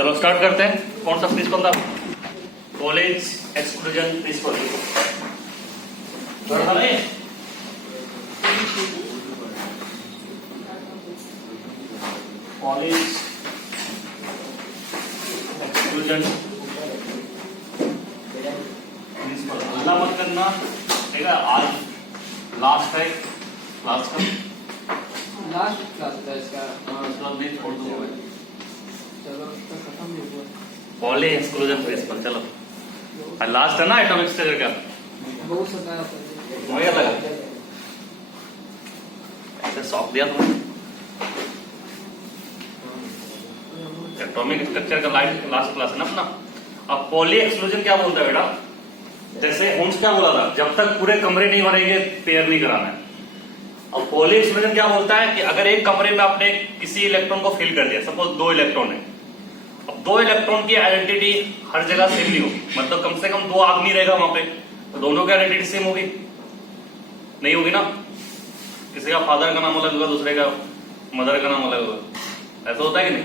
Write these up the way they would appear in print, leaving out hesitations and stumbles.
चलो स्टार्ट करते हैं। कौन सा प्रिंसिपल था? College exclusion principle. College exclusion principle. हल्ला मत करना, ठीक है? आज लास्ट है, लास्ट का लास्ट क्लास था इसका। मतलब नहीं छोड़ दूंगा मैं। चलो तो खत्म भी हुआ। College exclusion principle. चलो लास्ट है ना एटॉमिक स्ट्रक्चर का। बहुत सताया था। वही लगा ऐसे सौंप दिया तुमने। एटॉमिक स्ट्रक्चर का लास्ट क्लास है ना अपना। अब पॉली एक्सक्लूजन क्या बोलता है बेटा? जैसे होम्स क्या बोला था, जब तक पूरे कमरे नहीं भरेंगे पेयर नहीं कराना है। अब पॉली एक्सक्लूजन क्या बोलता है कि अगर एक कमरे में आपने किसी इलेक्ट्रॉन को फिल कर दिया, सपोज 2 इलेक्ट्रॉन है, अब 2 इलेक्ट्रॉन की आइडेंटिटी हर जगह सेम नहीं होगी, मतलब कम से कम 2 आदमी रहेगा वहां पे, तो दोनों की आइडेंटिटी सेम होगी? नहीं होगी ना। किसी का फादर का नाम अलग होगा, दूसरे का मदर का नाम अलग होगा, ऐसा होता है कि नहीं?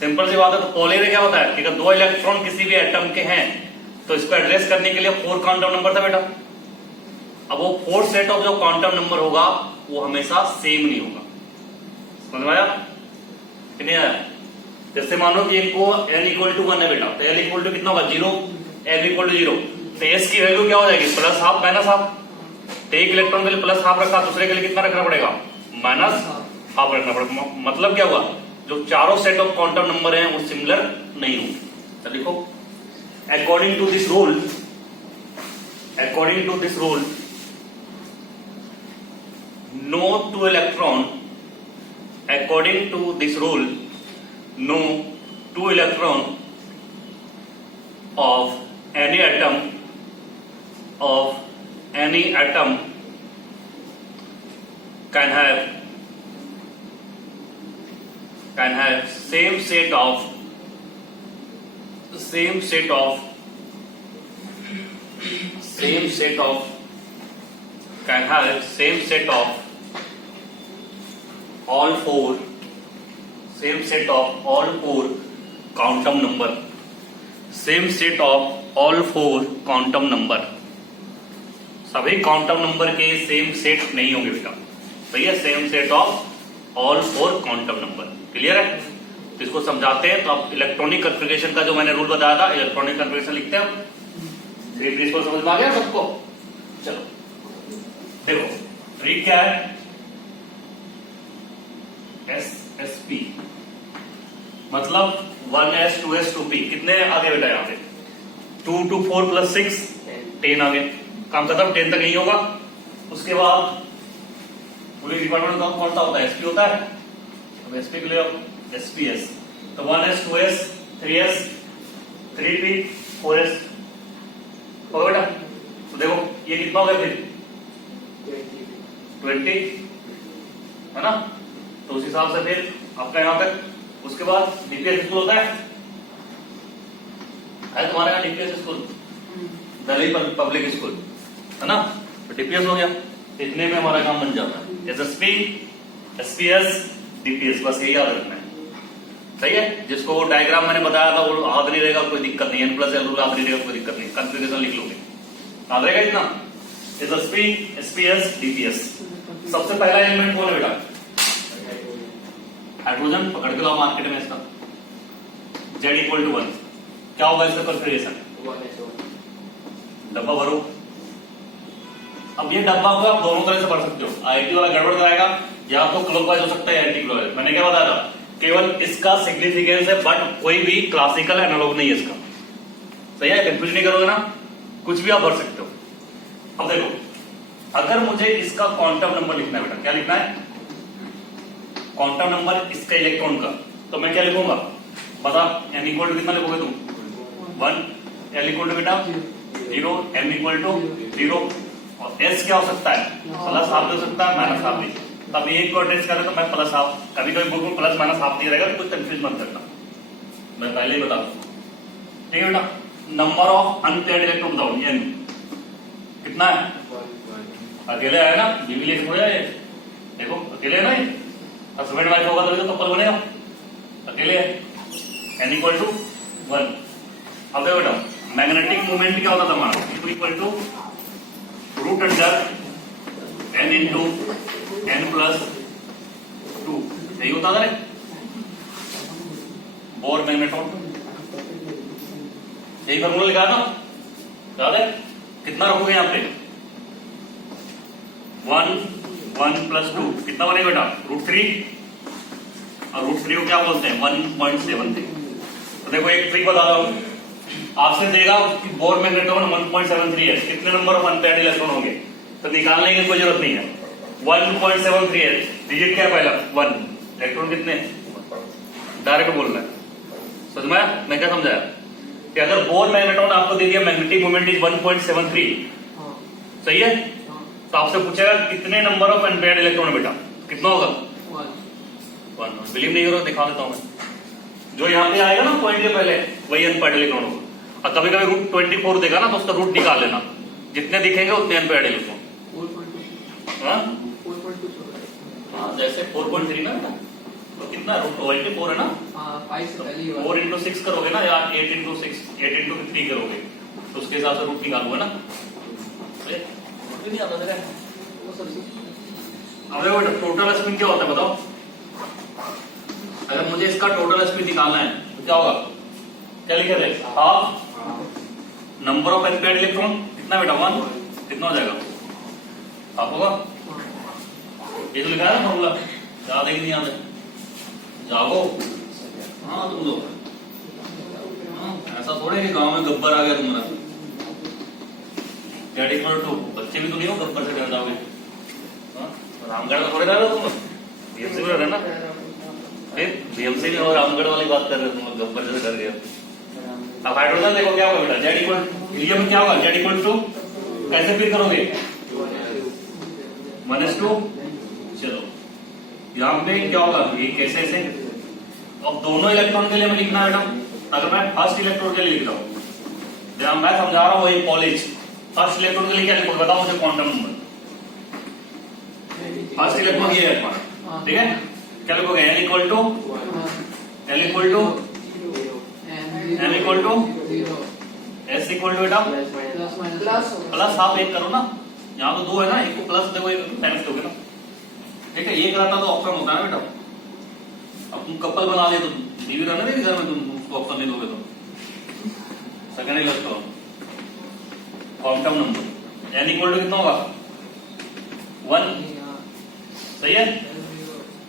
सिंपल सी बात है। तो पॉली ने क्या बताया कि अगर 2 इलेक्ट्रॉन किसी भी एटम के हैं तो इसको एड्रेस करने के लिए 4 क्वांटम नंबर था बेटा। अब वो 4 सेट ऑफ जो क्वांटम नंबर होगा वो हमेशा सेम नहीं होगा। समझ में आया कि नहीं आया? जैसे मानो कि एक को n = 1 है बेटा, तो l = कितना होगा? 0, l = 0, तो s की वैल्यू क्या हो जाएगी? +½ -½ तो एक इलेक्ट्रॉन के लिए +½ रखा, दूसरे के लिए कितना रखना पड़ेगा? -½ रखना पड़ेगा। मतलब क्या हुआ? जो चारों सेट ऑफ क्वांटम नंबर हैं वो सिमिलर नहीं होंगे। तो देखो, according to this rule no 2 electron, according to this rule, no 2 electron of any atom can have same set of all four quantum number, same set of all 4 quantum number। सभी quantum number के same set नहीं होंगे बेटा, सही है? Same set of all 4 quantum number. Clear है? तो इसको समझाते हैं। तो अब इलेक्ट्रॉनिक कन्फिगरेशन का जो मैंने रूल बताया था, इलेक्ट्रॉनिक कन्फिगरेशन लिखते हैं। 3 प्रिंसिपल समझ में आ गया सबको? चलो देखो, 3 क्या है? SSP मतलब 1s 2s 2p। कितने आगे बेटा यहाँ पे? 2 to 4 + 6 10 आगे। काम खत्म, 10 तक यही होगा। उसके बाद पूरे डिपार्टमेंट का कौन सा होता है? SP होता है। अब SP के लिए SPS, तो 1s 2s 3s 3p 4s होगा बेटा। तो देखो ये कितना हो गया फिर? 20 है ना। तो उस हिसाब से फिर आपका यहां तक। उसके बाद DPS स्कूल होता है तुम्हारे यहाँ? DPS school Delhi public school है ना। तो DPS हो गया। इतने में हमारा काम बन जाता है। SSP, SPS, DPS, बस यही याद रखना है। सही है? जिसको वो डायग्राम मैंने बताया था वो याद नहीं रहेगा, कोई दिक्कत नहीं। N+L रूल याद नहीं रहेगा, कोई दिक्कत नहीं। कन्फिगरेशन लिख लोगे, याद रहेगा इतना। SSP, SPS, DPS। सबसे पहला एलिमेंट कौन है बेटा? हाइड्रोजन। पकड़ के लाओ मार्केट में इसका। Z = 1। क्या होगा इसका कन्फिगरेशन? डब्बा भरो। अब ये डब्बा को आप दोनों तरह से भर सकते हो। IIT वाला गड़बड़ कराएगा, या तो क्लॉकवाइज हो सकता है, एंटी क्लॉकवाइज। मैंने क्या बताया था? केवल इसका सिग्निफिकेंस है, बट कोई भी क्लासिकल एनालॉग नहीं है इसका। सही है? कंफ्यूज नहीं करोगे ना, कुछ भी आप भर सकते हो। अब देखो, अगर मुझे इसका क्वांटम नंबर लिखना है बेटा, क्या लिखना है? क्वांटम नंबर इसका इलेक्ट्रॉन का। तो मैं क्या लिखूंगा बता? n = कितना लिखोगे तुम? 1, l = बेटा 0, m = 0, और s क्या हो सकता है? +½ हो सकता है, -½ भी। तब एक को एड्रेस करें तो मैं +½ कभी कभी बोलूँ, +-½ नहीं रहेगा, तो कुछ कंफ्यूज मत करना, मैं पहले ही बता दूं। ठीक है बेटा। नंबर ऑफ अनपेयर्ड इलेक्ट्रॉन बताओ, n कितना है? अकेले आया ना, बीबीलेस हो जाए। देखो अकेले ना, हस्बैंड वाइफ होगा तो कपल बनेगा। अकेले है n इक्वल टू 1। अब देखो बेटा मैग्नेटिक मोमेंट क्या होता था हमारा, Q equal to root under n into n plus 2, यही होता था रे बोर मैग्नेटॉन। यही फॉर्मूला लिखा था, याद है? कितना रखोगे यहाँ पे 1 प्लस 2 कितना बनेगा बेटा √3, और √3 को क्या बोलते हैं 1.73। तो देखो एक ट्रिक बता रहा हूं, आपसे देगा कि बोर मैग्नेटॉन 1.73 है, कितने नंबर ऑफ अनपेयर्ड इलेक्ट्रॉन होंगे, तो निकालने की कोई जरूरत नहीं है। 1.73 है, डिजिट क्या है पहला 1, इलेक्ट्रॉन कितने डायरेक्ट बोलना है। समझ में आया मैं क्या समझाया कि अगर बोर मैग्नेटॉन आपको दे दिया मैग्नेटिक मोमेंट इज 1.73, सही है, तो आपसे पूछेगा कितने नंबर ऑफ अनपेयर्ड इलेक्ट्रॉन है बेटा, कितना होगा 1। बिलीव नहीं करो, दिखा देता हूं मैं, जो यहाँ पे आएगा ना पॉइंट के पहले वही अनपेयर्ड इलेक्ट्रॉन होगा। और कभी कभी √24 देगा ना तो उसका रूट निकाल लेना, जितने दिखेंगे उतने अनपेयर्ड इलेक्ट्रॉन। हाँ जैसे 4.3 ना बेटा, तो कितना √24 है ना, 4 इंटू 6 करोगे ना, या 8 इंटू 3 करोगे तो उसके हिसाब से रूट निकालोगे ना। नहीं आता था। अब देखो बेटा टोटल स्पिन क्या होता है बताओ, अगर मुझे इसका टोटल स्पिन निकालना है तो क्या होगा, क्या लिखे थे half number of unpaired electron, कितना बेटा 1, कितना हो जाएगा हाफ होगा। ये तो लिखा है ना फॉर्मूला, याद है कि नहीं याद है, जागो। हाँ तुम लोग ऐसा थोड़े कि गांव में गब्बर आ गया तुम्हारा, बच्चे भी तो नहीं हो गब्बर से डर जाओगे। रामगढ़ में थोड़े रह रहे हो तुम, बीएमसी में रह रहे ना, बीएमसी में और रामगढ़ वाली बात कर रहे हो तुम, गब्बर से डर गया। अब हाइड्रोजन देखो क्या होगा बेटा, जेड इक्वल हीलियम में क्या होगा, जेड इक्वल टू कैसे फिर करोगे 1s2। चलो यहाँ पे क्या होगा, ये कैसे ऐसे, अब दोनों इलेक्ट्रॉन के लिए मैं लिखना है बेटा, अगर मैं फर्स्ट इलेक्ट्रॉन के लिए लिख रहा हूँ, जब मैं समझा रहा हूँ वही कॉलेज, फर्स्ट इलेक्ट्रॉन के लिए क्या लिखोगे बताओ मुझे, क्वांटम नंबर फर्स्ट इलेक्ट्रॉन ये है, ठीक है, क्या लिखोगे n equal to m equal to s equal to बेटा प्लस हाफ, एक करो ना, यहाँ तो 2 है ना, एक को प्लस देखो एक माइनस दोगे ना, ठीक है, एक रहता तो ऑप्शन होता है बेटा। अब तुम कपल बना दे तो बीवी रहना नहीं घर में, तुम उसको ऑप्शन नहीं दोगे तो second electron quantum number n equal to कितना होगा 1, सही है,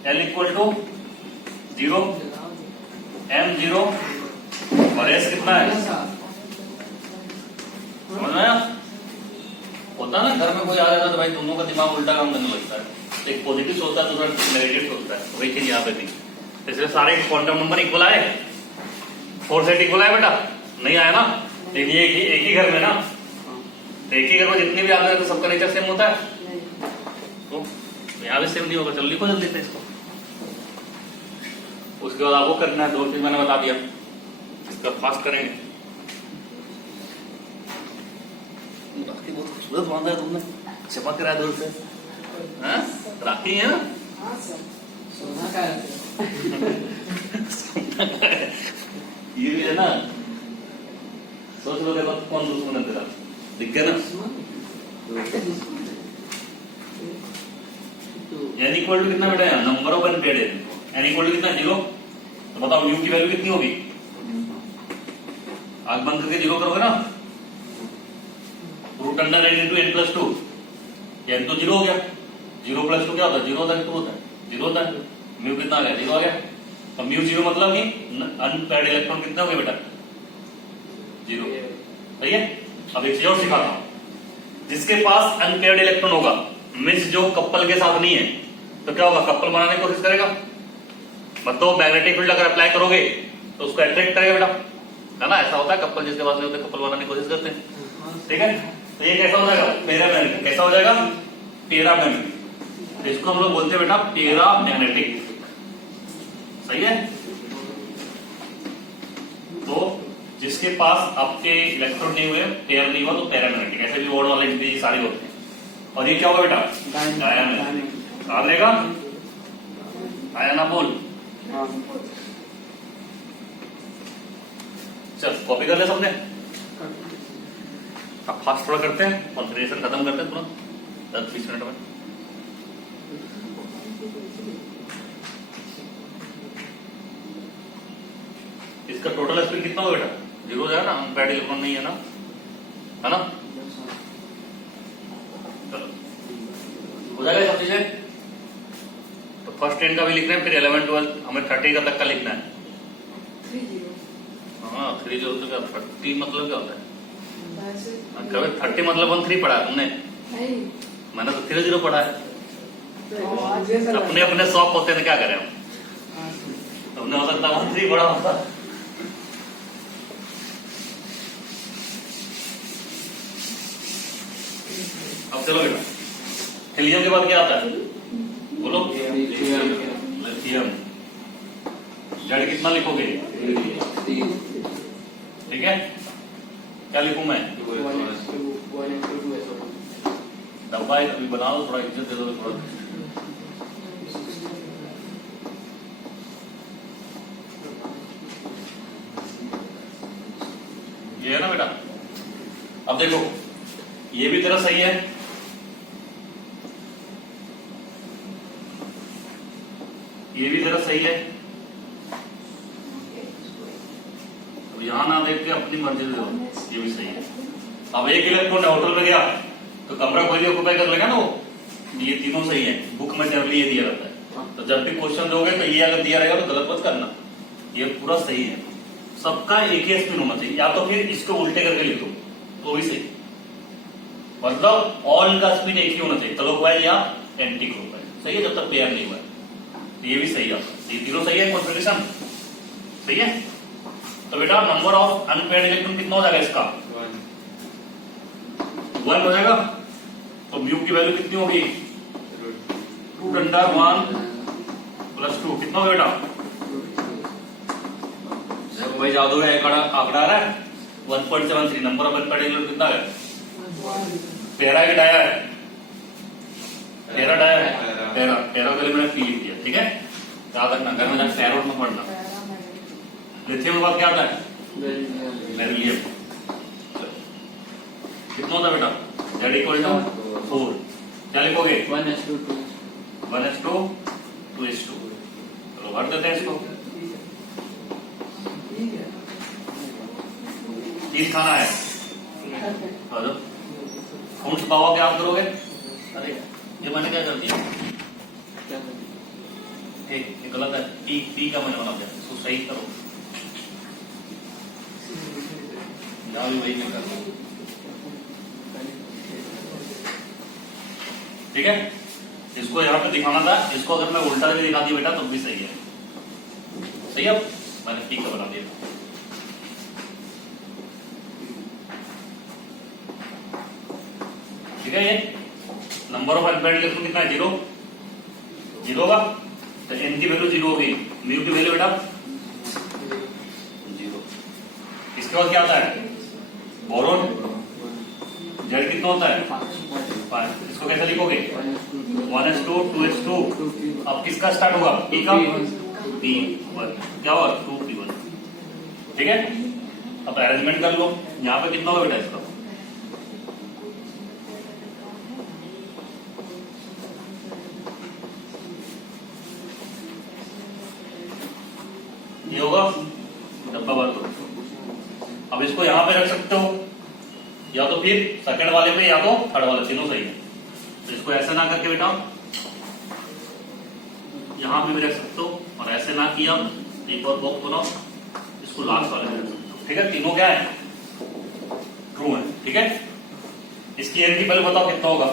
l इक्वल टू 0, m 0 और s कितना है, समझ में आया? होता ना घर में कोई आ जाता है तो भाई दोनों का दिमाग उल्टा काम करने लगता है, एक पॉजिटिव सोचता है दूसरा नेगेटिव सोचता है, वही चीज यहाँ पे थी। इसलिए सारे क्वांटम नंबर इक्वल आए, 4 सेट इक्वल आए बेटा, नहीं आया ना, लेकिन ये एक ही घर में ना, एक ही घर में जितने भी आते हैं तो सबका नेचर सेम होता है, तो यहाँ भी सेम नहीं होगा। चलो लिखो जल्दी से इसको, उसके बाद आपको करना है 2 चीज मैंने बता दिया, इसका फास्ट करेंगे। राखी बहुत खूबसूरत बांधा है तुमने, चमक रहा है दूर से, राखी है ना, सोना का ये भी है ना, सोच लो देखो कौन दुश्मन है तेरा, दिख गया ना। n इक्वल टू कितना बेटा है, नंबर ऑफ अनपेयर्ड है, n इक्वल टू कितना 0, तो बताओ न्यू की वैल्यू कितनी होगी, आग बंद करके 0 करोगे ना, root under n into n plus 2, n तो 0 हो गया, 0 प्लस 2 क्या होता है, 0 होता है, 2 होता है, 0 होता है, म्यू कितना आ गया 0 आ गया। अब म्यू 0 मतलब कि अनपेयर्ड इलेक्ट्रॉन कितने हो गए बेटा 0, सही है। अब एक चीज और सिखाता हूं, जिसके पास अनपेयर्ड इलेक्ट्रॉन होगा मींस जो कपल के साथ नहीं है, तो क्या होगा, कपल बनाने की कोशिश करेगा, मतलब मैग्नेटिक फील्ड अगर अप्लाई करोगे तो उसको अट्रैक्ट करेगा बेटा, है ना, ऐसा होता है, कपल जिसके पास नहीं होते कपल बनाने की कोशिश करते हैं, ठीक है। तो ये कैसा हो जाएगा, पैरामैग्नेटिक, कैसा हो जाएगा पैरामैग्नेटिक, इसको हम लोग बोलते हैं बेटा पैरामैग्नेटिक, सही है। तो जिसके पास आपके इलेक्ट्रॉन नहीं हुए, पेयर नहीं हुआ, तो पैरामैग्नेटिक, ऐसे भी वर्ड वाले भी सारे होते हैं। और ये क्या होगा बेटा डायमैग्नेटिक, आ रहेगा आया ना बोल, चल कॉपी कर ले सबने। अब फास्ट थोड़ा करते हैं, कॉन्फ़िगरेशन खत्म करते हैं तुरंत 10-20 मिनट में। इसका टोटल स्पीड कितना हो बेटा? 0 हो जाएगा ना, अनपेयर्ड इलेक्ट्रॉन नहीं है ना, है ना? चलो हो जाएगा सब चीजें। तो फर्स्ट 10 का भी लिखना है, फिर 11, 12 हमें 30 का तक का लिखना है। 30 हाँ 30 तो क्या 30 मतलब क्या होता है? वैसे कभी 30 मतलब 13 पढ़ा है तुमने? नहीं मैंने तो 30 पढ़ा है। अपने अपने शौक होते हैं, क्या करें हम? तुमने हो सकता 13 पढ़ा होता। अब चलो बेटा, हिलियम के बाद क्या आता है बोलो? लिथियम। जेड कितना लिखोगे? ठीक है, क्या लिखूं मैं? डब्बा अभी बना दो, थोड़ा इज्जत दे दो थोड़ा। ये है ना बेटा। अब देखो ये भी तेरा सही है, ये भी तेरा सही है। अब यहां ना देख के अपनी मर्जी से दो, ये भी सही है। अब एक इलेक्ट्रॉन होटल में गया तो कमरा कोई भी ऑक्यूपाई कर लेगा ना वो। ये तीनों सही है, बुक में जनरली ये दिया रहता है। तो जब भी क्वेश्चन दोगे तो ये अगर दिया रहेगा तो गलत मत करना, ये पूरा सही है। सबका एक ही स्पिन होना चाहिए, या तो फिर इसको उल्टे करके लिख दो तो भी सही। मतलब ऑल का स्पिन एक ही होना चाहिए, क्लॉकवाइज या एंटी क्लॉकवाइज, सही है जब तक पेयर नहीं हुआ। तो ये भी सही है, ये तीनों सही है। कॉन्फ़िगरेशन सही है। तो बेटा नंबर ऑफ अनपेयर्ड इलेक्ट्रॉन कितना हो जाएगा इसका? 1 हो जाएगा। तो म्यू की वैल्यू कितनी होगी? √1 + 2 कितना होगा बेटा? भाई जादू है, आंकड़ा आ रहा है 1.73। नंबर ऑफ अनपेयर्ड इलेक्ट्रॉन कितना है? पेरा है डाया है? पेरा डाया है, पेरा के लिए मैंने पी लिख दिया। ठीक है, याद रखना, घर में जाकर पैरोट में पढ़ना। लिथियम के बाद क्या आता है? बेरिलियम। कितना होता है बेटा? Z=4। क्या लिखोगे? 1s2 2s2। चलो भर देते हैं इसको। चीज खाना है, कौन सा पावा क्या आप करोगे? अरे ये मैंने क्या कर दिया? ठीक, ये गलत है। पी का मैंने बना दिया, इसको सही करो। यहाँ भी वही नहीं करना। ठीक है, इसको यहाँ पे दिखाना था, इसको अगर मैं उल्टा भी दिखा दिया बेटा तो भी सही है। सही है, मैंने पी का बना दिया। ठीक है, ये नंबर ऑफ अनपेयर्ड इलेक्ट्रॉन कितना है? 0 होगा। तो एन की वैल्यू 0 होगी, म्यू की वैल्यू बेटा 0। इसके बाद क्या आता है? बोरोन। जेड कितना होता है? 5। इसको कैसे लिखोगे? 1s2 2s2। अब किसका स्टार्ट होगा? पी का। P1 क्या होगा? 2p1। ठीक है, अब अरेंजमेंट कर लो। यहाँ पे कितना होगा बेटा इसका? ये होगा डब्बा भर दो। अब इसको यहां पे रख सकते हो, या तो फिर सेकंड वाले पे या तो थर्ड वाले, तीनों सही है। तो इसको ऐसे ना करके बेटा यहां पे भी रख सकते हो, और ऐसे ना किया एक और बॉक्स बनाओ, इसको लास्ट वाले में रख सकते हो। ठीक है, तीनों क्या है? ट्रू है। ठीक है, इसकी एन की वैल्यू बताओ कितना होगा?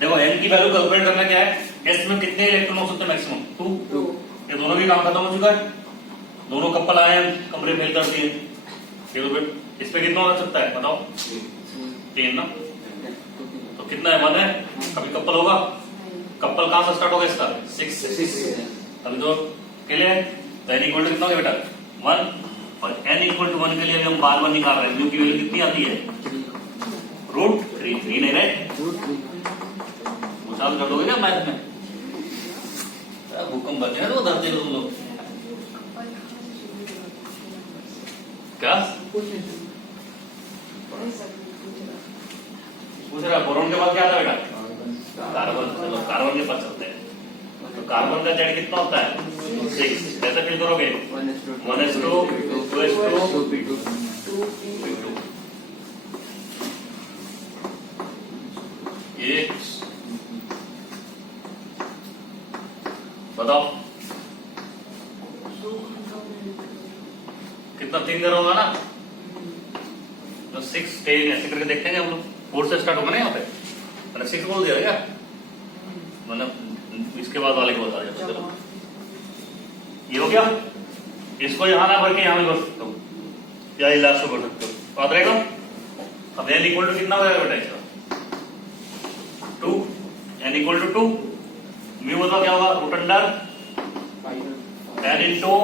देखो एन की वैल्यू कैलकुलेट करना क्या है? एस में कितने इलेक्ट्रॉन हो सकते हैं? मैक्सिमम 2। ये दोनों भी काम खत्म हो चुका है, दोनों कपल आए हैं, कमरे फेल कर दिए। इस पे कितना हो सकता है बताओ? 3 ना। तो कितना है? 1 है। कभी कपल होगा? कपल कहां से स्टार्ट होगा इसका? 6। अभी तो अकेले है, तो n इक्वल टू कितना होगा बेटा? 1। और n इक्वल टू 1 के लिए हम बार बार निकाल रहे हैं, म्यू की वैल्यू कितनी आती है? √3 नहीं रहे, मुझाल कर दोगे क्या मैथ में? भूकंप बचे हैं तो धरती को तुम लोग। क्या पूछने दो। ऐसा पूछ रहा? बोरोन के बाद क्या था बेटा? कार्बन। चलो कार्बन के पास चलते हैं। तो कार्बन का जेड कितना होता है? 6। कैसे फिल करोगे? 1s2 2s2 2p2 2p2 ये बताओ कितना थिंगर होगा ना? तो 6 10 ऐसे करके देखेंगे हम लोग। 4 से स्टार्ट होगा ना यहाँ पे। मैंने 6 बोल दिया क्या? मतलब इसके बाद वाले को बता दिया। चलो ये हो गया। इसको यहाँ ना भर के यहाँ भी भर सकते हो या लास्ट को भर सकते हो। बात रहेगा। अब n इक्वल टू कितना हो जाएगा बेटा इसका? 2। n equal to 2। म्यू बताओ क्या होगा? Root under n into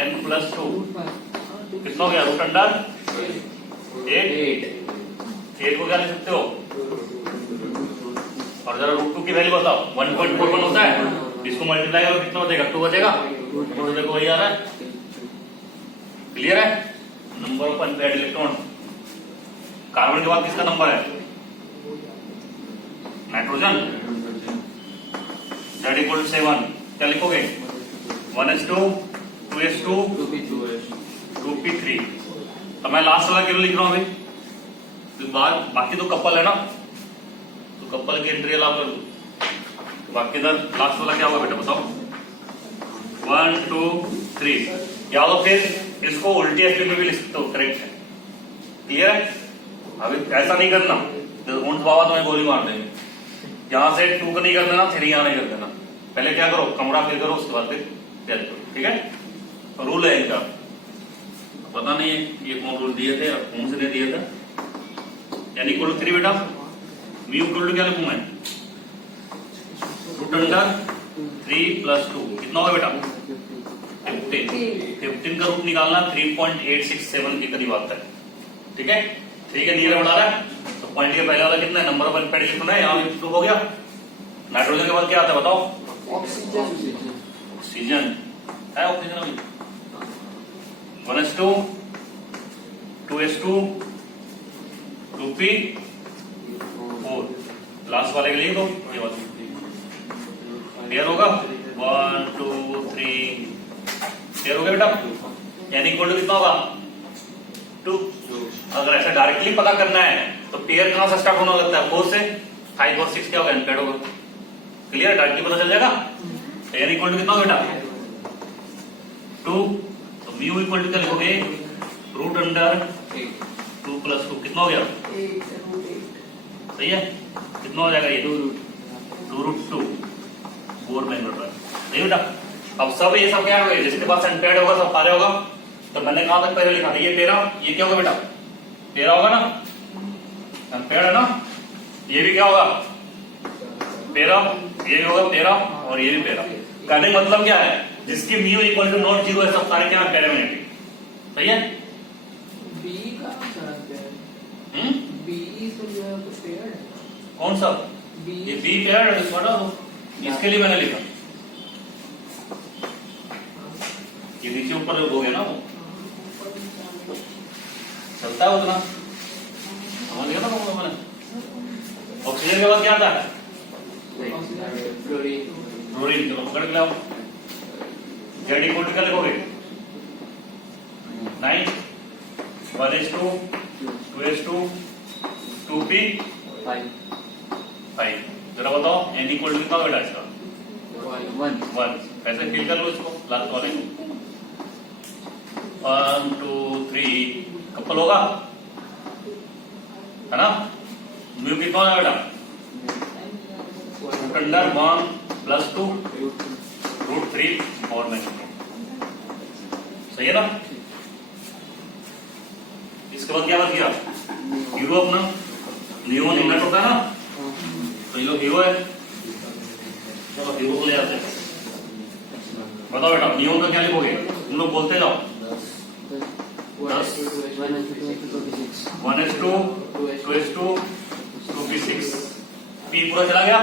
n plus 2 कितना हो गया? रूट अंडर 8 को क्या लिख सकते हो? और जरा रूट 2 की वैल्यू बताओ। 1.41 होता है। इसको मल्टीप्लाई करो कितना बचेगा? 2 बचेगा। तो देखो वही आ रहा है। क्लियर है? Number of unpaired electron. Carbon के बाद किसका नंबर है? नाइट्रोजन। Z इक्वल टू 7 क्या लिखोगे? 1s2 2s2 2p3। तो मैं लास्ट वाला क्यों लिख रहा हूं अभी? बाकी तो कपल है ना, तो कपल की एंट्री अलाउ कर दो। बाकी इधर लास्ट वाला क्या होगा बेटा बताओ? 1 2 3 या तो फिर इसको उल्टी एस्पेक्ट में भी लिख सकते हो। करेक्ट है। क्लियर है? अभी ऐसा नहीं करना ऊंट बाबा तुम्हें गोली मार देंगे। यहां से 2 को नहीं कर देना, 3 यहां नहीं कर देना। पहले क्या करो? कमरा फिर करो, उसके बाद फिर क्या करो। ठीक है? रूल है इनका। पता नहीं है ये कौन रूल दिए थे, कौन से दिए थे। यानी इक्वल टू 3 बेटा। म्यू इक्वल टू क्या लिखूं मैं? रूट अंडर 3 प्लस 2 कितना होगा बेटा? 15 का रूट निकालना 3.867 के करीब आता है। ठीक है? 3 के नीचे बढ़ा रहा है तो पॉइंट के पहले वाला कितना है? नंबर ऑफ अनपेयर्ड इलेक्ट्रॉन है। यहाँ भी हो गया। नाइट्रोजन के बाद क्या आता है बताओ? ऑक्सीजन है। ऑक्सीजन अभी 1s2 2s2 2p4 लास्ट वाले के लिए दो। ये वाला क्लियर होगा? 1 2 3 क्लियर हो गया बेटा? यानी इक्वल टू कितना होगा? 2। अगर ऐसा डायरेक्टली पता करना है तो पेयर कहां से स्टार्ट होने लगता है? 4 से। 5 और 6 क्या होगा? अनपेयर्ड होगा। क्लियर? डायरेक्टली पता चल जाएगा। n इक्वल टू कितना होगा बेटा? 2। तो म्यू इक्वल टू क्या लिखोगे? रूट अंडर 2 प्लस 2 कितना हो गया? 8 सही है? कितना हो जाएगा ये? 2 रूट 2 4 में सही बेटा। अब सब ये सब क्या होगा? जिसके पास अनपेयर्ड होगा सब पारे होगा। तो मैंने कहां तक पहले लिखा था? ये 13। ये क्या होगा बेटा? 13 होगा ना? अनपेयर्ड है ना? ये भी क्या होगा? 13। ये भी होगा 13 और ये भी 13। कहने का मतलब क्या है? जिसकी म्यू इक्वल टू नॉट 0 है सब सारे क्या है? पैरामीट्रिक। सही है? बी का बी तो जो है तो पेयर्ड है। कौन सा? बी ये बी पेयर्ड है। छोटा दो। इसके लिए मैंने लिखा ये नीचे ऊपर हो गया ना, वो चलता है उतना समझ गया ना मैंने। ऑक्सीजन के बाद क्या आता है? क्लोरीन। चलो पकड़ के लाओ। जेड इक्वल टू क्या लिखोगे? 9 1s2 2s2 2p5। जरा बताओ n इक्वल टू कितना बेटा इसका? 1। ऐसे फिल कर लो इसको लास्ट वाले को। 1 2 3 कपल होगा है ना? म्यू कितना होगा बेटा? रूट अंडर 1 प्लस 2 रूट 3 और में। सही है ना? इसके बाद क्या बात किया? हीरो अपना नियोन इनट होता है ना, तो ये लोग हीरो है। चलो हीरो को ले आते हैं। बताओ बेटा नियोन का क्या लिखोगे? तुम लोग बोलते जाओ। 10 1s2 2s2 2p6 p पूरा चला गया।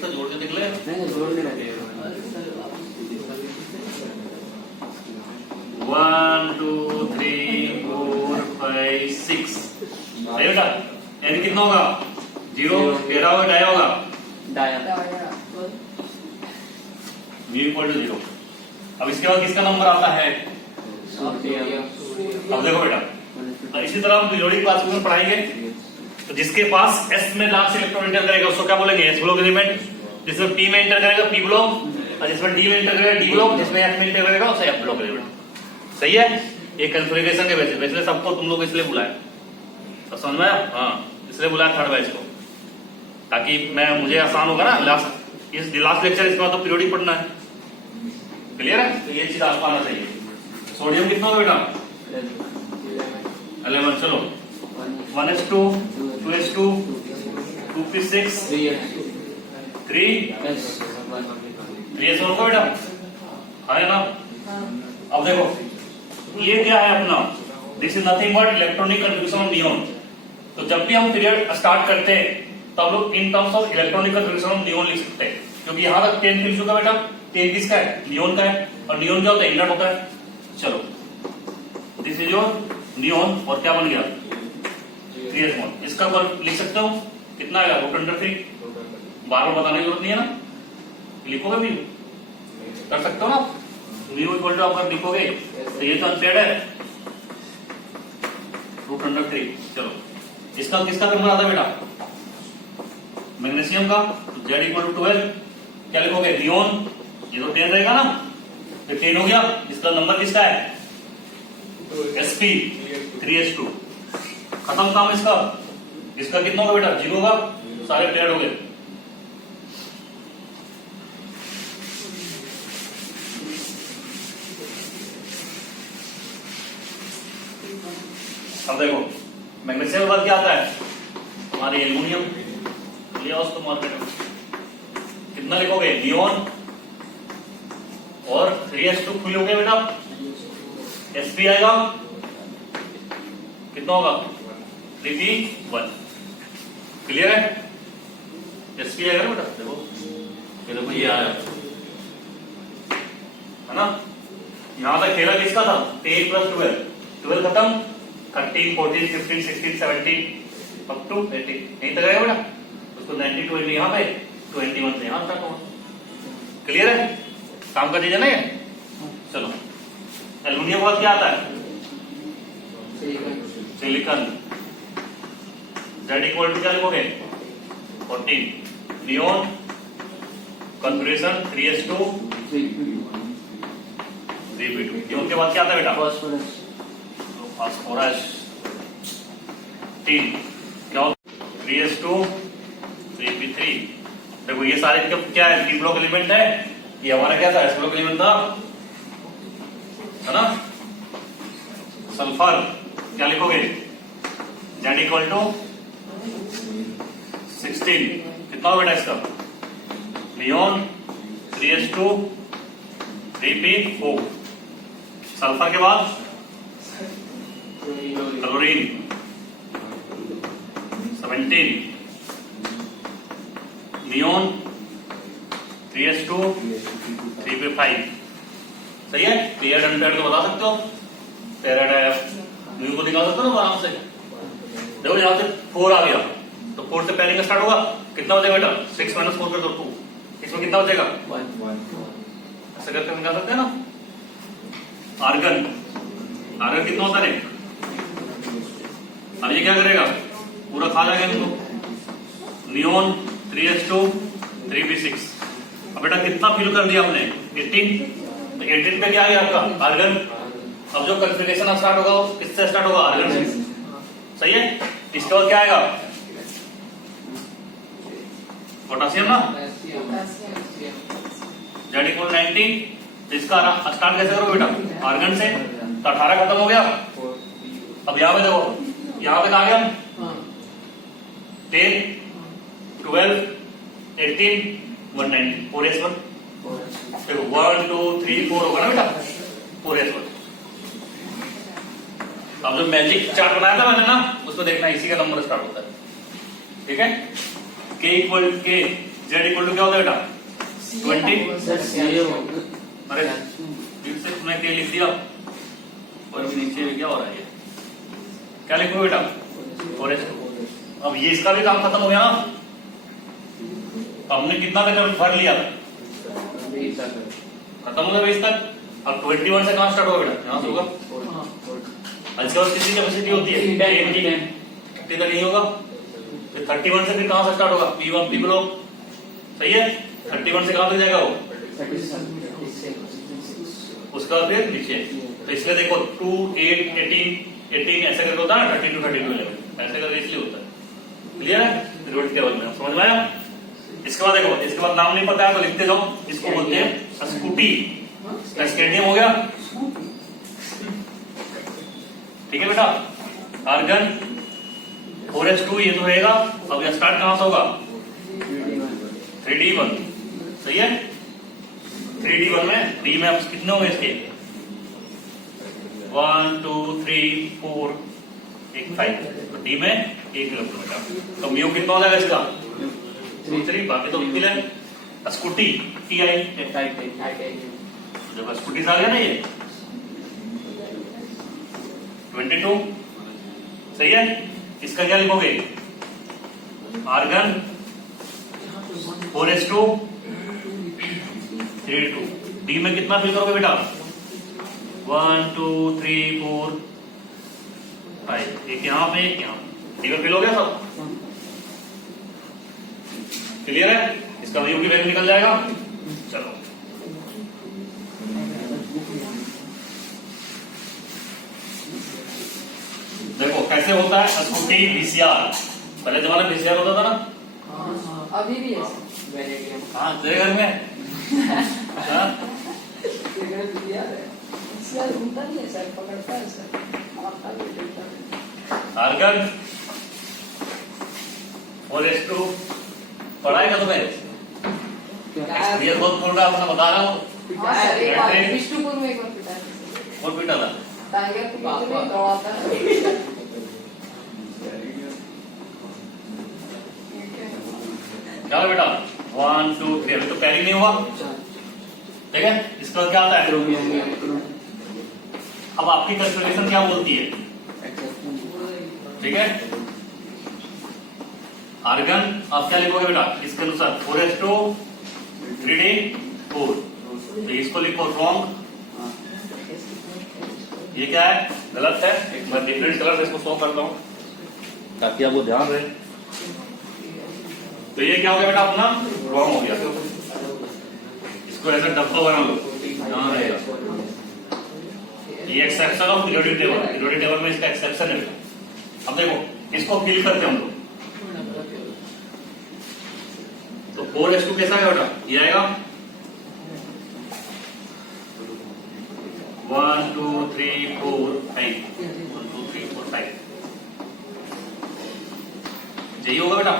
तो जोड़ के निकले। 1 2 3 4 5 6 सही बेटा। यानी कितना होगा 0, 13 होगा, डाया होगा dia dia mu equal to 0। अब इसके बाद किसका नंबर आता है? सोडियम अब देखो बेटा, और इसी तरह हम पीरियोडिक क्लास में पढ़ाएंगे। तो जिसके पास S में लास्ट इलेक्ट्रॉन एंटर करेगा उसको क्या बोलेंगे? S block element. जिसमें P में एंटर करेगा P ब्लॉक, और जिसमें D में एंटर करेगा D ब्लॉक, जिसमें F में एंटर करेगा उसे F ब्लॉक एलिमेंट। सही है? ये कॉन्फ़िगरेशन के बेसिस पे, इसलिए सबको तुम लोग इसलिए बुलाया, तो समझ में आया? हाँ, इसलिए बुलाया थर्ड बैच को, ताकि मैं मुझे आसान होगा ना लास्ट लेक्चर। इसके बाद तो पीरियोडिक पढ़ना है। क्लियर है? तो ये चीज आपको आना चाहिए। सोडियम कितना होगा बेटा? 11। चलो 1s2 2s2 2p6 3s होगा बेटा, है ना? अब देखो ये क्या है अपना, this is nothing but electronic contribution of neon. तो जब भी हम पीरियड स्टार्ट करते हैं तो हम लोग in terms of electronic contribution of neon लिख सकते हैं, क्योंकि यहां तक 10 मिल चुका बेटा। 10 किसका है? नियॉन का है, और नियॉन क्या होता है? इनर्ट होता है। चलो दिस इज योर नियॉन, और क्या बन गया? 3s bond. इसका वर्क लिख सकते हो, कितना आएगा? √3। बार बार बताने की जरूरत नहीं है ना, लिखोगे भी कर सकते हो ना। म्यू इक्वल टू आप अगर लिखोगे तो ये तो अनपेड है, √3। चलो इसका किसका नंबर आता है बेटा? मैग्नीशियम का। Z equal to 12। क्या लिखोगे? नियॉन, ये तो 10 रहेगा ना, ये 10 हो गया। इसका नंबर किसका है? sp 3s2। खत्म काम इसका। इसका कितना होगा बेटा? 0 होगा, सारे पेड हो गए। अब देखो मैग्नीशियम के बाद क्या आता है? हमारी एल्युमिनियम। लिया उसको मार्केट में, कितना लिखोगे? नियॉन और 3s2 फुल हो गया बेटा। sp आएगा, कितना होगा? 3p1। क्लियर है? sp आएगा बेटा। देखो ये देखो ये आया है ना। यहां तक खेला किसका था? 10 + 12। 12 खत्म, 13 14 15 16 17 अप टू 18 यहीं तक आएगा बेटा। उसको 90 20 यहाँ पे 21 से यहाँ तक होगा। क्लियर है? काम का चीज है ना ये। चलो एल्युमिनियम बाद क्या आता है? सिलिकॉन। Z इक्वल टू क्या लिखोगे? 14। Neon configuration 3s2 3p2। Neon के बाद क्या आता है बेटा? फास्फोरस। 3 क्या होता है? 3s2 3p3। देखो ये सारे क्या है? P ब्लॉक एलिमेंट है। ये हमारा क्या था? S ब्लॉक एलिमेंट था, है ना। सल्फर क्या लिखोगे? Z equal to 16। कितना होगा बेटा इसका? Neon 3s2 3p4। सल्फर के बाद क्लोरीन 17। Neon 3s2 3p5। सही है? पेयर्ड अनपेयर्ड को बता सकते हो? पेयर्ड है, म्यू को निकाल सकते हो ना आराम से। देखो यहां से 4 आ गया, तो 4 से पेयरिंग स्टार्ट होगा। कितना बचेगा बेटा? 6 - 4 कर दो 2। इसमें कितना बचेगा? 1 ऐसे करके निकाल सकते हैं ना। आर्गन, आर्गन कितना होता है? अब ये क्या करेगा? पूरा खा जाएगा इनको। Neon 3s2 3p6। अब बेटा कितना फिल कर दिया आपने? 18। तो 18 पे क्या आ गया आपका? आर्गन। अब जो कॉन्फ़िगरेशन स्टार्ट होगा वो किससे स्टार्ट होगा? आर्गन से। सही है? इसके बाद क्या आएगा? पोटासियम ना। Z equal 90। इसका स्टार्ट कैसे करोगे बेटा? आर्गन से। तो 18 खत्म हो गया। अब यहाँ पे देखो, यहाँ पे आ गया 10 12 18 190 4s1। देखो 1 2 3 4 होगा ना बेटा, 4s1। अब जो मैजिक चार्ट बनाया था मैंने ना, उसमें देखना इसी का नंबर स्टार्ट होता है। ठीक है? K equal K Z equal to क्या होता है बेटा? 20। अरे फिर से तुमने K लिख दिया, ऊपर भी नीचे भी क्या हो रहा है ये? क्या लिखो बेटा? 4h2। अब ये इसका भी काम खत्म हो गया ना। तो हमने कितना तक भर लिया? खत्म हो गया 20 तक। अब 21 से कहां स्टार्ट होगा बेटा? यहां से होगा। इसके बाद कितनी कैपेसिटी होती है? 80 तक नहीं होगा। फिर 31 से फिर कहां से स्टार्ट होगा? P1 P block. सही है। 31 से कहां तक जाएगा वो? उसका फिर नीचे। तो इसलिए देखो 2 8 18 18 ऐसे करके होता है ना, 32 32 11 ऐसे करके इसलिए होता है। क्लियर है? रिवर्ट टेबल में समझ में आया? इसके बाद देखो, इसके बाद नाम नहीं पता है तो लिखते जाओ। इसको बोलते हैं स्कूटी। कैस्केडियम हो गया। ठीक है बेटा। आर्गन 4h2 ये तो रहेगा। अब यह स्टार्ट कहां से होगा? 3D1। सही है। 3D1 में डी में अब कितने होंगे इसके? 1 2 3 4 1 5। तो डी में 1 इलेक्ट्रॉन बेटा। तो म्यू कितना हो जाएगा इसका? 3 बाकी तो इक्वल है। स्कूटी टी आई जब स्कूटी से आ गया ना ये 22। सही है। इसका क्या लिखोगे? Argon 4h2 3d2। डी में कितना फिल करोगे बेटा? 1 2 3 4 5। एक यहां पे एक यहां। डी में फिल हो गया सब? क्लियर है? इसका म्यू की वैल्यू निकल जाएगा। चलो देखो कैसे होता है स्कूटी VCR। पहले जमाने में VCR होता था ना। अभी भी है। हाँ तेरे घर में। हाँ? घूमता नहीं है सर, पकड़ता है सर। आर्गन 4h2 पढ़ाएगा तुम्हें? एक्सपीरियंस बहुत बोल रहा है, अपना बता रहा हूँ। हाँ सर, एक बार विष्णुपुर में एक बार पिटा है। और पीटा था। टाइगर को बीच में दौड़ाता है। क्या बेटा? 1 2 3। अभी तो कैरी नहीं हुआ। ठीक है। इसका क्या आता है? अब आपकी कैलकुलेशन क्या बोलती है? ठीक है। आर्गन आप क्या लिखोगे बेटा इसके अनुसार? 4h2 3d4। तो इसको लिखो रॉन्ग। ये क्या है? गलत है। एक बार डिफरेंट कलर से इसको शो करता हूं ताकि आपको ध्यान रहे। तो ये क्या हो गया बेटा? अपना रॉन्ग हो गया। इसको ऐसा डब्बा बना लो, ध्यान रहेगा। ये exception of periodic table. Periodic table में इसका एक्सेप्शन है। अब देखो इसको फिल करते हैं हम लोग। तो 4h2 कैसा है बेटा? ये आएगा 1 2 3 4 5। 1 2 3 4 5 यही होगा बेटा।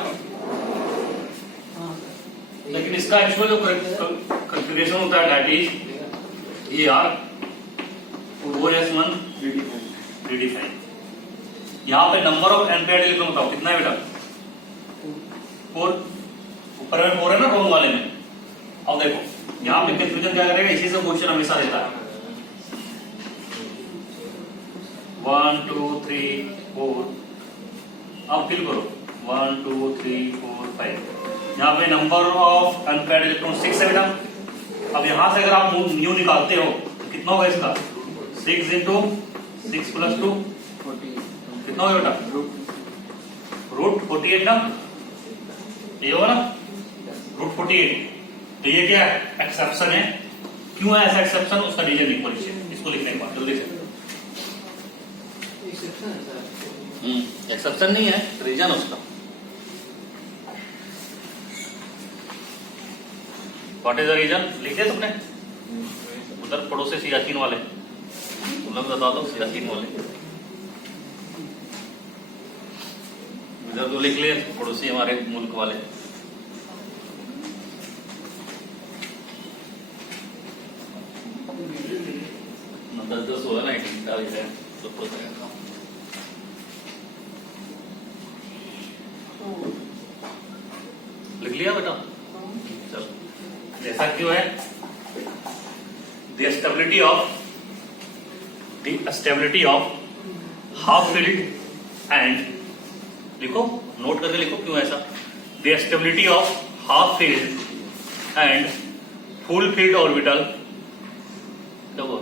लेकिन इसका एक्चुअल जो कॉन्फ़िगरेशन होता है दैट इज ये यार 4s1 3d5। यहाँ पे नंबर ऑफ एम्पेयर इलेक्ट्रॉन बताओ कितना है बेटा? 4। ऊपर में 4 है ना रोम वाले में। अब देखो यहाँ पे कंफ्यूजन क्या करेगा? इसी से क्वेश्चन हमेशा देता है। 1 2 3 4। अब फिल करो 1 2 3 4 5। यहाँ पे नंबर ऑफ अनपेयर्ड इलेक्ट्रॉन 6 है बेटा। अब यहां से अगर आप न्यू निकालते हो तो कितना होगा इसका? 6 into 6 plus 2 कितना होगा बेटा? रूट 48 ना। ये होगा ना रूट 48। तो ये क्या है? एक्सेप्शन है। क्यों है ऐसा एक्सेप्शन? उसका रीजन लिखो नीचे। इसको लिखने के बाद जल्दी से। एक्सेप्शन नहीं है, रीजन उसका। What is the reason? लिख दिया तुमने? उधर पड़ोसी सियाचिन वाले तुम बता दो। सियाचिन वाले इधर तो लिख लिए पड़ोसी हमारे मुल्क वाले। दस हुआ ना 19 है तो लिख लिया बेटा? चलो ऐसा क्यों है? The stability of the stability of half field and, लिखो नोट करके लिखो क्यों ऐसा, the stability of half field and full filled orbital, देखो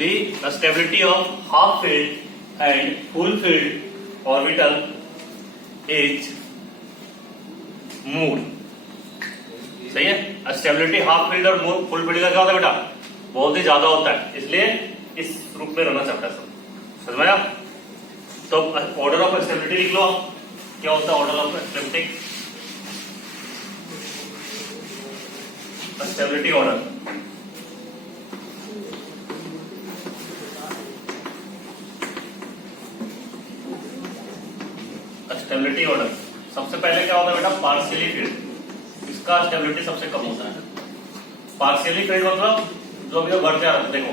the stability of half filled and full filled orbital is moved, सही है। स्टेबिलिटी हाफ फील्ड और full field का क्या होता है बेटा, बहुत ही ज्यादा होता है, इसलिए इस रूप में रहना चाहता है सब, समझ में आया। तो ऑर्डर ऑफ स्टेबिलिटी लिख लो आप, क्या होता है order of stability, stability order, stability order. सबसे पहले क्या होता है बेटा, पार्शियली फील्ड, इसका स्टेबिलिटी सबसे कम होता है। पार्शियली फील्ड मतलब जो भी बढ़ जा रहा है, देखो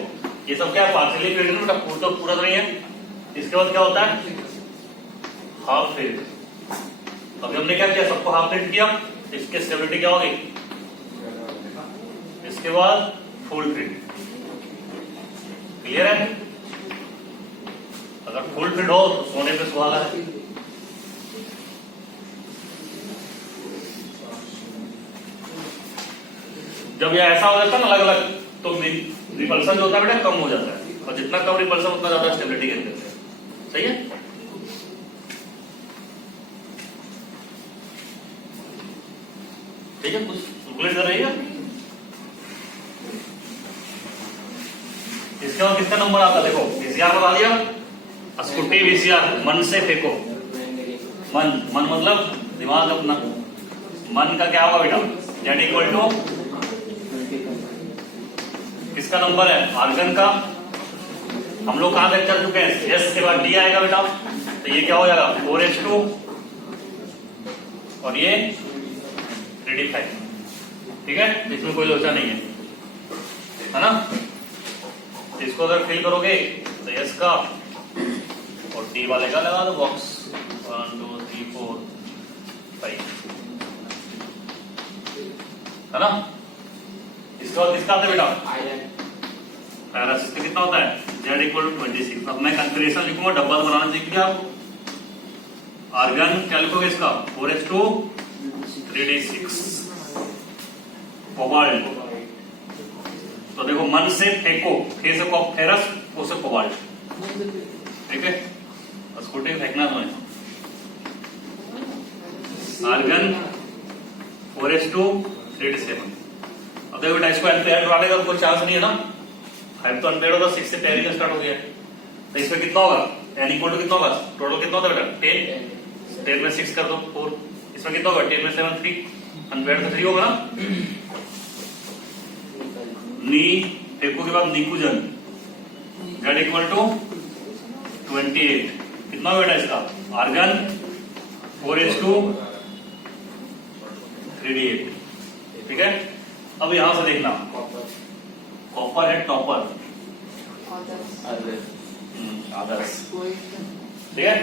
ये सब क्या है, पार्शियली फील्ड है बेटा, तो पूरा नहीं है। इसके बाद क्या होता है, हाफ फील्ड। अभी हमने क्या किया, सबको हाफ फील्ड किया, इसकी स्टेबिलिटी क्या होगी, इसके बाद फुल फील्ड। क्लियर है, अगर फुल फील्ड हो तो सोने पे सुहागा है। जब ये ऐसा हो जाता है ना अलग अलग, तो रिपल्सन जो होता है बेटा कम हो जाता है, और जितना कम रिपल्सन उतना ज्यादा स्टेबिलिटी गेन करते हैं, सही है। ठीक है, कुछ कैलकुलेट कर रही है। इसके बाद कितना नंबर आता है, देखो वीसीआर बता दिया, स्कूटी वीसीआर, मन से फेंको, मन मन मतलब दिमाग अपना, मन का क्या होगा बेटा, जेड इक्वल टू, किसका नंबर है, आर्गन का। हम लोग कहां तक चल चुके हैं, एस के बाद डी आएगा बेटा, तो ये क्या हो जाएगा 4h2 और ये 3d5, ठीक है, इसमें कोई लोचा नहीं है ना। इसको अगर फिल करोगे तो एस का और डी वाले का लगा दो बॉक्स, 1 2 3 4 5, है ना। इसके बाद किसका आता है बेटा, पैरास, इसका कितना होता है, Z इक्वल टू 26। अब मैं कंफिगरेशन लिखूंगा, डब्बा बनाना सीख लिया आप। आर्गन क्या लिखोगे इसका, 4h2 3d6, कोबाल्ट, तो देखो मन से फेंको, फे से फेरस, ओ से कोबाल्ट, ठीक है, स्कूटी फेंकना तुम्हें। Argon 4h2 3d7। अब देखो बेटा इसको एम्पेयर डालने का कोई चांस नहीं है ना, 5 तो अनपेयर होगा, 6 से पेयरिंग स्टार्ट हो गया, तो इसमें कितना होगा, n इक्वल टू कितना होगा, टोटल कितना होता है बेटा 10, 10 में 6 कर दो 4, इसमें कितना होगा 10 में 7 3, अनपेयर तो 3 होगा ना। नी फेंको के बाद निकुजन, z इक्वल टू 28, कितना होगा बेटा इसका, आर्गन 4h2 3d8, ठीक है। अब यहां से देखना, कॉपर है टॉपर, आदर्श, ठीक है।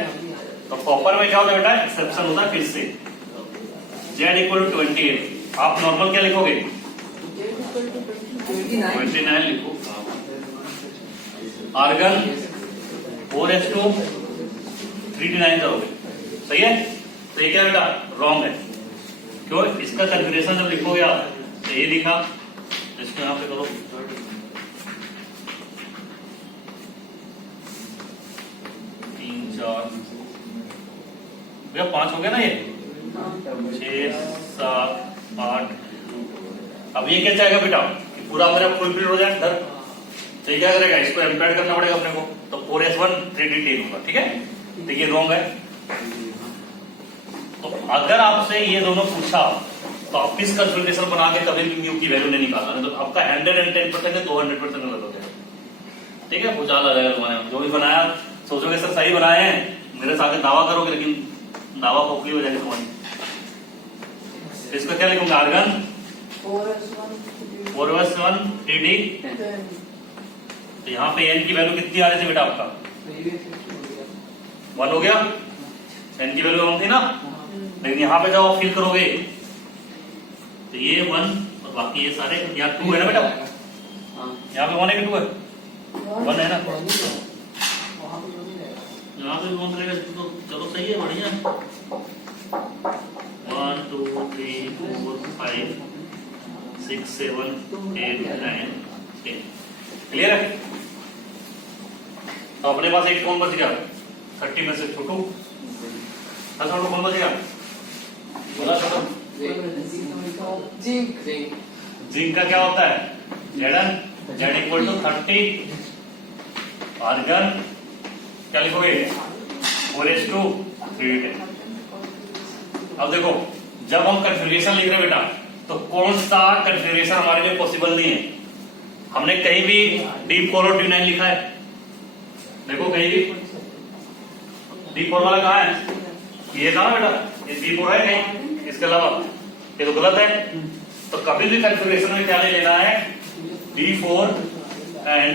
तो कॉपर में क्या होता है बेटा, एक्सेप्शन होता है फिर से, Z इक्वल टू 28, आप नॉर्मल क्या लिखोगे 29 लिखो, आर्गन 4h2 3d9 करोगे, सही है। तो ये क्या बेटा रॉन्ग है, क्यों, इसका कन्फिगरेशन जब लिखोगे आप तो ये लिखा, इसको यहां पे करो, भैया 5 हो गया ना, ये 6 7 8। अब ये क्या चाहेगा बेटा, पूरा मेरा फुल फील्ड हो जाए इधर, तो ये क्या करेगा, इसको एम्पेयर करना पड़ेगा अपने को, तो 4s1 3d10 होगा, ठीक है। तो ये रॉन्ग है। तो अगर आपसे ये दोनों पूछा तो आप किस कंसल्टेशन बना के कभी भी म्यू की वैल्यू नहीं निकालना, तो आपका 110% है, 200% गलत हो जाएगा, ठीक है। भूचाल आ जाएगा तुम्हारे, जो भी बनाया सोचोगे सर सही बनाए हैं, मेरे साथ दावा करोगे, लेकिन दावा खोखली हो जाएगी तुम्हारी। इसको क्या लिखूंगा, आर्गन 4s1 3d, तो यहाँ पे n की वैल्यू कितनी आ रही थी बेटा आपका 1 हो गया, n की वैल्यू 1 थी ना, लेकिन यहाँ पे जब आप फिल करोगे तो ये 1 और बाकी ये सारे, यहाँ 2 है ना बेटा, यहाँ पे 1 है कि 2 है, 1 है ना, वहाँ पे नहीं रहेगा। यहाँ पे 1 रहेगा तो चलो सही है, बढ़िया। 1 2 3 4 5 6 7 8 9 10। क्लियर है? तो अपने पास एक कौन बच गया 30 में से? छोटू, छोटू कौन बच गया? बोला छोटू। जिंक जिंक का क्या होता है? Zn, Z equal to 30 argon, क्या लिखोगे? 4s2 310। अब देखो, जब हम कन्फिग्रेशन लिख रहे हैं बेटा, तो कौन सा कन्फिग्रेशन हमारे लिए पॉसिबल नहीं है? हमने कहीं भी D4 और D9 लिखा है? देखो कहीं भी D4 वाला कहाँ है? ये था ना बेटा, ये D4 है कहीं इसके अलावा? ये तो गलत है। तो कभी भी कन्फिग्रेशन में क्या ले लेना है? D4 and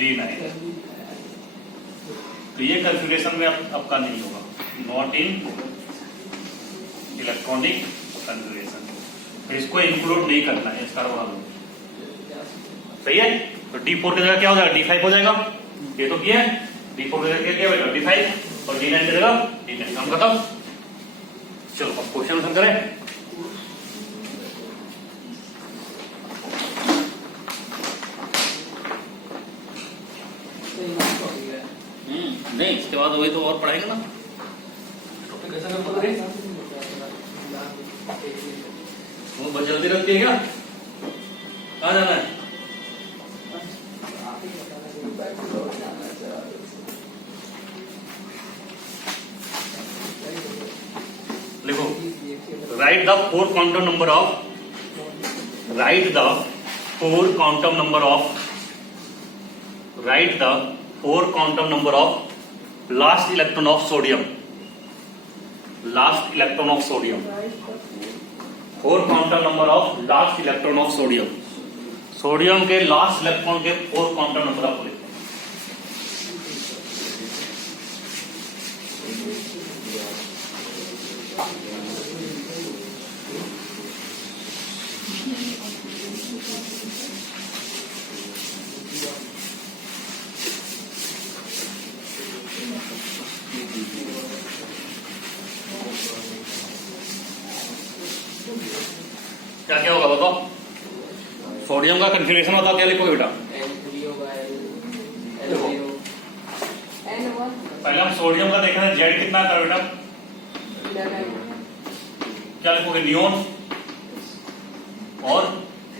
D9। तो ये कन्फिग्रेशन में आपका नहीं होगा, नॉट इन इलेक्ट्रॉनिक कन्फिग्रेशन। तो इसको इंक्लूड नहीं करना है, इसका मतलब सही है। तो D4 की जगह क्या हो जाएगा? D5 हो जाएगा। ये तो किया है। D4 की जगह क्या होगा? D5 और D9 की जगह D9। काम खत्म। चलो अब क्वेश्चन करें। नहीं, इसके बाद वही तो और पढ़ाएगा ना। टॉपिक कैसा कर पता है? वो बहुत जल्दी रखती है क्या? कहाँ जाना है? लिखो, right the 4 quantum number of last electron of sodium. 4 quantum number of last electron of sodium. Sodium के लास्ट इलेक्ट्रॉन के 4 क्वांटम नंबर आपको लिखते हैं। क्या क्या होगा बताओ? सोडियम का कन्फिग्रेशन बताओ, क्या लिखोगे बेटा? N1 पहले हम सोडियम का देखा था, जेड कितना था बेटा? 11 क्या लिखोगे? नियोन और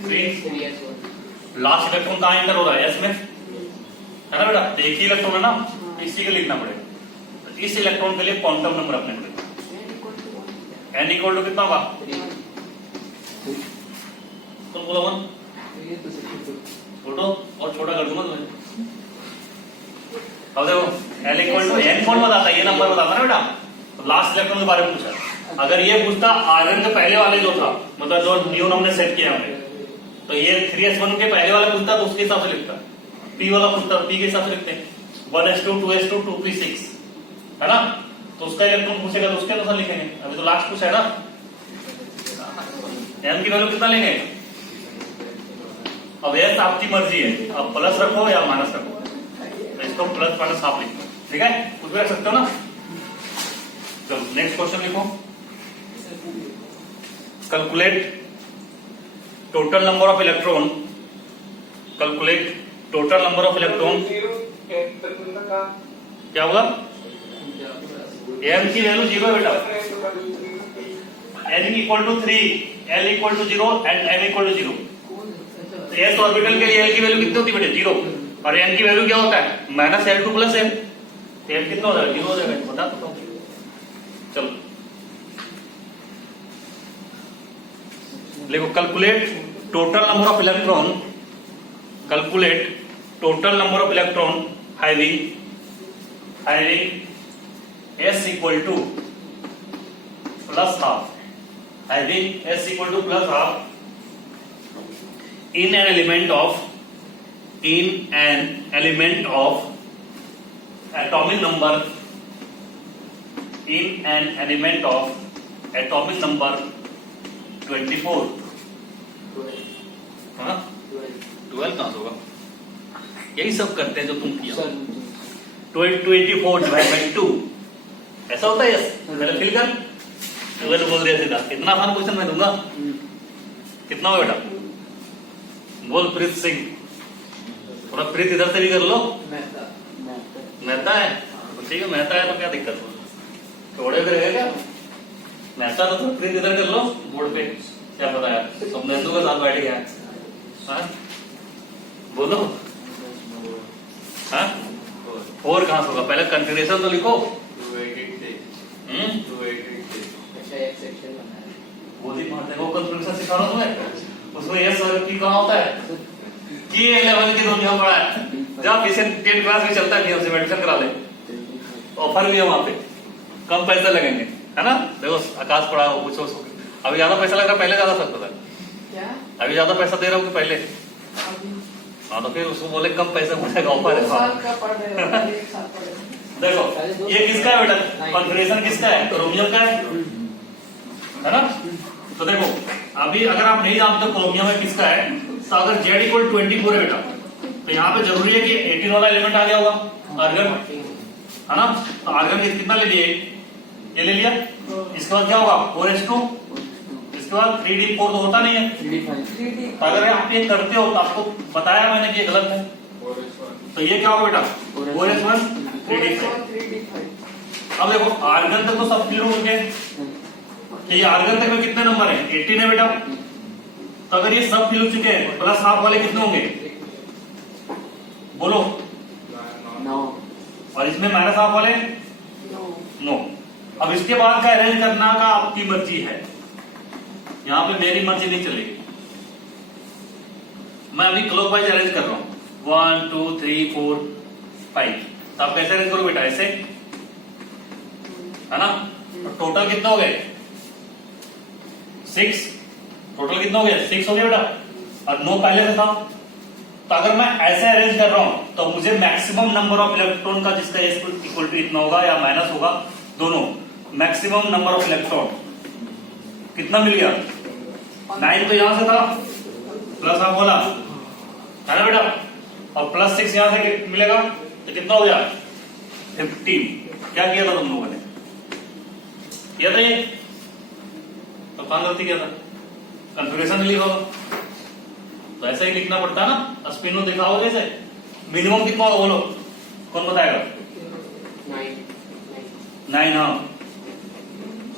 3। लास्ट इलेक्ट्रॉन कहाँ इंटर हो रहा है? एस में, है ना बेटा? तो एक ही इलेक्ट्रॉन है ना, इसी के लिखना पड़ेगा। तो इस इलेक्ट्रॉन के लिए क्वांटम नंबर अपने पड़ेगा। n इक्वल टू कितना होगा? कौन बोला 1? छोटो और छोटा कर दूंगा तुम्हें। अब देखो, L इक्वल टू n कौन बताता है? ये नंबर बताता ना बेटा। तो लास्ट इलेक्ट्रॉन के बारे में पूछा। अगर ये पूछता आयरन के पहले वाले जो था, मतलब जो नियोन हमने सेट किया हमने, तो ये 3s1 के पहले वाला पूछता तो उसके हिसाब से लिखता। P वाला पूछता, P के हिसाब से लिखते हैं। 1s2 2s2 2p6, है ना? तो उसका इलेक्ट्रॉन पूछेगा तो उसके अनुसार लिखेंगे। अभी तो लास्ट पूछा है ना। m की वैल्यू कितना लेंगे? अब s आपकी मर्जी है, अब प्लस रखो या माइनस रखो। तो इसको प्लस माइनस आप लिखो, ठीक है? कुछ भी रख सकते हो ना। चलो नेक्स्ट क्वेश्चन लिखो। Calculate total number of electron. क्या होगा? m की वैल्यू 0 है बेटा। n equal to 3, l equal to 0 and m equal to 0। तो s ऑर्बिटल के लिए l की वैल्यू कितनी होती है बेटे? 0। और n की वैल्यू क्या होता है? -L2 + m। तो m कितना हो जाएगा? 0 हो जाएगा। बता दो। चलो देखो, calculate total number of electron having s equal to +½ in an element of atomic number 24। हाँ 12 कहाँ से होगा? यही सब करते हैं जो तुम किया। सर 24 डिवाइड बाई 2 ऐसा होता है। यस पहले फिल कर, अगर बोल दिया सीधा। इतना आसान क्वेश्चन मैं दूंगा। कितना हो बेटा? बोल प्रीत सिंह। थोड़ा प्रीत इधर से भी कर लो। मेहता मेहता है तो ठीक है, मेहता है तो क्या दिक्कत है? थोड़े भी रहेगा क्या? मेहता तो प्रीत इधर कर लो बोर्ड पे। क्या पता यार, सब नेंदू के साथ बैठे हैं। हाँ? बोलो। हाँ? और कहाँ से होगा? पहले कॉन्फ़िगरेशन तो लिखो। अच्छा एक सेक्शन बना है। वो कॉन्फ़िगरेशन सिखा रहा हूँ मैं। उसमें यस और की कहाँ होता है? की 11 की दुनिया पड़ा है। जहाँ पीछे 10 क्लास में चलता है, हमसे एडमिशन करा ले। ऑफर भी है वहाँ पे, कम पैसे लगेंगे, है ना? देखो आकाश पढ़ा हो, पूछो उसको। अभी ज्यादा पैसा लग रहा है, पहले ज्यादा सकता था। क्या? अभी ज्यादा पैसा दे रहा हूँ कि पहले? अभी हाँ तो फिर उसको बोले कम पैसा पड़ेगा, ऑफर 2 है। साल का पढ़ रहे हो, एक साल पढ़ रहे हो। देखो ये किसका है बेटा? कॉन्फ़िगरेशन किसका है? क्रोमियम का है ना? तो देखो अभी अगर आप नहीं जानते क्रोमियम में किसका है, तो अगर Z इक्वल 24 है बेटा, तो यहाँ पे जरूरी है कि 18 वाला एलिमेंट आ गया होगा, आर्गन, है ना? तो आर्गन कितना ले लिए? ये ले लिया। इसके बाद क्या होगा? 4s2। इसके बाद 3d4 तो होता नहीं है। 3D तो अगर आप ये करते हो तो आपको बताया मैंने कि ये गलत है। तो ये क्या होगा बेटा? 4s1 3d5। 3D5। अब देखो आर्गन तक तो सब क्लियर हो गए कि ये आर्गन तक में कितने नंबर है? 18 है बेटा। तो अगर ये सब फिल हो चुके हैं, प्लस हाफ वाले कितने होंगे? बोलो। 9 और इसमें माइनस हाफ वाले 9। अब इसके बाद का अरेंज करना का आपकी मर्जी है, यहाँ पे मेरी मर्जी नहीं चलेगी। मैं अभी क्लॉकवाइज अरेंज कर रहा हूँ, 1 2 3 4 5। तो आप कैसे अरेंज करो बेटा? ऐसे, है ना? तो टोटल कितने हो गए? 6। टोटल कितना हो गया? 6 हो गया बेटा। और 9 पहले से था। तो अगर मैं ऐसे अरेंज कर रहा हूं तो मुझे मैक्सिमम नंबर ऑफ इलेक्ट्रॉन का, जिसका इक्वल टू इतना होगा या माइनस होगा, दोनों, मैक्सिमम नंबर ऑफ इलेक्ट्रॉन कितना मिल गया? 9 तो यहां से था, प्लस आप बोला, है ना बेटा? और प्लस 6 यहां से मिलेगा, तो कितना हो गया? 15। क्या किया था तुम लोगों ने? किया था ये? तो कहां गलती किया था? कॉन्फ़िगरेशन लिखा होगा तो ऐसा ही लिखना पड़ता है ना। स्पिनो दिखाओ जैसे। मिनिमम कितना होगा बोलो, कौन बताएगा? 9। हाँ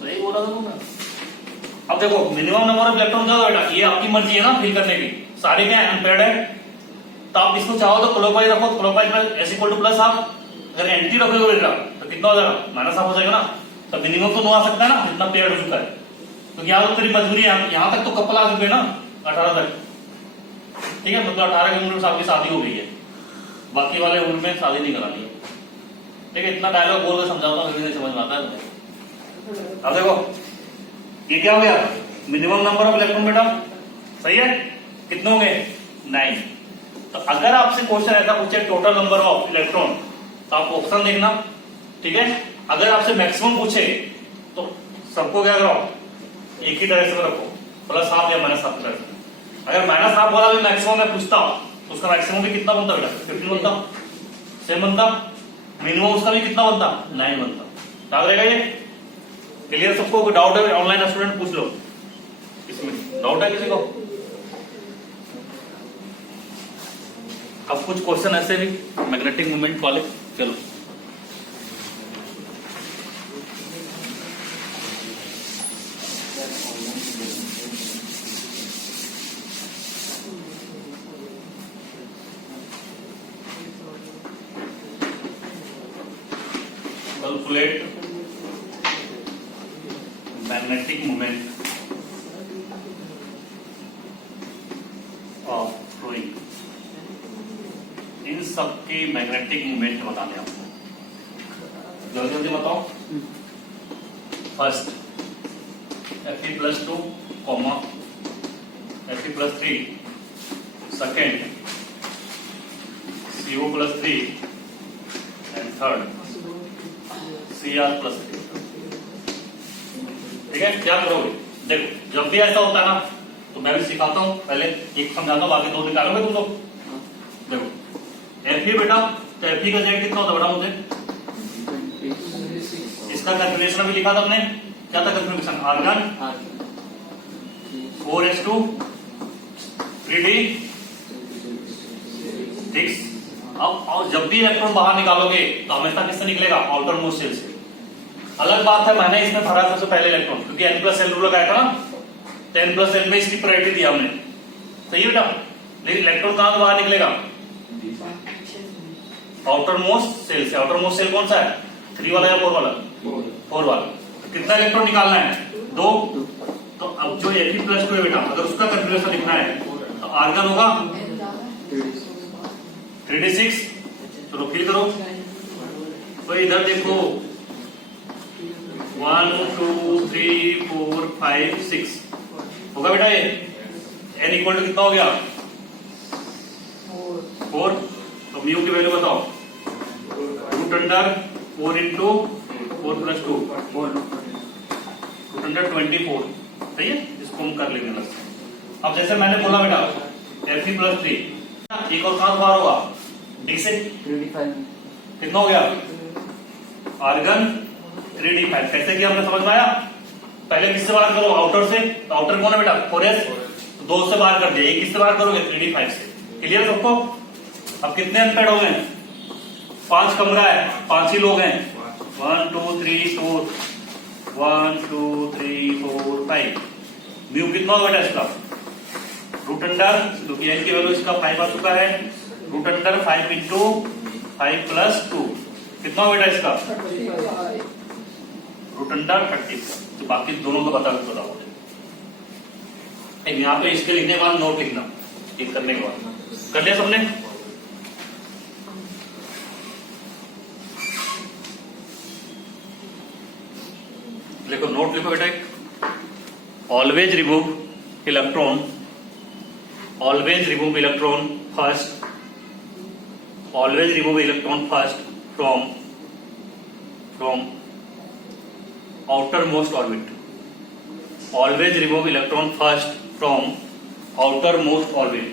सही बोला था तुमने। अब देखो मिनिमम नंबर ऑफ इलेक्ट्रॉन क्या होगा बेटा? ये आपकी मर्जी है ना फिल करने की, सारे क्या अनपेयर्ड है। तो आप इसको चाहो तो क्लॉकवाइज रखो, क्लॉकवाइज में s equal two plus half. अगर एंटी रखोगे बेटा तो कितना हो जाएगा? माइनस हाफ हो जाएगा ना। तो मिनिमम तो 9 आ सकता है ना, जितना पेयर्ड हो चुका है। तो यहाँ तो तेरी मजबूरी है, यहाँ तक तो कपल आ चुके हैं ना, 18 तक, ठीक है? मतलब 18 की उम्र में आपकी शादी हो गई है, बाकी वाले उम्र में शादी नहीं करानी है, ठीक है? इतना डायलॉग बोल के समझाता हूँ, नहीं समझ में आता है तुम्हें। अब देखो ये क्या हो गया? मिनिमम नंबर ऑफ इलेक्ट्रॉन बेटा, सही है? कितने होंगे? 9। तो अगर आपसे क्वेश्चन ऐसा पूछे टोटल नंबर ऑफ इलेक्ट्रॉन, तो आप ऑप्शन देखना, ठीक है? अगर आपसे मैक्सिमम पूछे तो सबको क्या करो? एक ही डायरेक्शन में रखो, प्लस हाफ या माइनस हाफ डायरेक्शन। अगर माइनस हाफ वाला भी मैक्सिमम में पूछता तो उसका मैक्सिमम भी कितना बनता बेटा? 15 बनता, सेम बनता। मिनिमम उसका भी कितना बनता? 9 बनता। याद रहेगा ये? क्लियर सबको? कोई डाउट है? ऑनलाइन स्टूडेंट पूछ लो, इसमें डाउट है किसी को? अब कुछ क्वेश्चन ऐसे भी मैग्नेटिक मोमेंट वाले, चलो calculate magnetic moment of flowing. इन सबके मैग्नेटिक मोमेंट बताने आपको, जल्दी जल्दी बताओ। First Fe+2, Fe+3, second CO+3 and third Cr+3। ठीक है? क्या करोगे? देखो जब भी ऐसा होता है ना तो मैं भी सिखाता हूं, पहले एक समझाता हूं, बाकी 2 निकालोगे तुम लोग। देखो Fe बेटा, तो Fe का जेड कितना होता है बेटा मुझे? इसका कैलकुलेशन अभी लिखा था हमने, क्या था कैलकुलेशन? Argon 4s2 3d 6। अब और जब भी इलेक्ट्रॉन बाहर निकालोगे तो हमेशा किससे निकलेगा? आउटर मोस्ट शेल से। अलग बात है मैंने इसमें भरा सबसे पहले इलेक्ट्रॉन, क्योंकि n+l रूल लगाया था ना, तो n+l में इसकी प्रायोरिटी दिया हमने, सही है बेटा। लेकिन इलेक्ट्रॉन कहां से बाहर निकलेगा? आउटर मोस्ट सेल से। आउटर मोस्ट सेल कौन सा है? 3 वाला या 4 वाला? 4 वाला। तो कितना इलेक्ट्रॉन निकालना है? 2। तो अब जो Fe+2 है बेटा, अगर उसका कैलकुलेशन लिखना है तो आर्गन होगा 3d6। चलो फिल करो। तो इधर देखो 1 2 3 4 5 6 होगा बेटा ये। n इक्वल टू कितना हो गया? 4। तो म्यू की वैल्यू बताओ। √4 इंटू 4 + 2 √24। सही है, इसको हम कर लेंगे बस। अब जैसे मैंने बोला बेटा Fe+3 एक और कहां बाहर होगा? D से। कितना हो गया? Argon 3d5। कैसे किया हमने समझ में आया? पहले किससे बाहर करो? आउटर से। तो आउटर कौन है बेटा? 4s। तो 2 से बाहर कर दिया, एक किससे बाहर करोगे? 3d5 से। क्लियर सबको? अब कितने अनपेड हो गए? 5 कमरा है, 5 ही लोग हैं। 1 2 3 4 1 2 3 4 5। म्यू कितना होगा बेटा इसका? √, क्योंकि n की वैल्यू इसका 5 आ चुका है। √5 इंटू 5 + 2 कितना बेटा इसका? 35। तो बाकी दोनों का बता दो। यहाँ पे इसके लिखने के बाद नोट लिखना, ये करने के बाद। कर लिया सबने? देखो नोट लिखो बेटा एक। Always remove electron first. Always remove electron first from outermost orbit. Always remove electron first from outermost orbit.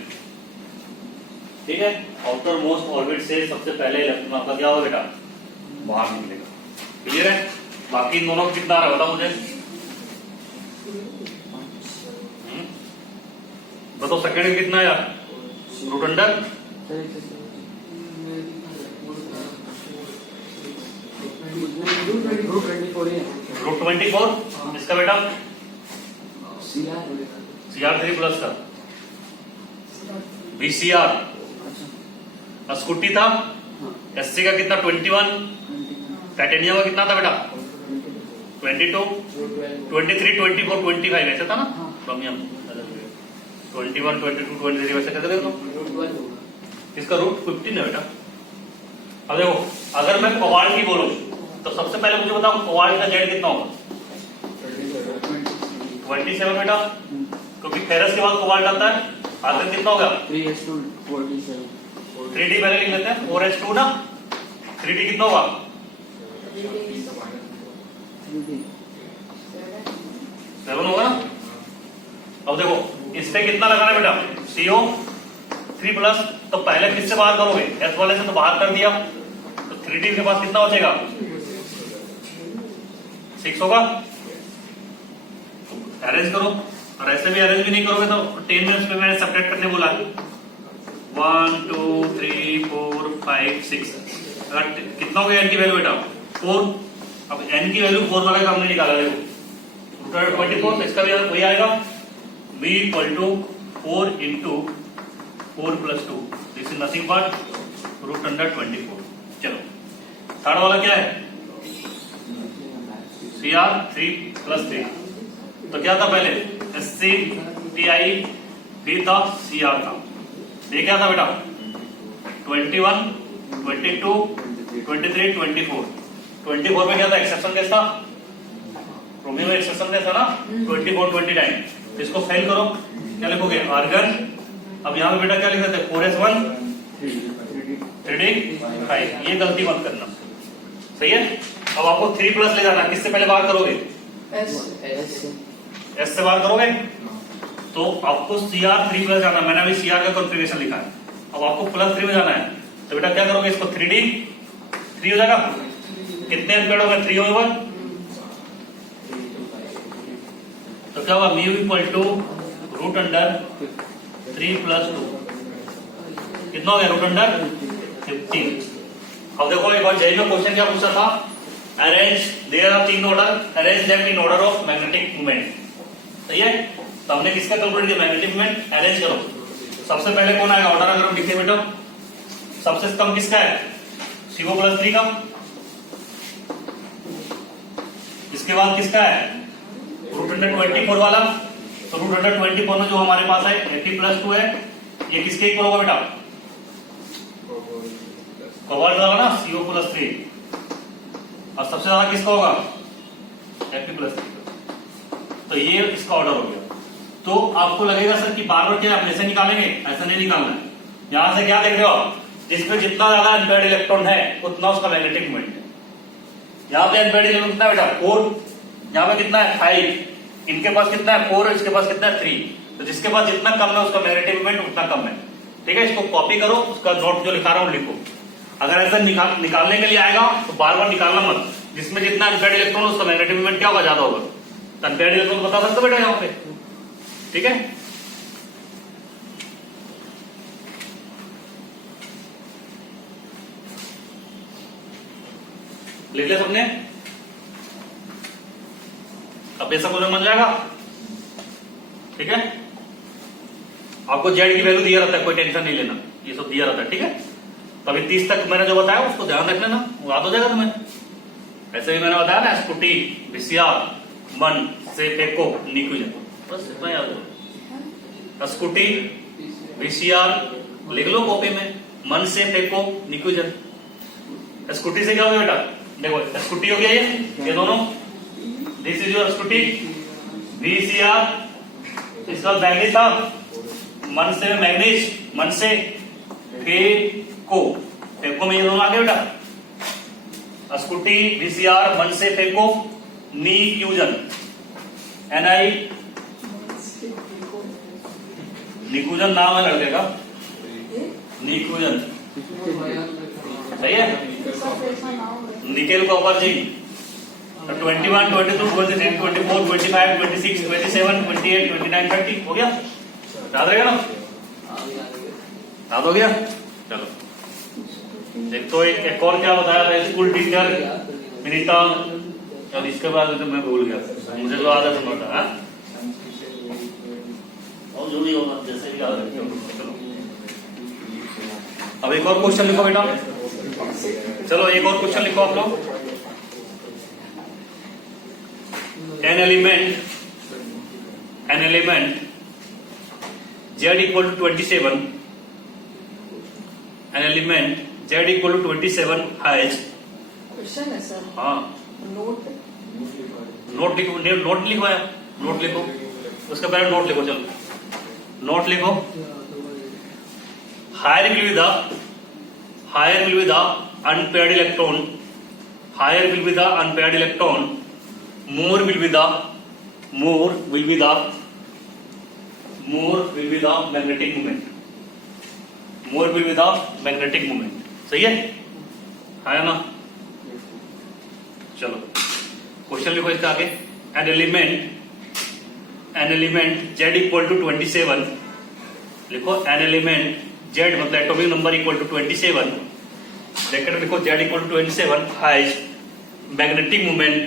ठीक है, outermost orbit से सबसे पहले इलेक्ट्रॉन आपका क्या होगा बेटा? बाहर निकलेगा। क्लियर है? बाकी इन दोनों को कितना आ रहा है बताओ मुझे? बताओ सेकंड में कितना आया? √24 इसका बेटा CR3 प्लस का BCR। स्कूटी था SC का कितना? 21। टाइटेनियम का कितना था बेटा? 22 23 24 25 ऐसा था ना? क्रोमियम 21 22 23 वैसे कैसे देखो? इसका √15 है बेटा। अब देखो अगर मैं कोबाल्ट की बोलूं तो सबसे पहले मुझे बताओ कोबाल्ट का जेड कितना होगा? 27 बेटा, क्योंकि फेरस के बाद कोबाल्ट आता है। आखिर कितना होगा? 3d पहले लिख लेते हैं। 4s2 ना, 3d कितना होगा? 7 होगा ना। अब देखो इससे कितना लगाना बेटा? CO3+। तो पहले किससे बाहर करोगे? S वाले से तो बाहर कर दिया, तो 3d के पास कितना बचेगा? 6 होगा। अरेंज करो, और ऐसे भी अरेंज भी नहीं करोगे तो 10 मिनट्स पे मैंने सब्ट्रैक्ट करने बोला। 1 2 3 4 5 6। अगर कितना हो गया n की वैल्यू बेटा? 4। अब n की वैल्यू 4 वाला का हमने निकाला। देखो √24 इसका भी वही आएगा। B = 4 × 4 + 2। This is nothing but √24। चलो थर्ड वाला क्या है? CR3 + 3। तो क्या था पहले? SCTI फिर था CR था। ये क्या था बेटा? 21 22 23 24। 24 में क्या था? एक्सेप्शन केस था। क्रोमियम में एक्सेप्शन केस था ना? 24 29। इसको फेल करो, क्या लिखोगे? आर्गन। अब यहाँ पे बेटा क्या लिख देते? 4s1 3d5। ये गलती मत करना, सही है। अब आपको 3+ ले जाना। किससे पहले बाहर करोगे? S से बाहर करोगे तो आपको CR3+ जाना। मैंने अभी CR का कॉन्फ़िगरेशन लिखा है। अब आपको +3 में जाना है। तो बेटा क्या करोगे इसको 3D 3 हो जाएगा। कितने एम्पेयर होगा 3 ओवर, तो क्या होगा mu equal to root under 3 plus 2, कितना हो गया रूट अंडर 15। अब देखो एक बार जेई में क्वेश्चन क्या पूछा था, arrange there are 3 order, arrange them in order of magnetic moment. सही है, तो हमने किसका कैलकुलेट किया मैग्नेटिक मोमेंट, अरेंज करो। सबसे पहले कौन आएगा ऑर्डर अगर हम लिखे बेटा, सबसे कम किसका है CO प्लस 3 का, इसके बाद किसका है रूट अंडर 24 वाला, तो रूट अंडर 24 में जो हमारे पास है 80 प्लस 2 है, ये किसके इक्वल होगा बेटा, कोबाल्ट वाला ना CO प्लस 3, और सबसे ज्यादा किसका होगा 80 प्लस 3, तो ये इसका ऑर्डर हो गया। तो आपको लगेगा सर कि बार बार क्या आप ऐसे निकालेंगे, ऐसा नहीं निकालना है। यहां से क्या देख रहे हो आप, जिसमें जितना ज्यादा अनपेयर्ड इलेक्ट्रॉन है उतना उसका मैग्नेटिक मोमेंट है। यहाँ पे अनपेयर्ड इलेक्ट्रॉन कितना है बेटा 4, यहाँ पे कितना है 5, इनके पास कितना है 4, इसके पास कितना है 3, तो जिसके पास जितना कम है उसका मैग्नेटिक मोमेंट उतना कम है। ठीक है, इसको कॉपी करो, उसका नोट जो लिखा रहा हूं लिखो। अगर ऐसा निकालने के लिए आएगा तो बार बार निकालना मत, जिसमें जितना अनपेयर्ड इलेक्ट्रॉन उसका मैग्नेटिक मोमेंट क्या होगा ज्यादा होगा, तो अनपेयर्ड इलेक्ट्रॉन बता सकते हो बेटा यहाँ पे। ठीक है, लिख लिया सबने, अब ऐसा क्वेश्चन बन जाएगा। ठीक है, आपको जेड की वैल्यू दिया रहता है, कोई टेंशन नहीं लेना, ये सब दिया रहता है। ठीक है, तो अभी 30 तक मैंने जो बताया उसको ध्यान रख लेना, वो याद हो जाएगा तुम्हें। ऐसे भी मैंने बताया ना, स्कूटी विसियार मन से फेंको निकुजन, बस इतना याद हो। स्कूटी विसियार लिख लो कॉपी में, मन से फेंको निकुजन। स्कूटी से क्या हो गया बेटा, देखो स्कूटी हो गया ये दोनों, this is your scooty VCR, इसका मैग्नीज था मन से मैग्नीज, मन से फेंको, फेंको में ये दोनों आ गए बेटा, स्कूटी VCR मन से फेंको निकुजन, NI निकुजन नाम है लड़के का, निकुजन सही है, निकेल कॉपर जिंक। 21, 22, 23, 24, 25, 26, 27, 28, 29, 30 हो गया, याद रहेगा ना, याद हो गया। चलो एक तो एक और क्या बताया था, स्कूल टीचर विनीता, और इसके बाद तो मैं भूल गया, मुझे तो आदत नहीं होता है, और जो भी होगा जैसे भी याद रखते हो। चलो अब एक और क्वेश्चन लिखो बेटा, चलो एक और क्वेश्चन लिखो आप लोग। An element Z equal to 27, an element Z equal to 27 has, question है सर, हाँ नोट नोट लिखो, नोट लिखवाया, नोट लिखो, उसका पहले नोट लिखो, चलो नोट लिखो। Higher will be the unpaired electron, higher will be the unpaired electron, more will be the magnetic moment, more will be the magnetic moment, सही है ना। चलो क्वेश्चन लिखो इसका आगे, an element Z equal to 27, लिखो an element Z मतलब atomic number equal to 27, bracket में लिखो Z equal to 27 has magnetic moment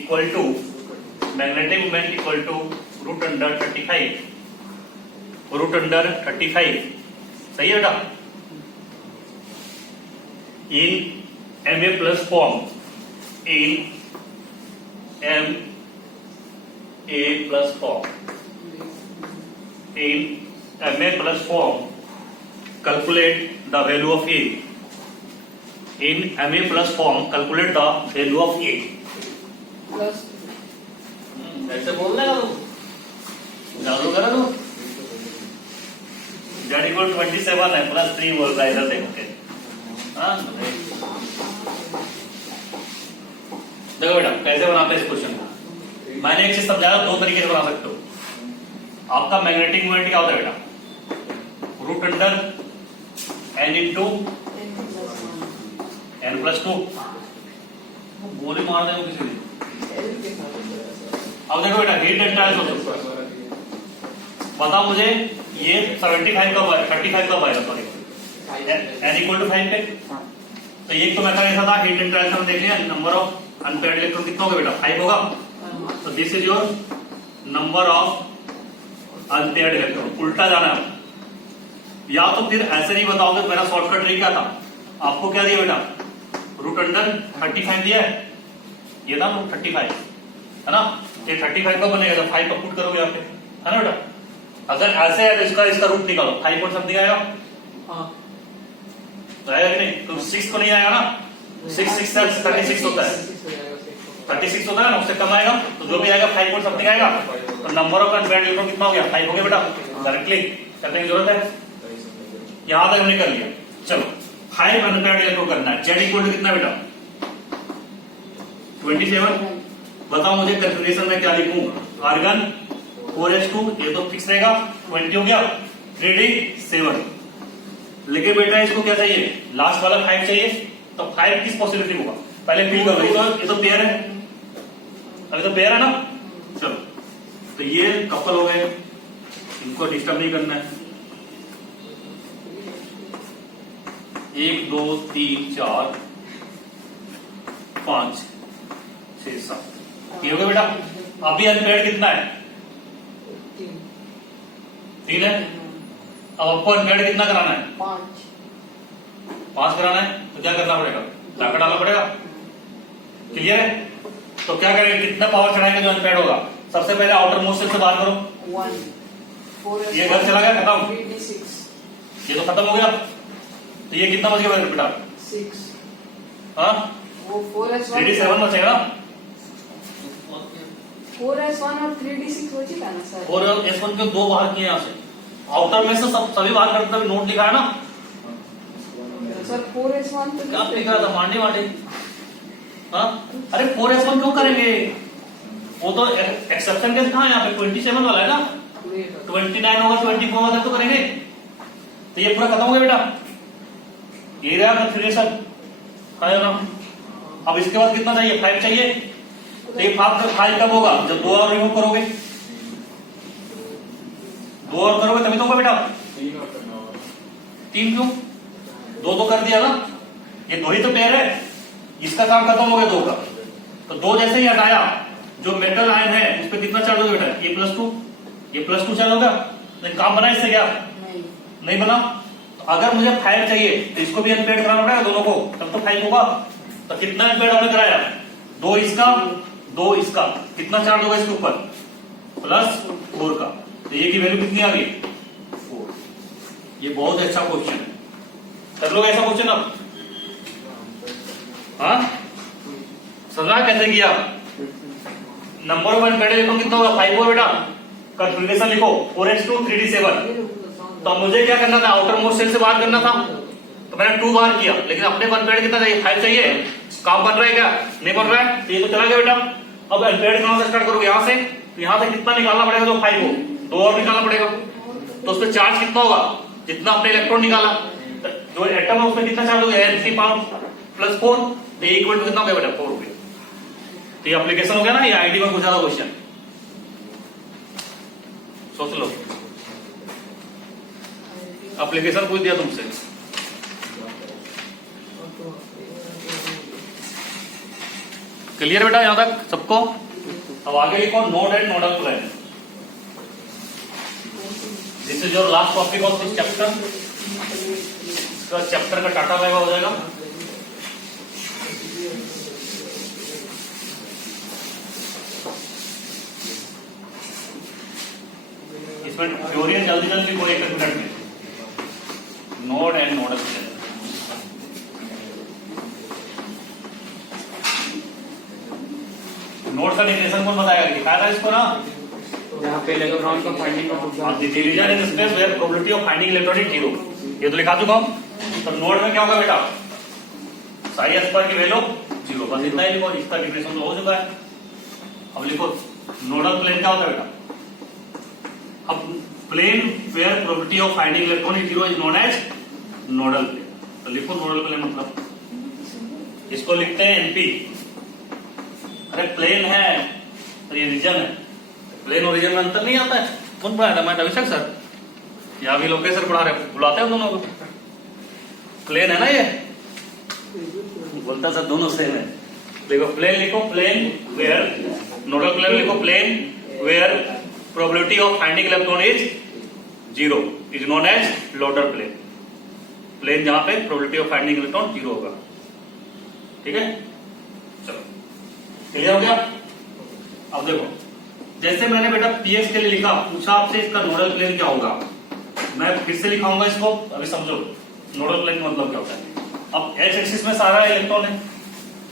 equal to root under 35, सही है बेटा। in Ma plus form, calculate the value of A. In MA plus form, calculate the value of A. Plus ऐसे बोल देगा तू, जादू करा तू। Z equal 27 है, प्लस 3 बोल रहा है इधर देख के। देखो बेटा कैसे बनाते हैं इस क्वेश्चन को, मैंने एक चीज समझाया, दो तरीके से बना सकते हो। आपका मैग्नेटिक मोमेंट क्या होता है बेटा, root under n into N n plus 1. Plus 2। गोली मार देंगे किसी ने। L के साथ है सर. अब देखो बेटा हीट एंट्रांस होता है। बताओ मुझे ये 75 कब आएगा, 35 कब आएगा, सॉरी n इक्वल टू 5 पे। तो ये तो मेथड ऐसा था, हीट एंट्रांस हम देख लिया, नंबर ऑफ अनपेयर्ड इलेक्ट्रॉन कितना होगा बेटा, 5 होगा। तो this is your number of unpaired electron. उल्टा जाना है, या तो फिर ऐसे नहीं बताओगे। मेरा शॉर्टकट ट्रिक क्या था, आपको क्या दिया बेटा, रूट अंडर 35 दिया है, ये था रूट 35 है ना। ये 35 का बनेगा तो 5 का पुट करोगे यहाँ पे, है ना बेटा। अगर ऐसे है तो इसका रूट निकालो, 5 पॉइंट समथिंग आएगा, हाँ. तो आएगा कि नहीं, तो 6 तो नहीं आएगा ना, 6 6 36 होता है, 36 होता है ना, उससे कम आएगा। तो जो भी आएगा 5 पॉइंट समथिंग आएगा। तो नंबर ऑफ अनपेयर्ड इलेक्ट्रॉन कितना हो गया, 5 हो गया बेटा। डायरेक्टली करने की जरूरत है, यहां तक हमने कर लिया। चलो 5 अनपेयर्ड इलेक्ट्रॉन करना है। जेड इक्वल टू कितना बेटा, 27। बताओ मुझे कंफिग्रेशन में क्या लिखूं, आर्गन 4s2, ये तो फिक्स रहेगा, 20 हो गया, 3d7। लेकिन बेटा इसको क्या चाहिए, लास्ट वाला 5 चाहिए। तो 5 किस पॉसिबिलिटी होगा, पहले फिल करो। ये तो पेयर है, अभी तो पेयर है ना। चलो तो ये कपल हो गए, इनको डिस्टर्ब नहीं करना है। 1 2 3 4 5 6 7 ये हो गया बेटा। अभी अनपेयर्ड कितना है, 3 है। अब आपको अनपेयर्ड कितना कराना है, 5 कराना है। तो क्या करना पड़ेगा, लाकर डालना पड़ेगा। क्लियर है। तो क्या करेंगे, कितना पावर चढ़ाएंगे जो अनपेयर्ड होगा। सबसे पहले आउटर मोस्ट सेल से बाहर करो, 1 4s1, ये घर चला गया, खत्म। 3d6 ये तो खत्म हो गया। तो ये कितना बच गया बेटा, 6. हाँ वो 4s1 3d7 बचेगा ना। 4s1 और 3d6 बची था ना सर. और S1 के 2 बाहर किए यहाँ से, आउटर में से सभी बाहर करते हुए नोट लिखा है ना। सर 4s1 तो क्या लिखा था, मांडी मांडी। हाँ अरे 4s1 क्यों करेंगे, वो तो एक्सेप्शन केस कहाँ है, यहाँ पे 27 वाला है ना। 29 होगा, 24 वाला तो करेंगे। तो ये पूरा खत्म हो गया बेटा, ये रहा कंफिग्रेशन है ना। अब इसके बाद कितना चाहिए, 5 चाहिए। तो ये 5 कब होगा, जब 2 और रिमूव करोगे, 2 और करोगे तभी तो होगा बेटा। 3 क्यों, 2 तो कर दिया ना, ये 2 ही तो पेयर है। इसका काम खत्म हो गया 2 का। तो 2 जैसे ही हटाया, जो मेटल आयन है उस पर कितना चार्ज होगा बेटा, ये +2, ये +2 चार्ज होगा। लेकिन काम बना इससे क्या, नहीं बना। तो अगर मुझे 5 चाहिए तो इसको भी अनपेयर्ड कराना पड़ेगा दोनों को, तब तो 5 होगा। तो कितना अनपेयर्ड हमने कराया, 2 इसका 2 इसका, कितना चार्ज होगा इसके ऊपर, +4 का। तो ये की वैल्यू कितनी आ गई, 4। ये बहुत अच्छा क्वेश्चन है, कर लोगे ऐसा क्वेश्चन अब। हाँ समझा कैसे किया। नंबर ऑफ अनपेयर्ड इलेक्ट्रॉन कितना होगा, 5 होगा बेटा। कंफिग्रेशन लिखो 4s2 3d7। तो मुझे क्या करना था, आउटर मोस्ट सेल से बाहर करना था, तो मैंने 2 बाहर किया। लेकिन अपने को अनपेयर्ड कितना चाहिए, 5 चाहिए। काम बन रहा है क्या, नहीं बन रहा है, तो ये तो चला गया बेटा। अब अनपेयर्ड कहां से स्टार्ट करोगे, यहां से। तो यहां से कितना निकालना पड़ेगा, जो 5 हो, 2 और निकालना पड़ेगा। तो उस पर चार्ज कितना होगा, जितना अपने इलेक्ट्रॉन निकाला, जो एटम है उसमें कितना चार्ज हो गया, N3 +4। तो ये इक्वल टू कितना हो गया बेटा, 4 हो गया। तो ये एप्लीकेशन हो गया ना, ये आईटी में पूछा था क्वेश्चन, सोच लो। एप्लीकेशन पूछ दिया तुमसे। क्लियर बेटा यहां तक सबको। अब आगे लिखो node and nodal plane. This is your last topic of this chapter. इसका चैप्टर का टाटा बाय बाय हो जाएगा। इसमें थ्योरी जल्दी जल्दी कोई 1 मिनट में, node and nodal plane. Node का डेफिनेशन कौन बताएगा, लिखा था इसको ना, यहाँ पे इलेक्ट्रॉन का फाइंडिंग का division in space where probability of finding electron is 0। ये तो लिखा चुका हूं। तो नोड में क्या होगा बेटा, साई एस पर की वैल्यू 0, बस इतना ही लिखो। इसका डेफिनेशन तो हो चुका है। अब लिखो नोडल प्लेन क्या होता है बेटा। अब plane where probability of finding electron in zero is known as nodal plane. तो लिखो नोडल प्लेन मतलब, इसको लिखते हैं एनपी। अरे प्लेन है और ये रीजन है, प्लेन और रीजन में अंतर नहीं आता है। कौन पढ़ाया था? मैं अभिषेक सर या अभी लोकेश सर पढ़ा रहे, बुलाते हैं दोनों को। प्लेन है ना ये, बोलता सर दोनों सेम है। देखो प्लेन लिखो, प्लेन वेयर, नोडल प्लेन लिखो, plane where probability of finding electron is zero is known as loader plane. Plane जहां पे probability of finding electron zero होगा। ठीक है, चलो क्लियर हो गया। अब देखो, जैसे मैंने बेटा पीएक्स के लिए लिखा, पूछा आपसे इसका नोडल प्लेन क्या होगा, मैं फिर से लिखाऊंगा इसको। अभी समझो नोडल प्लेन का मतलब क्या होता है। अब एक्स एक्सिस में सारा इलेक्ट्रॉन है,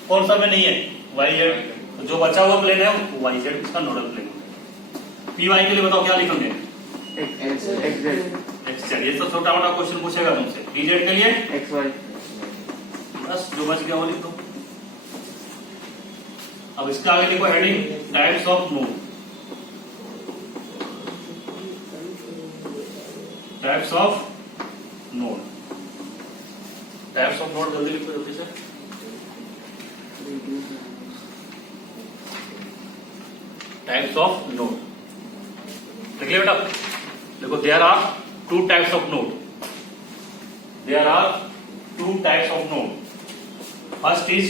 कौन सा में नहीं है? Y Z. तो जो बचा हुआ प्लेन है वो वाई जेड इसका नोडल प्लेन है। पी वाई के लिए बताओ क्या लिखेंगे? X Z. ये तो छोटा मोटा क्वेश्चन पूछेगा तुमसे। डी जेड के लिए एक्स वाई। बस जो बच गया वो लिख दो। अब इसके आगे लिखो heading types of node. Types of node, types of node जल्दी लिखो जल्दी से। टाइप्स ऑफ नोड लिख लिया बेटा। देखो there are two types of node, there are two types of node. First is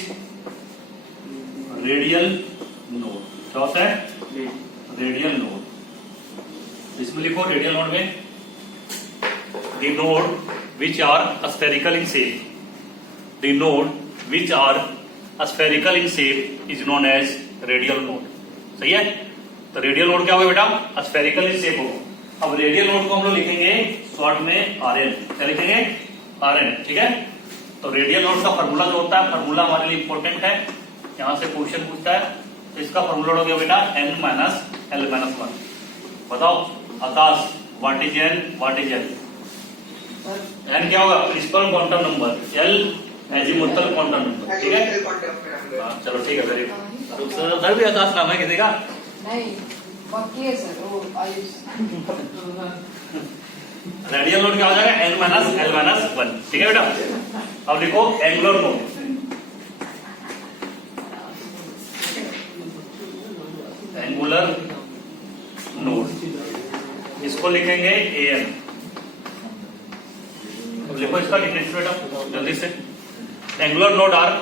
radial node. क्या होता है? Radial node. इसमें लिखो रेडियल नोड में the node which are spherical in shape, the node which are spherical in shape is known as radial node। सही है? तो radial node क्या होगा बेटा? स्फेरिकल इन शेप होगा। अब रेडियल नोड को हम लोग लिखेंगे शॉर्ट में आरएन। क्या लिखेंगे? आरएन। ठीक है, तो रेडियल नोड का फॉर्मूला जो होता है, फॉर्मूला हमारे लिए इंपॉर्टेंट है, यहां से क्वेश्चन पूछता है। तो इसका फॉर्मूला हो गया बेटा n माइनस l माइनस 1। बताओ Akash, what is n, what is l? n क्या होगा? Principal quantum number, l azimuthal quantum number. ठीक है, चलो ठीक है, वेरी गुड। सर भी आकाश नाम है किसी का? नहीं, बाकी है सर वो आयुष। रेडियल नोड क्या हो जाएगा? n minus l minus 1। ठीक है बेटा, अब लिखो एंगुलर नोड। एंगुलर नोड, इसको लिखेंगे an। अब लिखो इसका डिफरेंस बेटा जल्दी से। Angular node are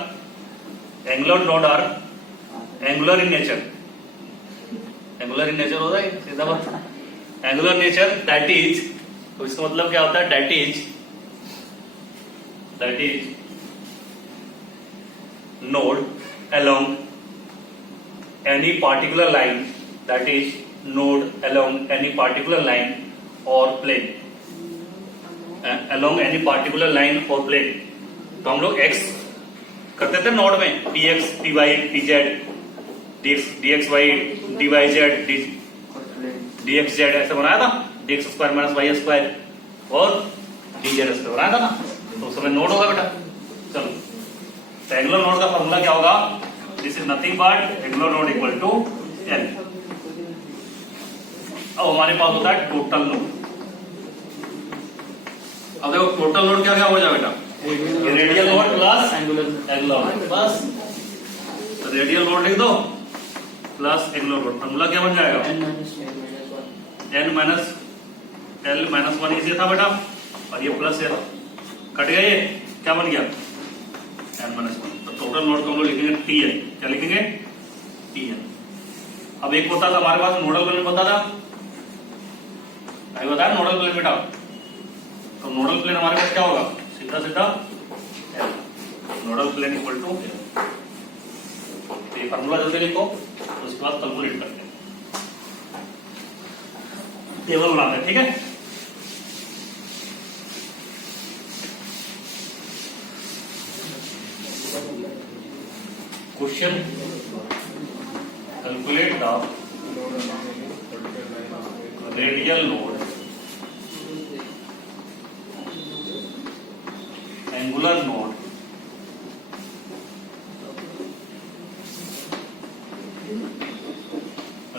angular in nature. Angular in nature होता है सीधा बात। एंगुलर नेचर दैट इज, तो इसका मतलब क्या होता है? That is node along any particular line, that is node along any particular line और plane, along any particular line और प्लेन। तो हम लोग एक्स करते थे नोड में, p x, p y, p z, d x Y, d Y z, d x z ऐसे बनाया था। D x square minus Y square और डी जेड स्क्वायर बनाया था ना, तो उस समय नोड होगा बेटा। चलो, तो एंगुलर नोड का फॉर्मूला क्या होगा? This is nothing but angular node equal to L. अब हमारे पास होता है टोटल नोड। अब देखो टोटल नोड क्या क्या हो जाए बेटा? Radial node plus angular node, बस रेडियल नोड लिख दो प्लस एंगुलर नोड। फॉर्मूला क्या बन जाएगा? n माइनस l माइनस 1 इसे था बेटा, और ये प्लस है, कट गया ये, क्या बन गया? n minus 1। तो टोटल नोड को हम लोग लिखेंगे tn। क्या लिखेंगे? tn। अब एक होता था हमारे पास नोडल प्लेन होता था, अभी बताया नोडल प्लेन बेटा। तो नोडल प्लेन हमारे पास क्या होगा? सीधा सीधा L, nodal plane equal to L। तो ये फॉर्मूला जल्दी लिखो, उसके बाद कैलकुलेट करते हैं, टेबल बनाते हैं। ठीक है, question calculate the radial node, angular node,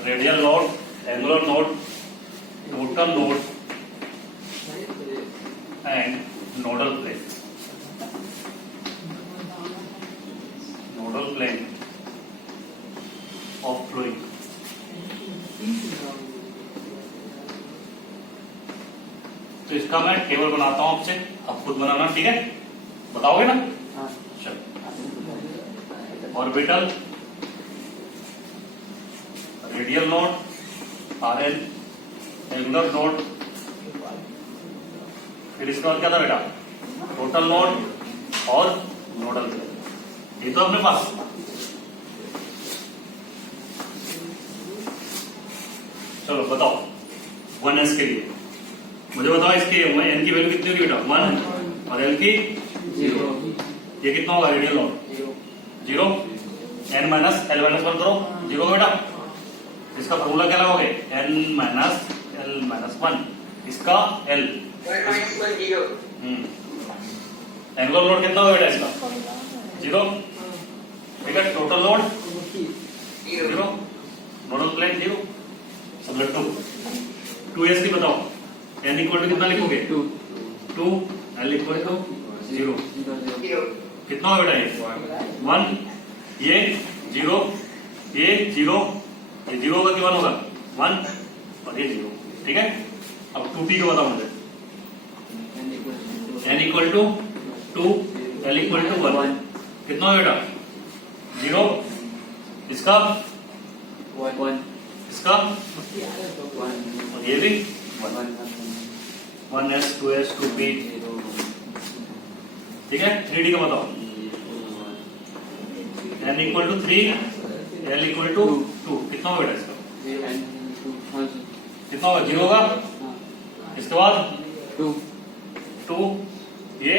radial node, angular node, total node and nodal plane. Nodal plane of fluid. तो इसका मैं टेबल बनाता हूं आपसे, आप खुद बनाना, ठीक है? बताओगे ना? हाँ। चलो, orbital, radial node, RN, angular node, फिर इसके बाद क्या था बेटा? टोटल नोड और नोडल। ये तो अपने पास। चलो बताओ 1s के लिए मुझे बताओ, इसके n की वैल्यू कितनी होगी बेटा? 1 और l की 0। ये कितना होगा radial node? 0। n minus l minus 1 करो, 0 बेटा। इसका फॉर्मूला क्या लगाओगे? n माइनस l माइनस 1, इसका l एंगुलर लोड कितना होगा बेटा इसका? 0, ठीक है। टोटल लोड 0, नोडल प्लेन 0, सब लट्टू। 2s की बताओ, n इक्वल टू कितना लिखोगे? 2, l इक्वल टू 0, कितना होगा बेटा? ये 1, ये 0, ये 0, ये 0 होगा कि 1 होगा? 1 और ये 0, ठीक है। अब 2p को बताओ मुझे। n equal to 2, l equal to 1, कितना होगा बेटा? 0, इसका 1, इसका और ये भी 1s 2s 2p, ठीक है। 3d का बताओ। n equal to 3, l equal to 2, कितना होगा बेटा इसका? कितना होगा? 0 होगा। इसके बाद 2, ये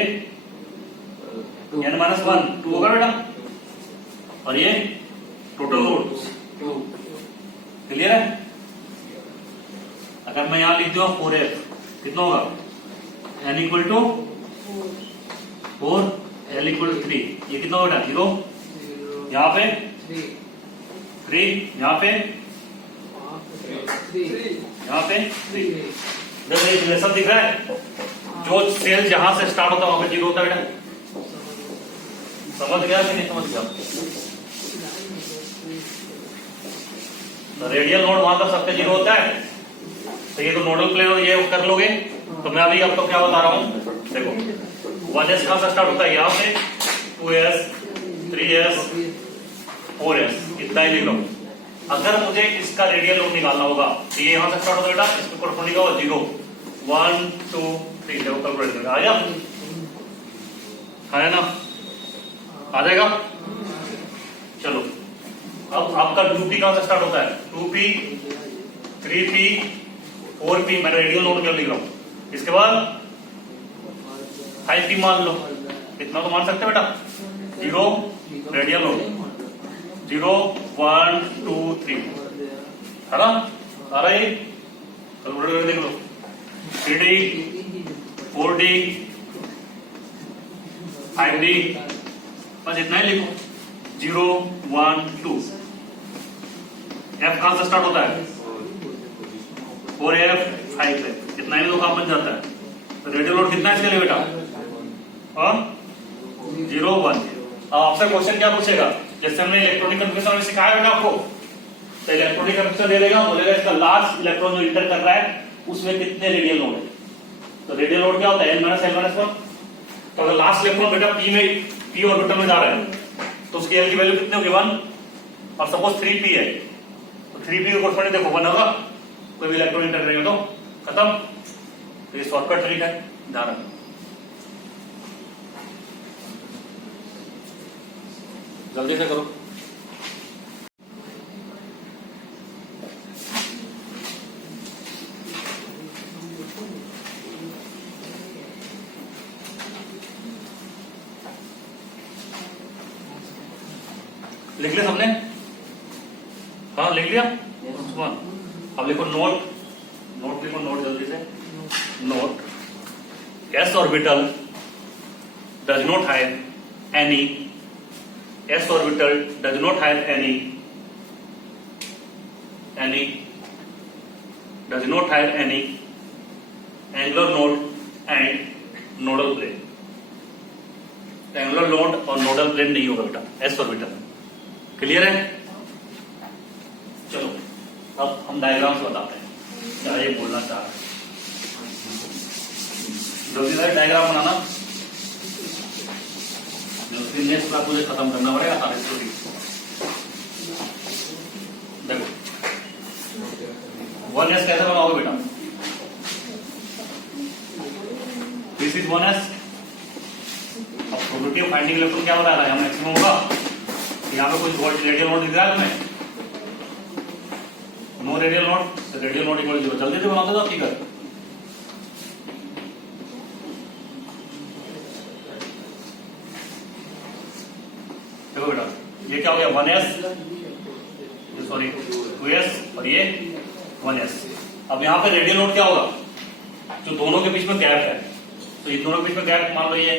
n माइनस 1 2 होगा बेटा, और ये टोटल लोड 2, क्लियर है। अगर मैं यहां लिख दूंगा 4f, कितना होगा? n equal to 4, l equal to 3, ये कितना होगा? 0, यहाँ पे 3, यहाँ पे 3। देखो ये रिलेशन दिख रहा है, जो सेल जहां से स्टार्ट होता है वहां पे 0 होता है बेटा। समझ गया कि नहीं समझ गया? तो रेडियल नोड वहां तक सबके 0 होता है, तो ये तो नोडल प्लेन ये कर लोगे। तो मैं अभी आपको क्या बता रहा हूं, देखो 1s कहां से स्टार्ट होता है? यहाँ से 2s 3s 4s, इतना ही लिख लो। अगर मुझे इसका रेडियल लोड निकालना होगा तो ये यहां से स्टार्ट होता है बेटा, इसको कॉरस्पॉन्डिंग होगा 0, 1 2 3, देखो कैलकुलेट करके आया है ना? आ जाएगा। चलो अब आपका 2p कहां से स्टार्ट होता है? 2p 3p 4p, मैं रेडियल लोड क्यों लिख रहा हूं? इसके बाद 5p मान लो, इतना तो मान सकते बेटा। 0 रेडियल लोड 0 1 2 3, है ना? आ रहा है, कैलकुलेटर देख लो। 3d 4d 5d, बस इतना ही लिखो। 0 1 2। f कहां से स्टार्ट होता है? 4f 5f, इतना ही तो काम बन जाता है। तो रेडियल लोड कितना है इसके लिए बेटा? 0 1। अब आपसे क्वेश्चन क्या पूछेगा? जैसे हमने इलेक्ट्रॉनिक कन्फर्मेशन में सिखाया बेटा आपको, तो इलेक्ट्रॉनिक कन्फर्मेशन ले लेगा, बोलेगा इसका लास्ट इलेक्ट्रॉन जो इंटर कर रहा है उसमें कितने रेडियल लोड है। तो रेडियल लोड क्या होता है? n minus l minus 1। तो अगर लास्ट इलेक्ट्रॉन बेटा p ऑर्बिटल में जा रहा है तो उसकी l की वैल्यू कितनी होगी? 1। और सपोज 3p है तो 3p को कॉरस्पॉन्डिंग देखो 1 होगा, कोई भी इलेक्ट्रॉन इंटर करेगा तो खत्म। तो ये शॉर्टकट ट्रिक है, ध्यान रखना। जल्दी से करो। लिख लिया सबने? हाँ लिख लिया। अब लिखो नोट, नोट लिखो, नोट जल्दी से। Note s orbital does not have any, s orbital does not have any does not have any angular node and nodal plane, angular node और नोडल प्लेन नहीं होगा बेटा एस ऑर्बिटल। क्लियर है? चलो अब हम डायग्राम से बताते हैं क्या ये बोलना चाह रहे हैं। जल्दी से डायग्राम बनाना, नेक्स्ट क्लास मुझे खत्म करना पड़ेगा सारी स्टोरी। देखो 1s कैसे बनाओगे बेटा? This is 1s। अब प्रोबेबिलिटी ऑफ फाइंडिंग इलेक्ट्रॉन क्या बता रहा है? हम मैक्सिमम होगा। यहाँ पे कुछ रेडियल नोड दिख रहा है तुम्हें? No radial node, radial node equal 0। जल्दी से बनाते जाओ फिगर। देखो बेटा ये क्या हो गया? 1s, सॉरी 2s और ये 1s। अब यहाँ पे रेडियल नोड क्या होगा? जो दोनों के बीच में गैप है, तो इन दोनों के बीच में गैप मान लो ये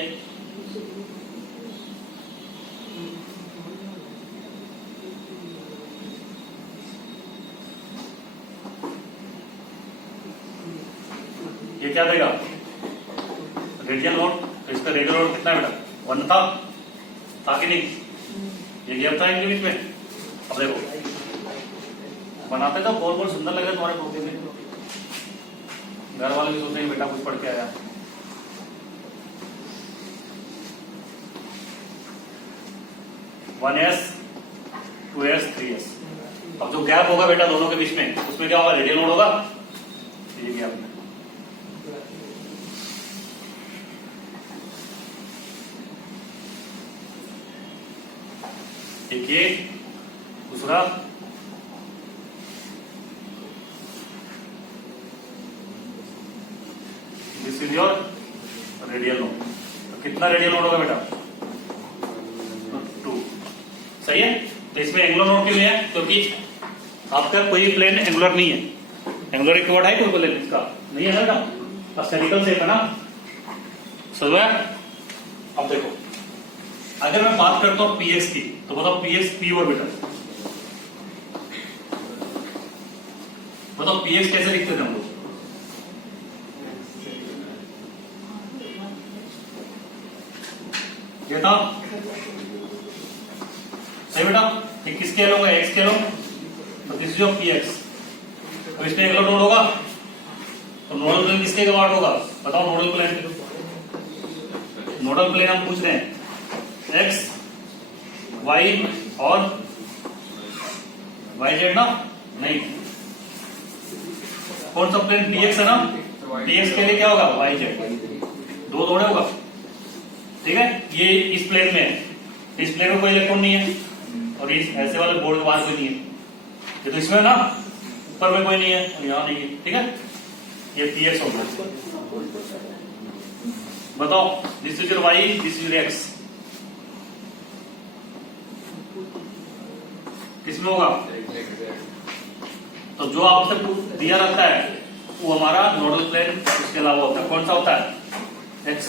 क्या देगा? Radial node. तो इसका रेडियल नोड कितना है बेटा? 1 था कि नहीं? ये गैप था इनके बीच में। अब देखो बनाते तो बहुत सुंदर लग रहा है तुम्हारे प्रोग्राम में। घर वाले भी सोचते हैं बेटा कुछ पढ़ के आया। One S, 2s, 3s। अब जो गैप होगा बेटा दोनों के बीच में, उसमें क्या होगा? रेडियल नोड होगा। ये गैप में एक ये, दूसरा this is your radial node. तो कितना रेडियल नोड होगा बेटा? 2। सही है? तो इसमें एंगुलर नोड क्यों नहीं है? क्योंकि आपका कोई प्लेन एंगुलर नहीं है। एंगुलर इक्वॉर्ड है कोई प्लेन इसका नहीं है ना, स्फेरिकल शेप है ना। समझ में? अब देखो अगर मैं बात करता हूं px की, तो बताओ px p ऑर्बिटल, बताओ px कैसे लिखते थे हम लोग? ये था सही बेटा। ये किस स्केल होगा? x स्केल होगा। तो दिस इज योर px। तो इसमें एंगुलर नोड होगा। तो नोडल प्लेन किसके अबाउट होगा? बताओ नोडल प्लेन। नोडल प्लेन हम पूछ रहे हैं x, y और yz ना? नहीं, कौन सा प्लेन? px है ना। px के लिए क्या होगा? yz। दो थोड़े होगा। ठीक है? ये इस प्लेन में है, इस प्लेन में कोई इलेक्ट्रॉन नहीं है, और इस ऐसे वाले बोर्ड के बाहर कोई नहीं है। ये तो इसमें ना ऊपर में कोई नहीं है और यहाँ नहीं है। ठीक है? ये px होगा। बताओ this is your y, this is your x। किसमें होगा? तो जो आपसे दिया रहता है वो हमारा नोडल प्लेन उसके अलावा होता है। कौन सा होता है? एक्स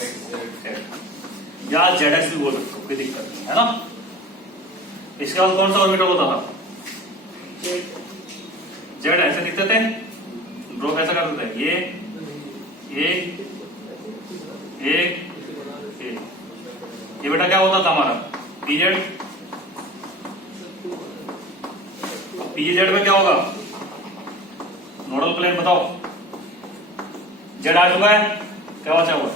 या जेड एक्स भी बोल सकते हो, कोई दिक्कत नहीं है ना। इसके बाद कौन सा ऑर्बिटल होता था? जेड ऐसे दिखते थे, ड्रॉ कैसा करते थे? ये बेटा क्या होता था हमारा? पीजेड। पीजेड में क्या होगा? Nodal plane. बताओ जेड आ चुका है, क्या बचा हुआ है?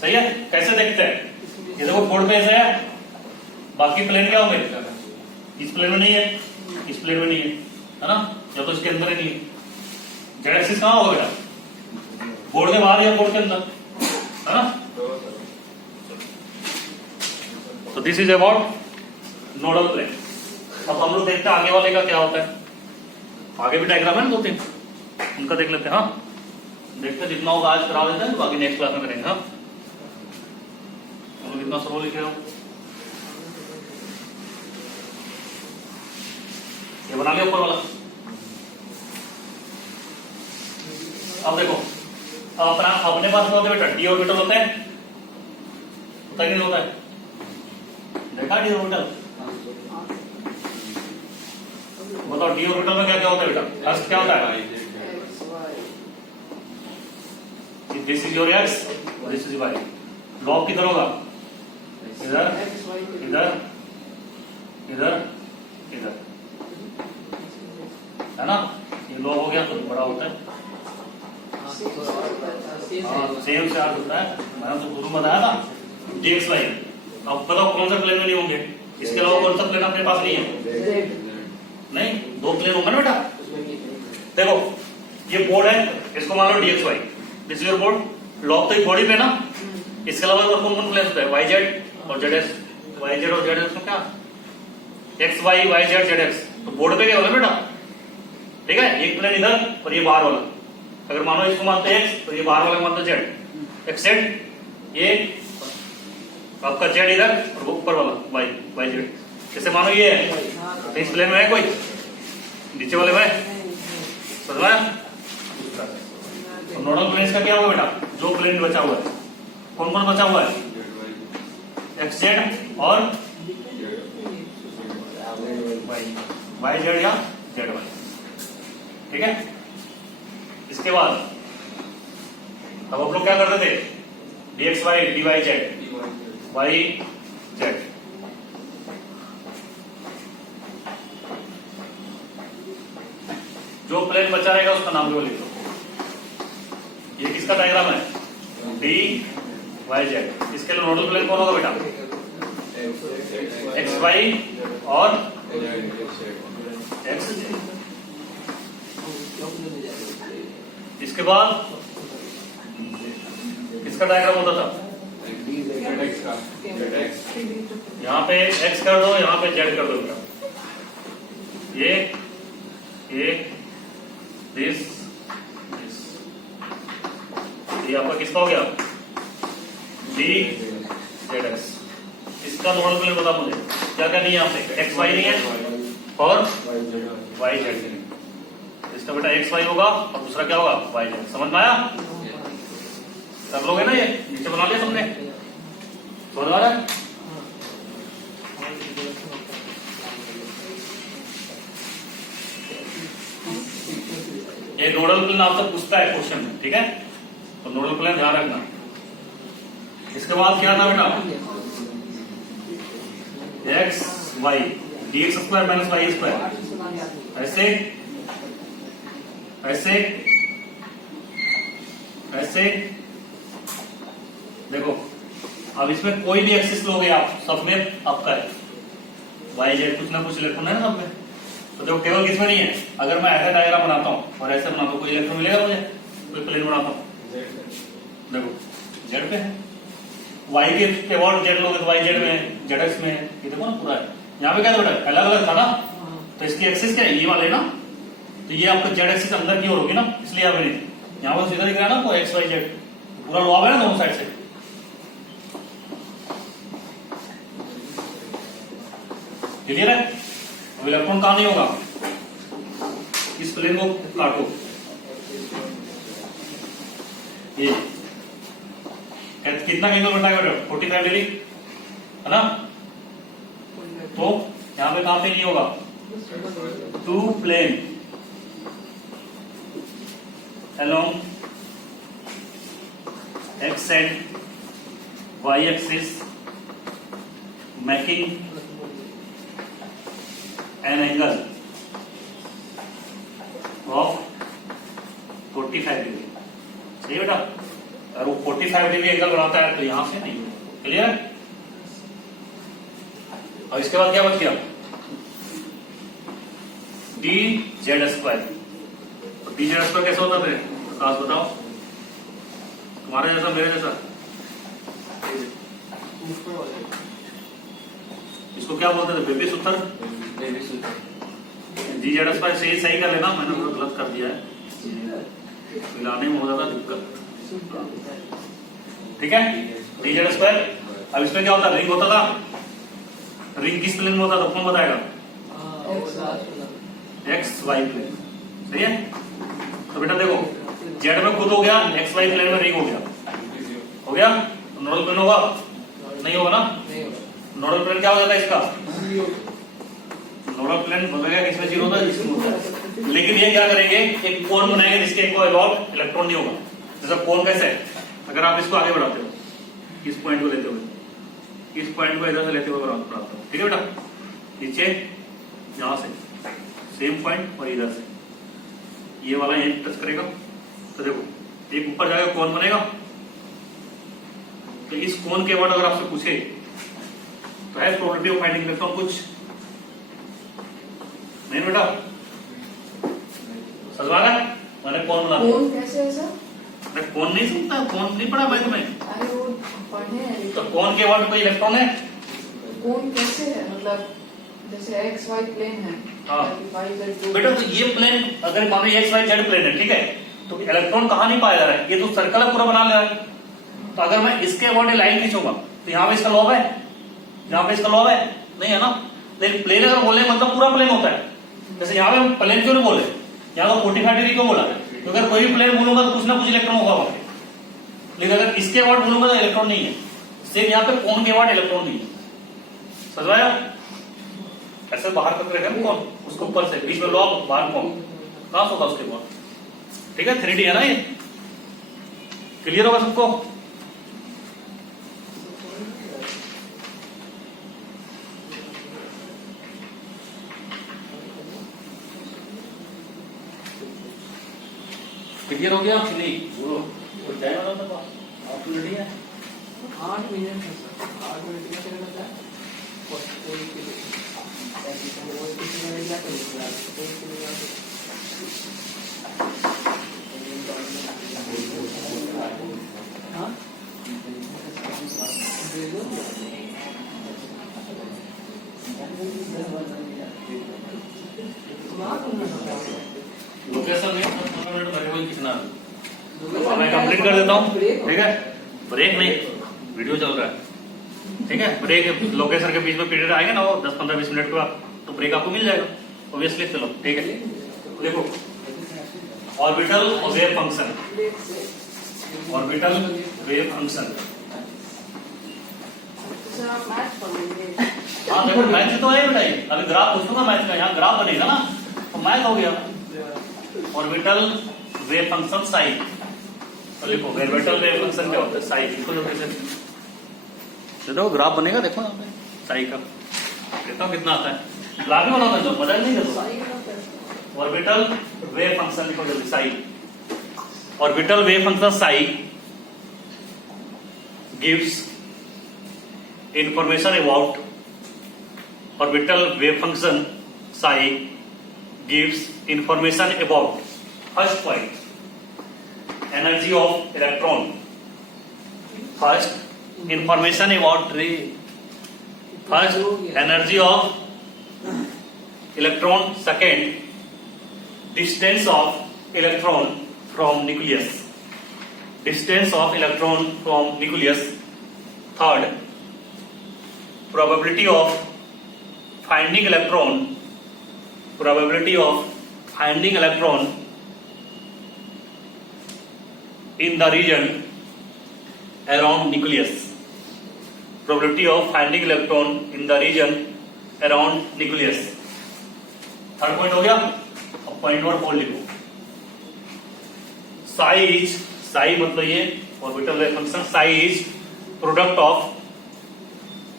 सही है? कैसे देखते हैं? ये देखो बोर्ड पे ऐसे है, बाकी प्लेन क्या होंगे? इस प्लेन में नहीं है, इस प्लेन में नहीं है, है ना? या तो इसके अंदर ही नहीं है। जेड एक्सिस कहां होगा बेटा? बोर्ड के बाहर या बोर्ड के अंदर, है ना? तो this is about nodal plane. अब हम लोग देखते हैं आगे वाले का क्या होता है। आगे भी डायग्राम है ना 2-3, उनका देख लेते हैं। हाँ देखते हैं, जितना होगा आज करा देते हैं, बाकी नेक्स्ट क्लास में करेंगे। हाँ कितना स्लो लिखे हो? ये बना लिया ऊपर वाला। अब देखो अपने पास में होते बेटा डी ऑर्बिटल होते हैं, होता नहीं होता है? देखा डी ऑर्बिटल? बताओ डी ऑर्बिटल में क्या क्या होता है बेटा? फर्स्ट क्या होता है? This is your X, this is Y. Log किधर होगा? इधर, X, Y, इधर, इधर, इधर, है ना? ये लॉग हो गया तो बड़ा होता है। हाँ, सेम से आर्ट होता है। मैंने तो शुरू में बताया था dx y। अब बताओ कौन सा प्लेन में नहीं होंगे? इसके अलावा कौन सा प्लेन अपने पास नहीं है? नहीं, दो प्लेन होगा ना बेटा। देखो ये बोर्ड है, इसको मान लो dx y, this is your board. Log तो एक बॉडी पे ना, इसके अलावा और कौन कौन प्लेन होता है? y z और z s। y z और z s में क्या? x y y z z x। तो बोर्ड पे क्या होगा बेटा? ठीक है, एक प्लेन इधर और ये बाहर वाला। अगर मानो इसको मानते हैं x तो ये बाहर वाला मानते z। x z, ये आपका z इधर और वो ऊपर वाला y y z। जैसे मानो ये है तो इस प्लेन में है कोई नीचे वाले में, समझ में? तो नोडल प्लेन का क्या होगा बेटा? जो प्लेन बचा हुआ है, कौन कौन बचा हुआ है? x z और y z या z y। ठीक है, इसके बाद अब आप लोग क्या करते थे? dx y dy z y z। जो प्लेन बचा रहेगा उसका नाम केवल लिख दो। ये किसका डायग्राम है? D Y Z. इसके लिए नोडल प्लेन कौन होगा बेटा? एक्स वाई और एक्स जेड। इसके बाद किसका डायग्राम होता था? यहाँ पे x कर दो, यहाँ पे z कर दो बेटा। ये दिस, ये आपका किसका हो गया? D Z x. इसका नोडल प्लेन बता मुझे क्या क्या नहीं है? यहाँ पे एक्स वाई नहीं है और वाई जेड नहीं। इसका बेटा एक्स वाई होगा और दूसरा क्या होगा? Y Z. समझ में आया? कर लोगे ना? ये नीचे बना लिया तुमने? समझ आ रहा है? ये नोडल प्लेन आपसे पूछता है क्वेश्चन में, ठीक है? तो नोडल प्लेन ध्यान रखना। इसके बाद क्या था बेटा? X Y D x square minus Y square. ऐसे ऐसे ऐसे देखो, अब इसमें कोई भी एक्सिस लोगे आप, सब में आपका है वाई जेड, कुछ ना कुछ इलेक्ट्रॉन है ना सब में। तो देखो केवल किसमें नहीं है? अगर मैं ऐसा डायग्राम बनाता हूँ और ऐसे बनाता हूँ, कोई इलेक्ट्रॉन मिलेगा मुझे? कोई प्लेन बनाता हूँ, देखो जेड पे है। वाई के और जेड लोगे तो वाई जेड में, जेड एक्स में, ये देखो ना पूरा है। यहाँ पे क्या था बेटा? अलग अलग था ना, तो इसकी एक्सिस क्या है? ये वाले ना, तो ये आपका जेड एक्सिस अंदर की ओर होगी ना, इसलिए यहाँ पे नहीं। यहाँ पर सीधा दिख रहा है ना, तो एक्स वाई जेड पूरा लॉब है ना दोनों साइड से। क्लियर है? अब इलेक्ट्रॉन कहां नहीं होगा? इस प्लेन को काटो, ये कितना एंगल बनाएगा बेटा? 45 डिग्री है ना? तो यहां पे कहां पे नहीं होगा? Two plane along x and y axis making an angle of 45 degree. सही बेटा? अगर वो 45 डिग्री एंगल बनाता है तो यहां से नहीं होगा। क्लियर है? और इसके बाद क्या बच गया? D z square. D z square कैसे होता है? प्रकाश बताओ, तुम्हारे जैसा मेरे जैसा? इसको क्या बोलते थे? बेबी सूत्र। डी जेड स्क्वायर से सही कर लेना, मैंने बहुत गलत कर दिया है, मिलाने में हो जाता दिक्कत। ठीक है, डी जेड स्क्वायर। अब इसमें क्या होता? रिंग होता था। रिंग किस प्लेन में होता था? कौन बताएगा? X Y plane. सही है? तो बेटा देखो, जेड में खुद हो गया, एक्स वाई प्लेन में रिंग हो गया। हो गया? तो नोडल प्लेन होगा? नहीं होगा ना? नोडल प्लेन क्या हो जाता है इसका? नोडल प्लेन बदलेगा, किसमें जीरो होता है, जिसमें होता है। लेकिन ये क्या करेंगे? एक कोन बनाएंगे जिसके एक अबाउट इलेक्ट्रॉन नहीं होगा। जैसा कोन कैसे है? अगर आप इसको आगे बढ़ाते हो, इस पॉइंट को लेते हुए, इस पॉइंट को इधर से लेते हुए बढ़ाते हो, ठीक है बेटा, नीचे यहां से सेम पॉइंट और इधर से ये वाला ये टच करेगा, तो देखो एक ऊपर जाएगा, कौन बनेगा। तो इस कोण के वर्ड अगर आपसे पूछे तो है प्रोबेबिलिटी ऑफ फाइंडिंग इलेक्ट्रॉन कुछ नहीं बेटा, सजवा रहा है मैंने कौन बना दिया। कौन कैसे है सर? अरे कौन नहीं सुनता, कौन नहीं पढ़ा मैं तुम्हें। अरे वो पढ़े हैं तो लेकिन कौन के वर्ड कोई इलेक्ट्रॉन है। कौन कैसे है, मतलब जैसे एक्स वाई प्लेन है, हाँ। वाई जेड बेटा तो ये प्लेन अगर मान लो एक्स वाई जेड प्लेन है, ठीक है, तो इलेक्ट्रॉन कहाँ नहीं पाया जा रहा है, ये तो सर्कल पूरा बना ले रहा है। तो अगर मैं इसके अकॉर्डिंग लाइन खींचूंगा तो यहाँ पे इसका लॉब है, यहाँ पे इसका लॉब है नहीं है ना। लेकिन प्लेन अगर बोले मतलब पूरा प्लेन होता है, जैसे यहाँ पे प्लेन क्यों नहीं बोले, यहाँ पर 45 डिग्री क्यों बोला, तो अगर कोई भी प्लेन बोलूंगा तो कुछ ना कुछ इलेक्ट्रॉन होगा वहां पे। लेकिन अगर इसके अकॉर्ड बोलूंगा तो इलेक्ट्रॉन नहीं है, सिर्फ यहाँ पे कोण के अकॉर्ड इलेक्ट्रॉन नहीं है। समझाया, ऐसे बाहर तक रहेगा कौन, उसको ऊपर से बीच में लॉब, बाहर कौन, कहां होगा उसके बाद, ठीक है। 3D है ना ये, क्लियर होगा सबको। क्लियर हो गया कि नहीं, बोलो तो टाइम वाला था, आप रेडी है। 8 मिनट है सर, 8 मिनट में चला जाता है। लोकेशन में 15 मिनट लगे हुए कितना, मैं कंप्लीट कर देता हूँ, ठीक है। ब्रेक नहीं, वीडियो चल रहा है, ठीक है। ब्रेक लोकेशन के बीच में पीरियड आएगा ना, वो 10-15-20 मिनट का, तो ब्रेक आपको मिल जाएगा ऑब्वियसली। चलो ठीक है, देखो orbital wave function, orbital wave function. Sir आप मैथ पढ़ेंगे? हाँ देखो मैथ तो है बेटा, अभी ग्राफ पूछूंगा मैथ का, यहाँ ग्राफ बनेगा ना तो मैथ हो गया। ऑर्बिटल वेव फंक्शन साई, तो लिखो ऑर्बिटल वेव फंक्शन क्या होता है, साई लिखो लोकेशन, देखो ग्राफ बनेगा, देखो यहाँ पे साई का, देखो कितना आता है, ग्राफ ही बनाता है, मजा नहीं करता। ऑर्बिटल वेव फंक्शन लिखो जल्दी, Sai. Orbital wave function psi gives information about orbital wave function psi gives information about first point energy of electron, first information about first energy of electron, second distance of electron from nucleus, distance of electron from nucleus, third probability of finding electron, probability of finding electron in the region around nucleus, probability of finding electron in the region around nucleus। Third point हो गया, अब point number 4 लिखो। Sai is, Sai मतलब ये orbital wave function, Sai is product of,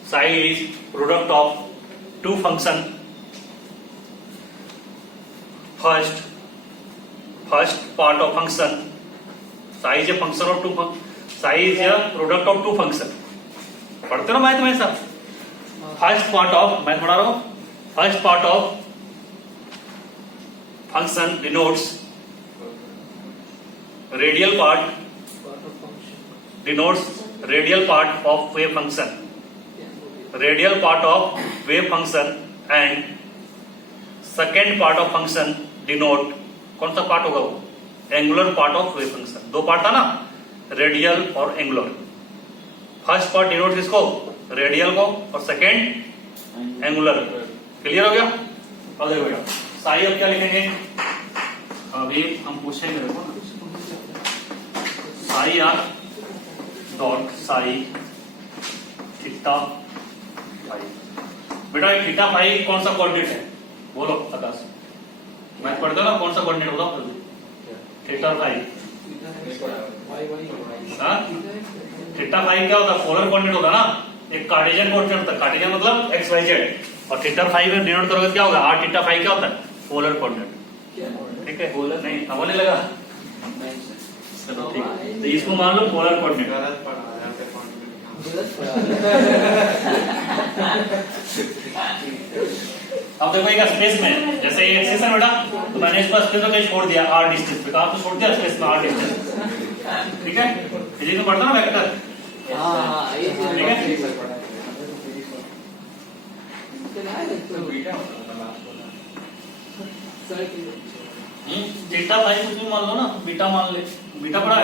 psi is product of two function, first part of function, psi is a function of two function, psi is a product of two function। पढ़ते हो math में सब, first part of, मैं पढ़ा रहा हूं, first part of function denotes, radial part denotes radial part of wave function, radial part of wave function, and second part of function denote, कौन सा पार्ट होगा वो, angular part of wave function. दो part था ना, radial और angular. First part denote किसको, radial को, और सेकेंड एंगुलर। क्लियर हो गया। अब देखो बेटा साई, अब क्या लिखेंगे, अभी हम पूछेंगे, देखो ना psi R dot psi theta phi. बेटा थीटा फाई कौन सा कोऑर्डिनेट है, बोलो आकाश, मैथ पढ़ते हो ना, कौन सा कोऑर्डिनेट होगा थीटा फाई, हाँ थीटा फाइव क्या होता है, पोलर कोऑर्डिनेट होता है ना, एक कार्टेशियन कोऑर्डिनेट होता है, कार्टेशियन मतलब एक्स वाई जेड, और थीटा फाइव में डिनोट करोगे क्या होगा, आर थीटा फाइव क्या होता है, पोलर कोऑर्डिनेट। ठीक है, पोलर नहीं होने लगा, चलो ठीक है, तो इसको मान लो पोलर कोऑर्डिनेट। अब देखो एक स्पेस में जैसे ये एक्सिस है बेटा, तो मैंने इसको स्पेस में कहीं छोड़ दिया आर डिस्टेंस पे, कहां पे छोड़ दिया, स्पेस में आर डिस्टेंस। ठीक है, फिजिक्स में पढ़ता ना वेक्टर, ठीक है। थीटा फाइव कुछ भी मान लो ना, बीटा मान ले, बीटा पढ़ा है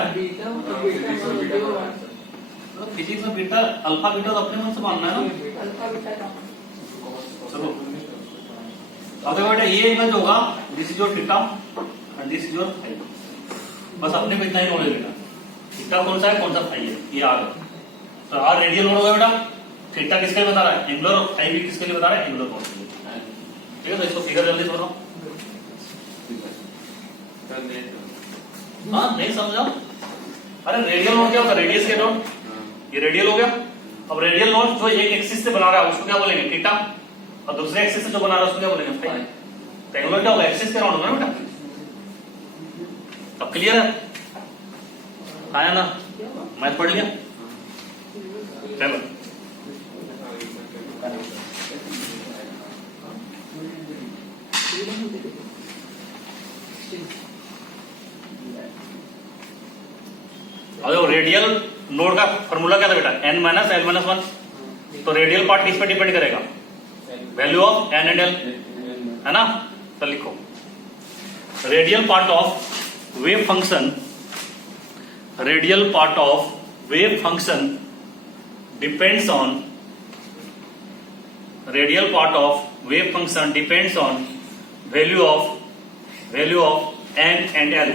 फिजिक्स में, बीटा अल्फा बीटा तो अपने मन से मानना है ना। चलो अब देखो बेटा ये इमेज होगा, this is your theta and this is your five, बस अपने को इतना ही नॉलेज बेटा, थीटा कौन सा है कौन सा फाइव है, ये आर है, तो आर रेडियल लोड होगा बेटा, थीटा किसके लिए बता रहा है, एंगुलर, और फाइव किसके लिए बता रहा है, एंगुलर लोड के लिए। ठीक है, तो इसको फिगर जल्दी समझो। हाँ नहीं समझा, अरे रेडियल लोड क्या होता है, रेडियस के लोड, ये रेडियल हो गया। अब रेडियल लोड जो एक एक्सिस से बना रहा है उसको क्या बोलेंगे, थीटा, और दूसरे एक्सिस से जो बना रहा है उसको क्या बोलेंगे, फाइव। तो एंगुलर क्या होगा, एक्सिस के राउंड होगा ना बेटा। अब क्लियर है, आया ना, मैथ पढ़ लिया, चलो अब रेडियल नोड का फॉर्मूला क्या था बेटा, n minus L minus one, तो रेडियल पार्ट किस पे डिपेंड करेगा, value of n and l, है ना। तो लिखो radial part of wave function, radial part of wave function depends on, radial part of wave function depends on value of n and l,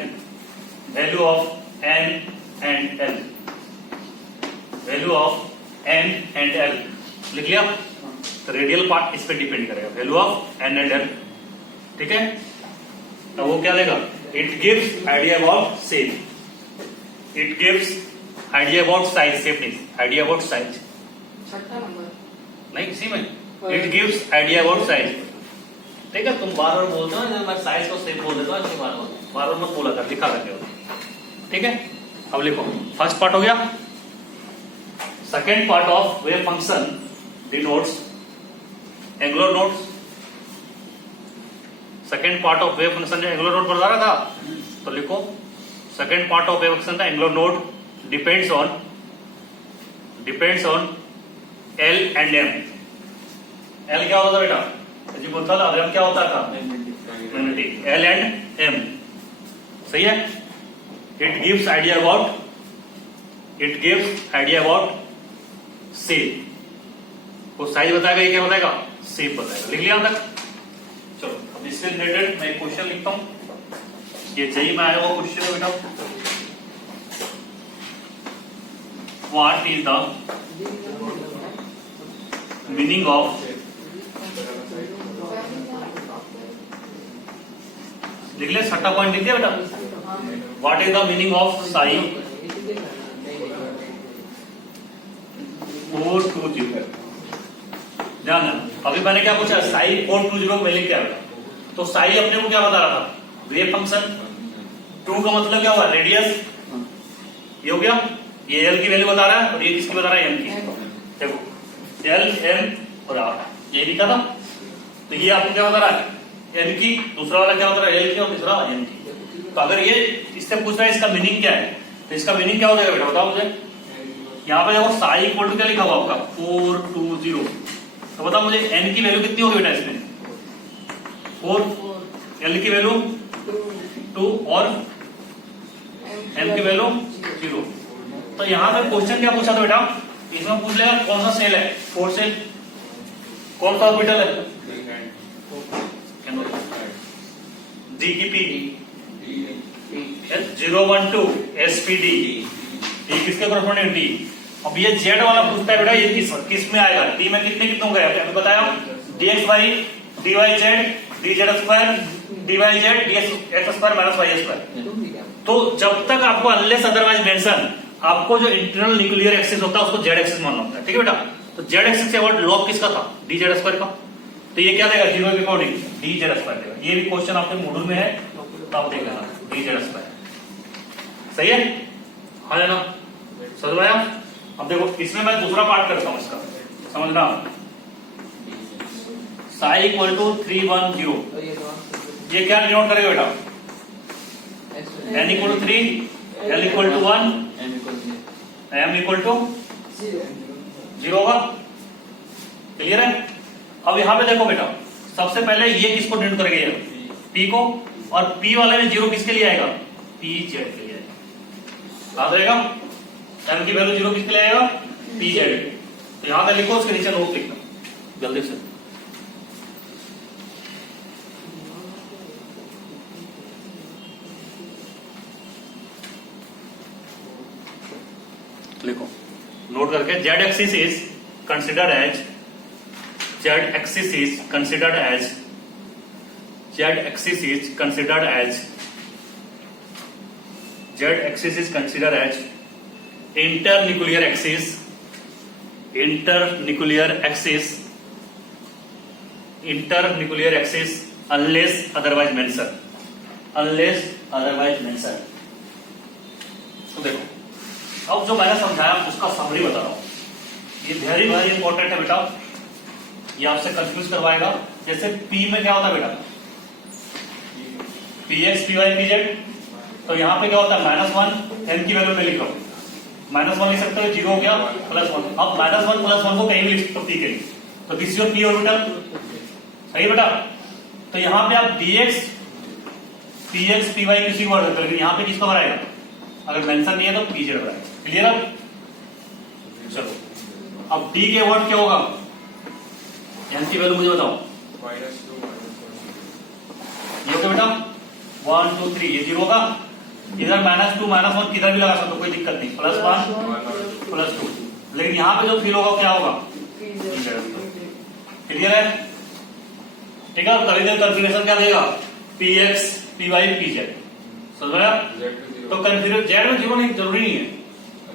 value of n and l, value of n and l, लिख लिया। तो radial part इस पे depend करेगा, value of n and l। ठीक है, तो वो क्या देगा, it gives idea about shape, it gives idea about size, shape नहीं, आइडिया अबाउट साइज, छठा नंबर नहीं इसी में, it gives idea about size. ठीक है, तुम बार बार बोलते हो ना, मैं साइज को शेप बोल देता हूँ, इसके बार बार मत बोला कर, लिखा करके हो। ठीक है, अब लिखो फर्स्ट पार्ट हो गया, second part of wave function denotes angular nodes, second part of wave function जो एंगुलर नोड बता रहा था, तो लिखो second part of wave function का angular node depends on l and m. L क्या होता था बेटा, जी बोलता था, एम क्या होता था, मैग्नेटिक, एल एंड एम, सही है। It gives idea about shape, वो साइज बताएगा, ये क्या बताएगा, शेप बताएगा। लिख लिया तक, चलो अब इससे रिलेटेड मैं क्वेश्चन लिखता हूं, ये जेईई में आया हुआ क्वेश्चन है बेटा। What is the meaning of, लिख ले, छठा पॉइंट लिख दिया बेटा, what is the meaning of sine 420। ध्यान है, अभी मैंने क्या पूछा, साई 420 में लिख क्या बेटा, तो साई अपने को क्या बता रहा था, वेव फंक्शन, 2 का मतलब क्या हुआ, रेडियस, ये हो गया, ये एल की वैल्यू बता रहा है, और ये किसकी बता रहा है, एम की। देखो एल एम और आर, ये लिखा था, तो ये आपको क्या बता रहा है, एम की, दूसरा वाला क्या बता रहा है, एल की, और तीसरा एम की। तो अगर ये इससे पूछ रहा है इसका मीनिंग क्या है, तो इसका मीनिंग क्या हो जाएगा बेटा, बताओ मुझे। यहाँ पे देखो साई इक्वल टू क्या लिखा हुआ आपका, 420, तो बताओ मुझे एन की वैल्यू कितनी होगी बेटा इसमें, 4, एल की वैल्यू 2 और एम की वैल्यू 0। तो यहाँ पे क्वेश्चन क्या पूछा था बेटा, इसमें पूछ लेगा कौन सा सेल है, 4 सेल, कौन सा ऑर्बिटल है, डी की पी, 012 एसपीडी, ये किसके कॉरेस्पॉन्डिंग डी। अब ये जेड वाला पूछता है बेटा, ये किस में आएगा, डी में कितने गए अभी बताया, dx Y dy Z dz square dy Z dx square minus Y square. तो जब तक आपको अनलेस अदरवाइज मेंशन आपको जो इंटरनल न्यूक्लियर एक्सिस होता है उसको जेड एक्सिस मानना होता है, ठीक है बेटा। तो जेड एक्सिस के अबाउट लॉग किसका था, डी जेड स्क्वायर का। तो ये क्या देगा, जीरो के अकॉर्डिंग डी जेड स्क्वायर देगा। ये भी क्वेश्चन आपके मॉड्यूल में है तो आप देख लेना, डी जेड स्क्वायर। सही है, हाँ है ना, समझ में आया। अब देखो इसमें मैं दूसरा पार्ट करता हूं इसका, समझना। साई इक्वल टू 310, तो ये तो आप ये क्या डिनोट करेगा बेटा, n equal to 3, l equal to 1, m equal to 0 होगा। क्लियर है। अब यहां पे देखो बेटा, सबसे पहले ये किसको डिनोट करेगा, ये p को, और p वाले में 0 किसके लिए आएगा, pz के लिए आएगा। याद रहेगा, m की वैल्यू 0 किसके लिए आएगा, pz। तो यहां पे लिखो, उसके नीचे नोट लिखना जल्दी से। लिखो नोट करके, z axis is considered as, z axis is considered as, z axis is considered as, z axis is considered as internuclear axis, internuclear axis, internuclear axis unless otherwise mention, unless otherwise mention. तो देखो अब जो मैंने समझाया उसका summary बता रहा हूं, ये वेरी वेरी इंपॉर्टेंट है बेटा, ये आपसे कंफ्यूज करवाएगा। जैसे P में क्या होता है बेटा, px py pz, तो यहां पे क्या होता है -1, n की वैल्यू में लिख रहा हूं, -1 लिख सकते हो, 0 हो गया, +1। अब -1 +1 को कहीं भी लिख सकते हो p के लिए, तो दिस योर p ऑर्बिटल, सही बेटा। तो यहां पे आप dx px py किसी को लेकिन यहां पे किसका बनाएगा, अगर मेंशन नहीं है तो pz बनाएगा। क्लियर है। चलो अब d के वर्ड क्या होगा, n की वैल्यू मुझे बताओ, ये क्या बेटा 1 2 3, ये 0 होगा। इधर -2 -1 किधर भी लगा सकते हो, कोई दिक्कत नहीं, +1 +2, लेकिन यहां पे जो फील होगा क्या होगा, क्लियर है। ठीक है, तभी देर कंफिगरेशन क्या देगा, px py pz, समझ में आया। तो कंफिगरेशन जेड में 0 नहीं, जरूरी नहीं है,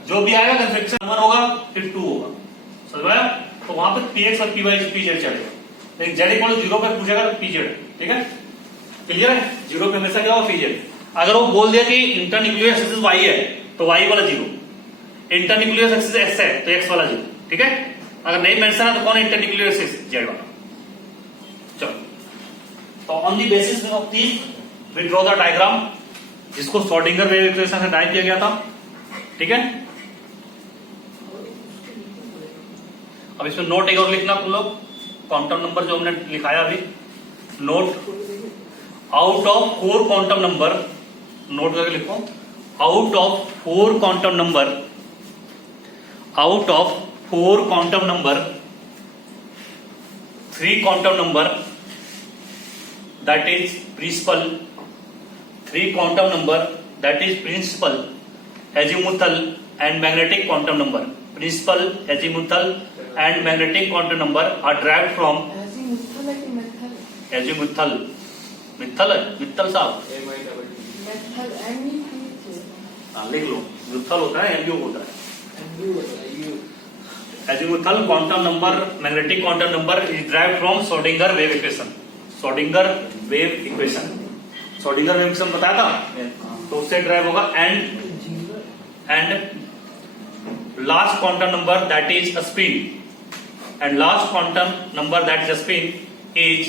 जो भी आएगा कंफिगरेशन 1 होगा फिर 2 होगा, समझ में आया। तो वहां पे px और py pz चलेगा, लेकिन z इक्वल 0 पे पूछेगा तो pz, ठीक है। क्लियर है, 0 पे हमेशा क्या होगा pz। अगर वो बोल दिया कि इंटरन्यूक्लियर एक्सिस y है तो y वाला 0, इंटरन्यूक्लियर एक्सिस x है तो x वाला 0, ठीक है। अगर नहीं मेंशन है तो कौन इंटरन्यूक्लियर एक्सिस, z वाला। चलो, तो on the basis of this we draw the diagram, जिसको श्रोडिंगर वेव इक्वेशन से ड्राइव किया गया था, ठीक है। अब इसमें नोट एक और लिखना तुम लोग, क्वांटम नंबर जो हमने लिखाया अभी, note out of 4 quantum number, note करके लिखो, out of 4 quantum number, out of 4 quantum number 3 quantum number that is principal, 3 quantum number that is principal, azimuthal and magnetic quantum number, principal, azimuthal and magnetic quantum number are derived from azimuthal, मित्थल है, मित्तल साहब लिख लो, मित्थल होता है MU होता है। azimuthal quantum number, magnetic quantum number is derived from Schrödinger wave equation, Schrödinger wave equation, Schrodinger wave equation बताया था, तो उससे ड्राइव होगा and last quantum number that is a spin, and last quantum number that is a spin is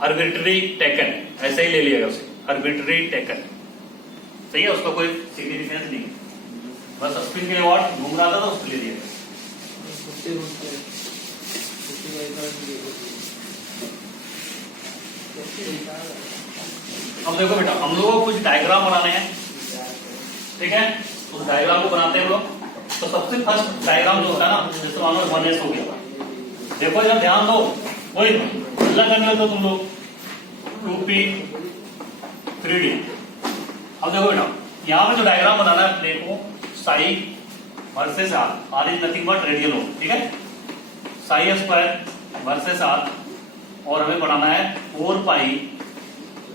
arbitrary taken, ऐसे ही ले लिएगा उसे, arbitrary taken, सही है, उसका कोई सिग्निफिकेंस नहीं, बस स्पिन के वर्ड घूम रहा था तो उसको ले लिया। अब देखो बेटा, हम लोगों को कुछ डायग्राम बनाने हैं, ठीक है। उस डायग्राम को बनाते हैं हम लोग। तो सबसे फर्स्ट डायग्राम जो होता है ना, जैसे मान लो 1s हो गया, देखो जब ध्यान दो, वही अल्लाह करने दो तुम लोग 2p 3d। अब देखो बेटा, यहाँ पे जो डायग्राम बनाना है प्लेट को, psi versus R is nothing but radial हो, ठीक है, साई स्क्वायर वर्सेस आर, और हमें बनाना है 4 pi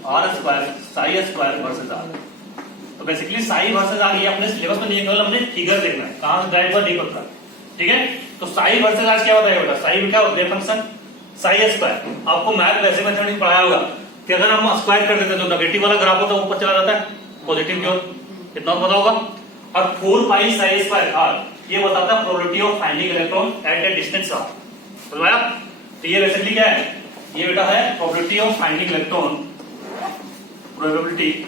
r square psi square versus r, तो बेसिकली साई वर्सेस आर ये अपने सिलेबस में नहीं है, केवल हमने फिगर देखना है कहां ड्राइव हुआ नहीं पता। ठीक है, तो साई वर्सेस आर क्या बताएगा बेटा? साई क्या होता है? Function psi square. आपको मैथ वैसे मेथड में पढ़ाया होगा कि अगर हम स्क्वायर कर देते तो नेगेटिव वाला ग्राफ होता है ऊपर चला जाता है पॉजिटिव की ओर, इतना पता होगा। और 4 पाई साई स्क्वायर आर ये बताता है probability of finding electron at a distance R. समझाया? तो ये बेसिकली क्या है? ये बेटा है probability of finding electron, probability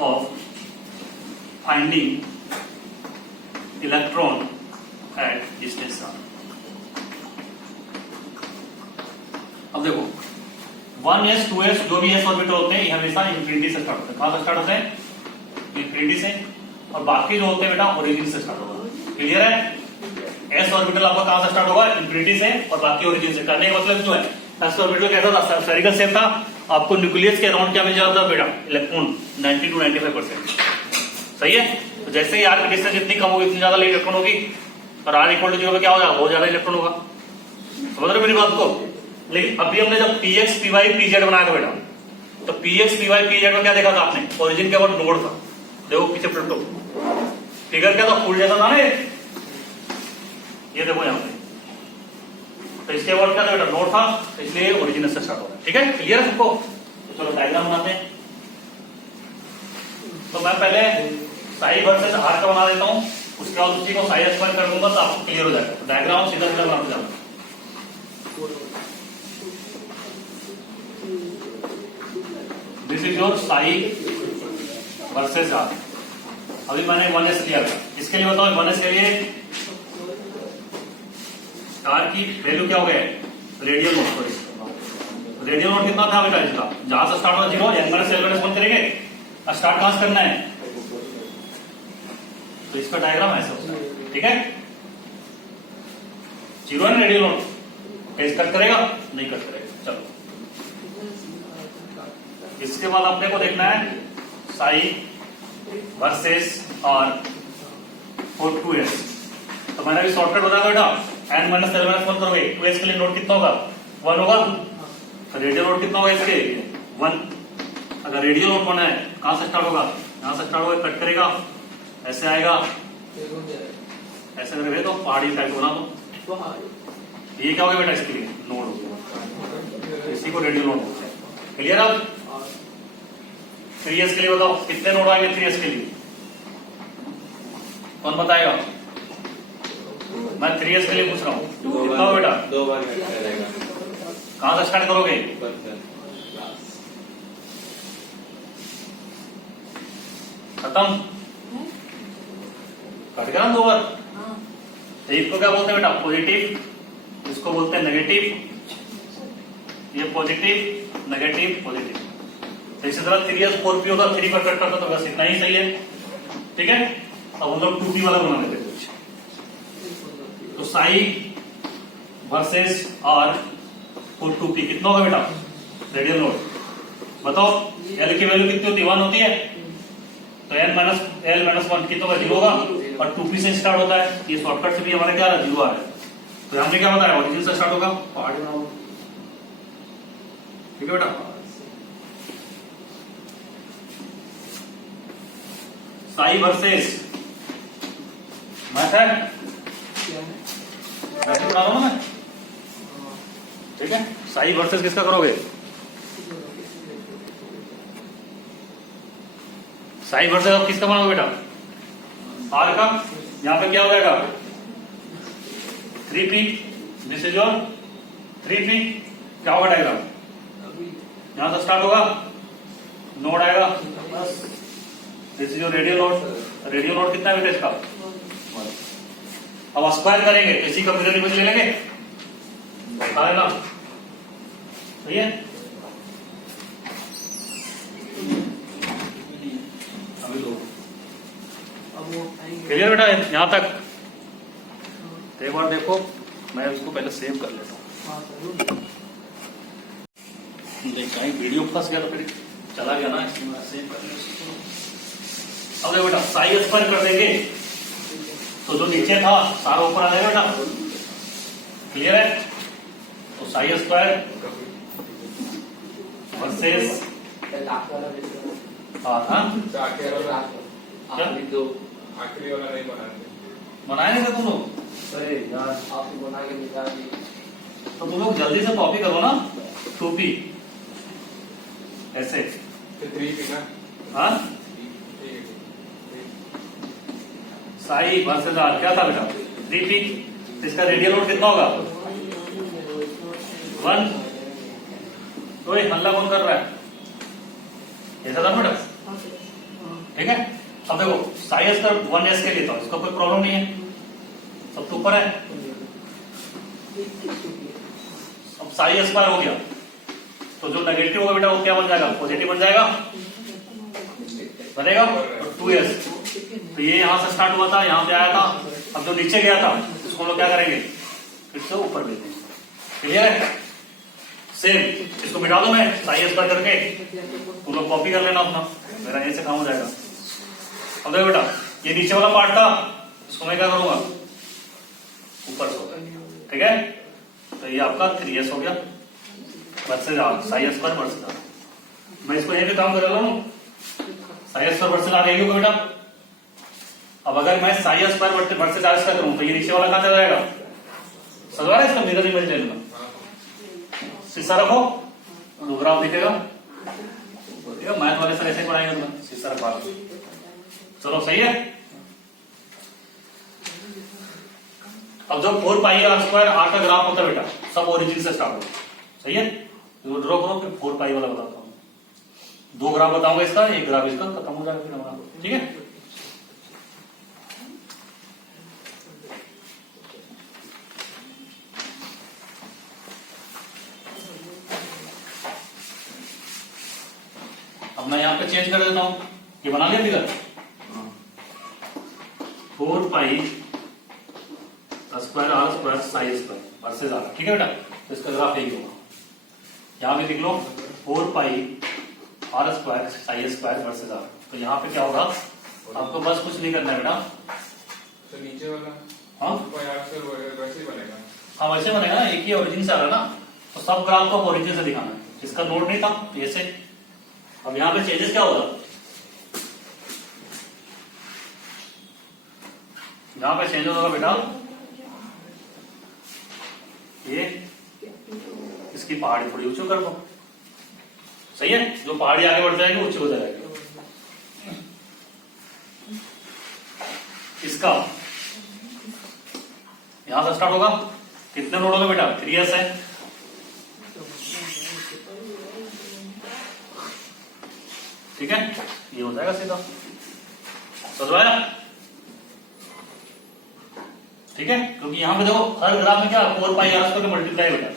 of finding electron at distance R. अब देखो 1s 2s जो भी s ऑर्बिटल होते हैं ये हमेशा इंफिनिटी से स्टार्ट होते हैं। कहां से स्टार्ट होते हैं? इंफिनिटी से। और बाकी जो होते हैं बेटा ओरिजिन से स्टार्ट होगा। क्लियर है? s ऑर्बिटल आपका कहां से स्टार्ट होगा? इंफिनिटी से, और बाकी ओरिजिन से। करने का मतलब जो है s ऑर्बिटल कैसा था? स्फेरिकल शेप था। आपको न्यूक्लियस के अराउंड क्या मिल जाता है बेटा? Electron 90 to 95%। सही है? तो जैसे ही आर की डिस्टेंस जितनी कम होगी उतनी ज्यादा इलेक्ट्रॉन होगी, और आर इक्वल टू 0 पे क्या हो जाएगा? बहुत ज्यादा इलेक्ट्रॉन होगा। समझ रहे मेरी बात को? लेकिन अभी हमने जब px py pz बनाया था बेटा, तो px py pz में क्या देखा था आपने? ओरिजिन के बाद नोड था। देखो पीछे पलटो, फिगर क्या था? फूल जैसा था ना ये देखो यहाँ पे। तो इसके बाद क्या था बेटा? नोड था, इसलिए ओरिजिन से स्टार्ट होगा। ठीक है, क्लियर है सबको? तो चलो डायग्राम बनाते हैं। तो मैं पहले साई वर्सेस आर का बना देता हूँ, उसके बाद उसी को साई स्क्वायर कर दूंगा तो आपको क्लियर हो जाएगा। तो डायग्राम सीधा सीधा बनाते जाऊंगा। This is your psi versus R. अभी मैंने 1s लिया था, इसके लिए बताओ 1s के लिए आर की वैल्यू क्या हो गया? Radial note. Sorry radial note कितना था बेटा इसका? जहां से स्टार्ट होगा 0 n - l - 1 करेंगे। अब स्टार्ट कहां से करना है? तो इसका डायग्राम ऐसा होता है। ठीक है, 0 है रेडियल नोट, टेस्ट कट करेगा? नहीं कट करेगा। चलो इसके बाद अपने को देखना है Sai versus are for 2s। तो मैंने अभी शॉर्टकट बताया बेटा, n - l - 1 करोगे 2s के लिए नोट कितना होगा? 1 होगा। रेडियल नोट कितना होगा इसके? 1। अगर रेडियल नोट 1 है कहां से स्टार्ट होगा? यहां से स्टार्ट होगा, कट करेगा, ऐसे आएगा, ऐसे करेगा तो पहाड़ी टाइप बना दो। ये क्या हो गया बेटा? इसके लिए नोड हो गया, इसी को रेडियल नोड बोलते हैं। क्लियर? अब 3s के लिए बताओ कितने नोड आएंगे? 3s के लिए कौन बताएगा? मैं 3s के लिए पूछ रहा हूँ, कितना हो बेटा? 2 बार करेगा। कहां से स्टार्ट करोगे? खत्म, कट गया ना 2 बार। तो इसको क्या बोलते हैं बेटा? पॉजिटिव, इसको बोलते हैं नेगेटिव। ये पॉजिटिव नेगेटिव पॉजिटिव। तो इसी तरह 3s 4p होगा, 3 पर कट करता तो बस इतना ही सही है। ठीक है, अब हम लोग 2p वाला बना लेते हैं। तो Sai versus are for 2p कितना होगा बेटा? रेडियल नोट बताओ। l की वैल्यू कितनी होती है? 1 होती है। तो n - l - 1 कितना होगा? 0 होगा। और 2p से स्टार्ट होता है। ये शॉर्टकट से भी हमारा क्या है? 0 आ रहा है। तो हमने क्या बताया? ओरिजिन से स्टार्ट होगा, पहाड़ बनाओ। ठीक है बेटा? साई वर्सेस मैथ है, मैथ बना दो ना मैं। ठीक है, साई वर्सेस किसका करोगे? साई वर्सेस आप किसका बनाओगे बेटा? आर का। यहां पे क्या हो जाएगा? 3p। This is your 3p। क्या होगा डायग्राम? यहां से स्टार्ट होगा, नोड आएगा, this is your radial node. Radial node कितना है बेटा इसका? 1। अब स्क्वायर करेंगे तो इसी का मिरर इमेज ले लेंगे, बता ना? सही है। अभी लो, क्लियर बेटा? यहां तक एक बार देखो, मैं उसको पहले सेव कर लेता हूँ। कहीं वीडियो फंस गया तो फिर चला गया ना, इसलिए मैं सेव कर लेता हूँ। अब देखो बेटा, साई स्क्वायर कर देंगे तो जो नीचे था सारा ऊपर आ जाएगा बेटा। क्लियर है? तो साई स्क्वायर वर्सेस हाँ तो आखिरी वाला आखिरी दो आखिरी वाला नहीं बनाते। बनाए नहीं थे तुम लोग? अरे यार, आप बना के निकाल दिए। तो तुम लोग जल्दी से कॉपी करो ना। 2p ऐसे। तो 3p ना। हाँ, ठीक है, साई वर्सेस आर क्या था बेटा? 3p। इसका रेडियल लोड कितना होगा? 1। तो ये हल्ला कौन कर रहा है? ऐसा था बेटा, ठीक है। अब देखो साई एस का 1s के लिए था, इसका कोई प्रॉब्लम नहीं है, सब तो ऊपर है। अब साई एस स्क्वायर हो गया, तो जो नेगेटिव होगा बेटा वो क्या बन जाएगा? पॉजिटिव बन जाएगा, बनेगा। और 2s, तो ये यहां से स्टार्ट हुआ था, यहां पे आया था। अब जो नीचे गया था उसको हम लोग क्या करेंगे? फिर से ऊपर भेज देंगे। क्लियर है? सेम इसको मिटा दो, मैं साई एस स्क्वायर करके, तुम लोग कॉपी कर लेना अपना, मेरा यहीं से काम हो जाएगा। अब देखो बेटा, ये नीचे वाला पार्ट था, इसको मैं क्या करूंगा? ऊपर से, ठीक है। तो ये आपका 3s हो गया versus R, psi S square versus R. मैं इसको यहीं पे काम कर रहा हूँ, psi S square versus R यही होगा बेटा। अब अगर मैं psi S square versus R का करूं तो ये नीचे वाला कहां चला जाएगा? समझ रहा है? इसका मिरर इमेज ले लूंगा, शीशा रखो, तो ग्राफ दिखेगा। मैथ वाले सर ऐसे पढ़ाएंगे तुम्हें, शीशा रखवा दो। चलो सही है। अब जो 4 पाई आर स्क्वायर आर का ग्राफ होता है बेटा, सब ओरिजिन से स्टार्ट होता है, सही है। तो ड्रॉ करो, फिर 4 पाई वाला बताता हूँ। 2 ग्राफ बताऊंगा इसका, 1 ग्राफ इसका, खत्म हो जाएगा फिर हमारा, ठीक है। अब मैं यहाँ पे चेंज कर देता हूँ, ये बना लिया figure. 4 pi square R square psi square versus R, ठीक है बेटा। तो इसका ग्राफ यही होगा, यहाँ भी लिख लो 4 pi r square psi square versus r. तो यहाँ पे क्या होगा? आपको बस कुछ नहीं करना है बेटा। तो नीचे वाला हाँ वैसे ही बनेगा। हाँ, वैसे बनेगा ना, एक ही ओरिजिन से आ रहा है ना, तो सब ग्राफ को ओरिजिन से दिखाना है। इसका नोट नहीं था तो ऐसे। अब यहाँ पे चेंजेस क्या होगा? यहाँ पे चेंजेस होगा बेटा, ये इसकी पहाड़ी थोड़ी ऊंची कर दो, सही है। जो पहाड़ी आगे बढ़ जाएगी ऊंची हो जाएगी। इसका यहां से स्टार्ट होगा, कितने नोड होंगे बेटा? 3s है, ठीक है। ये हो जाएगा सीधा, समझ आया? ठीक है, क्योंकि यहां पे देखो हर ग्राफ में क्या 4 पाई आर स्क्वायर मल्टीप्लाई होगा।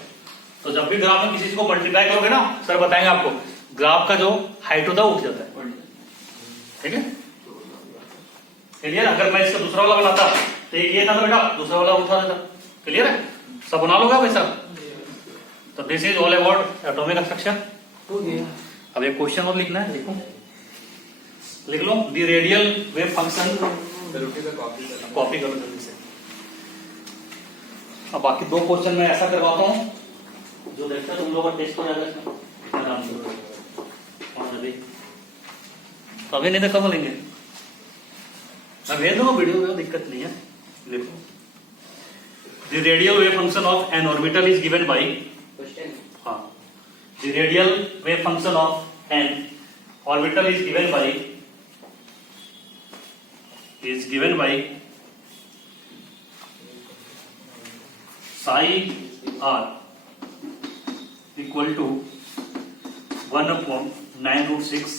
तो जब भी ग्राफ में किसी चीज को मल्टीप्लाई करोगे ना, सर बताएंगे आपको, ग्राफ का जो हाइट होता है उठ जाता है, ठीक है। क्लियर? अगर मैं इसका दूसरा वाला बनाता तो एक ये था तो बेटा दूसरा वाला उठा देता। क्लियर है? सब बना लोगे आप ऐसा? तो this is all about atomic structure. हो गया। अब एक क्वेश्चन और लिखना है, लिखो, लिख लो। The radial wave function, copy करो जल्दी से। अब बाकी 2 क्वेश्चन मैं ऐसा करवाता हूं जो देखते तुम लोगों का टेस्ट हो जाएगा इसमें। तो अभी नहीं तो कब लेंगे? मैं भेज दूंगा वीडियो में, दिक्कत नहीं है। देखो, the radial wave function of an orbital is given by, हाँ, the radial wave function of an orbital is given by psi r equal to 1/9√6।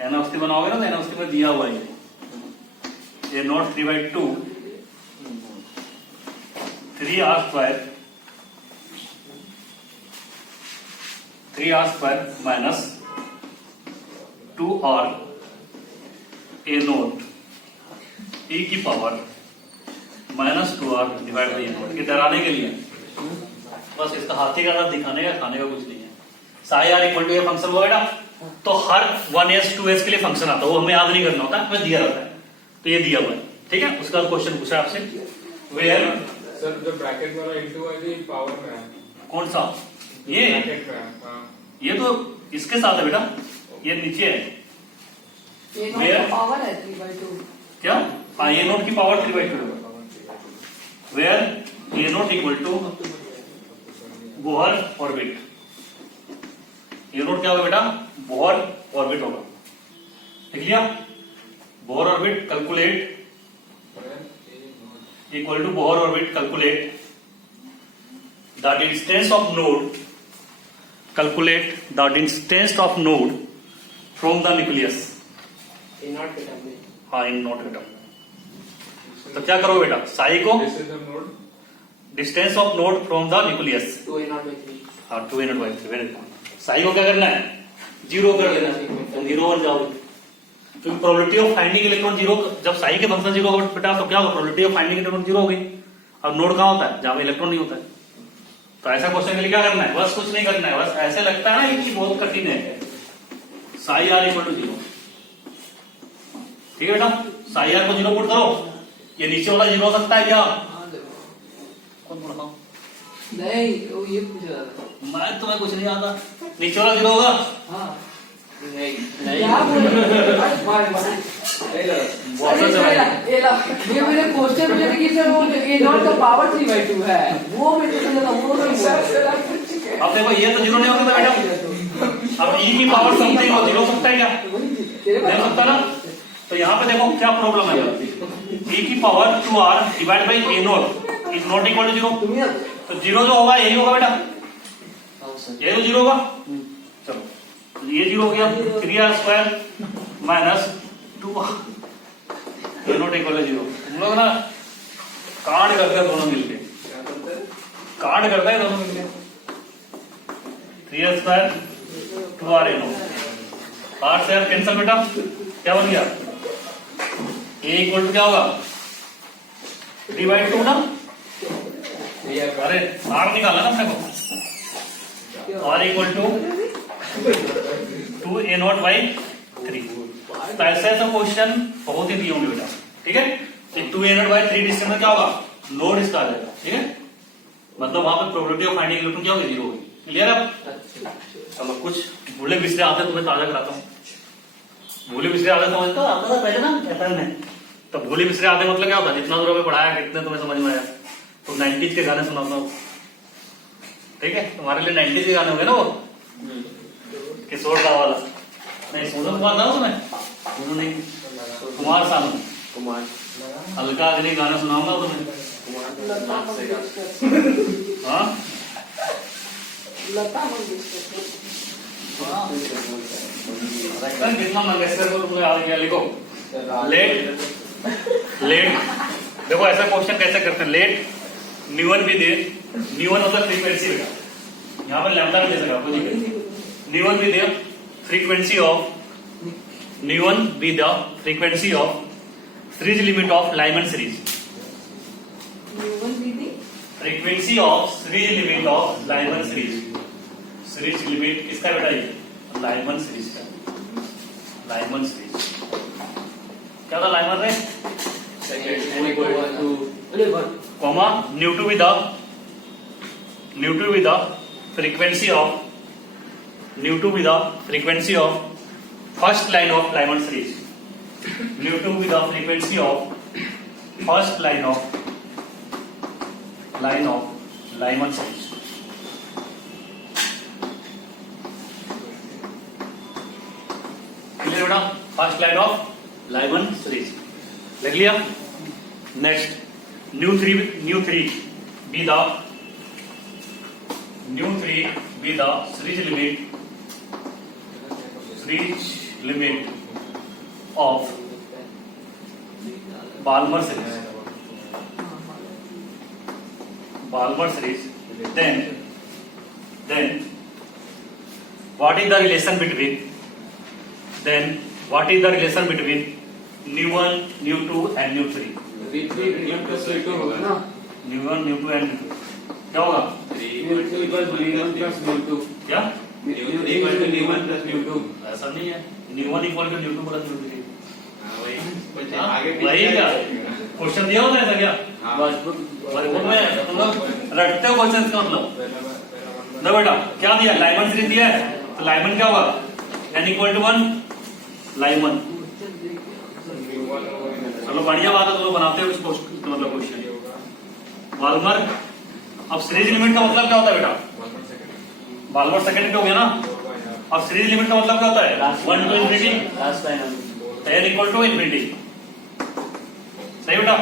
NFC बनाओगे ना, तो एनएफसी में दिया हुआ है ये naught 3/2 3r square minus 2r a naught e की power -2r divide by a naught के डराने के लिए, बस इसका हाथी का दिखाने का, खाने का कुछ नहीं है। Psi R equal to a function हुआ बेटा, तो हर 1s 2s के लिए फंक्शन आता है, वो हमें याद नहीं करना होता, हमें दिया रहता है। तो ये दिया हुआ है, ठीक है। उसका क्वेश्चन पूछा आपसे, वेयर सर जो ब्रैकेट वाला इनटू वाली पावर में है, कौन सा? ये ब्रैकेट में है, हाँ। ये तो इसके साथ है बेटा, ये नीचे है, ये नॉट Where? का पावर है 3/2। क्या? हाँ, ए नोट की पावर 3/2 है। Where a naught equal to Bohr orbit. A naught क्या होगा बेटा? बोहर ऑर्बिट होगा। लिख लिया? Bohr orbit calculate equal to Bohr orbit calculate the distance of node, calculate the distance of node from the nucleus. ये नॉट के time में हाँ, इन नोट बेटा। तो क्या करो बेटा? साई को This is the node. Distance of node from the nucleus. 2a0/3। हाँ, 2a0/3। Very good. साई को क्या करना है? जीरो कर देना। तुम जीरो बन जाओगे। क्योंकि probability of finding electron zero, जब साई के फंक्शन जीरो होगा बेटा तो क्या होगा? Probability of finding electron zero हो गई। अब नोड कहाँ होता है? जहां पे इलेक्ट्रॉन नहीं होता है। तो ऐसा क्वेश्चन के लिए क्या करना है? बस कुछ नहीं करना है, बस ऐसे लगता है ना कि बहुत कठिन है। Psi R equal to zero. ठीक है बेटा? साई आर को जीरो पुट करो। ये नीचे वाला जीरो हो सकता है क्या? हाँ देखो। कौन बोला? नहीं वो ये पूछ रहा था। मैं तुम्हें कुछ नहीं आता। नीचे वाला जीरो होगा। हाँ नहीं क्या बोल रहे हो? अरे भाई वाटर चला ये मेरे क्वेश्चन में कि सर वो ए नॉट का पावर 3/2 है, वो मेरे को लगा वो नहीं बोल रहा। अब देखो, ये तो जीरो नहीं हो सकता बेटा। अब ई की पावर समथिंग हो जीरो सकता है क्या? नहीं हो सकता ना। तो यहाँ पे देखो क्या प्रॉब्लम है। ई की power 2r divide by a naught is not equal to zero. तो जीरो जो होगा यही होगा बेटा, ये तो जीरो होगा। चलो, तो ये जीरो हो गया। 3r² minus 2r a naught equal to zero. हम लोग ना कांड करते हैं दोनों मिलके, कांड करते हैं दोनों मिलके। 3r² 2r a note, r से r कैंसिल बेटा। क्या बन गया? ए इक्वल टू क्या होगा? 3/2 ना। अरे r निकाला ना अपने को। r equal to 2a0/3। तो ऐसे ऐसा क्वेश्चन बहुत ही दिए होंगे बेटा। ठीक है? 2a0/3 डिस्टेंस में क्या होगा? लोड इसका आ जाएगा। ठीक है? मतलब वहां पे प्रोबेबिलिटी ऑफ फाइंडिंग इलेक्ट्रॉन क्या होगी? जीरो होगी। क्लियर है? चलो, कुछ भूले बिसरे आते तुम्हें ताजा कराता हूँ। भूले बिसरे आते समझते हो? आता था पहले ना FN में। तो भूले बिसरे आते मतलब क्या होता? जितना दूर पे पढ़ाया कितने तुम्हें समझ में आया। तो 90s के गाने सुनाता हूँ। ठीक है? तुम्हारे लिए 90s के गाने होंगे ना वो, किशोर दा वाला। नहीं, सोनम कुमार था उसमें? सोनू नहीं, कुमार सानू। कुमार हल्का अग्नि गाना सुनाऊंगा तुम्हें। हाँ, लता मंगेशकर। कितना मंगेशकर को तुमने याद किया? लिखो लेट देखो ऐसा क्वेश्चन कैसे करते हैं। लेट न्यून भी दे, न्यून मतलब फ्रीक्वेंसी बेटा। यहाँ पे लैम्डा भी दे सका आपको। Nu be the frequency of, nu be the frequency of series limit of Lyman series. न्यूमन दीदी frequency of series limit of Lyman series. Series limit किसका बेटा? ये लाइमन सीरीज का। लाइमन सीरीज क्या था? लाइमन रे comma Newton with the frequency of, Newton with the frequency of first line of Lyman series. Newton with the frequency of first line of Lyman series. Clear बेटा? First line of Lyman series लिख लिया। Next new three be the series limit of Balmer series. Then what is the relation between nu1, nu2 and nu3? nu1, nu2 and nu3 क्या होगा? क्या? ऐसा नहीं है। nu1 equal to nu2 plus nu3। वही क्या क्वेश्चन दिया होता है ऐसा क्या? में तुम लोग रटते हो क्वेश्चन का मतलब। ना बेटा क्या दिया? लाइमन सीरीज दिया है। तो लाइमन क्या होगा? n इक्वल टू 1 लाइमन चलो बढ़िया बात है, तो बनाते हो इसको मतलब क्वेश्चन। ये होगा वाल्मर, अब सीरीज लिमिट का मतलब क्या होता है बेटा? 1 सेकंड वाल्मर सेकंड हो गया ना। अब सीरीज लिमिट का मतलब क्या होता है? 1 to infinity n equal to infinity. सही बेटा?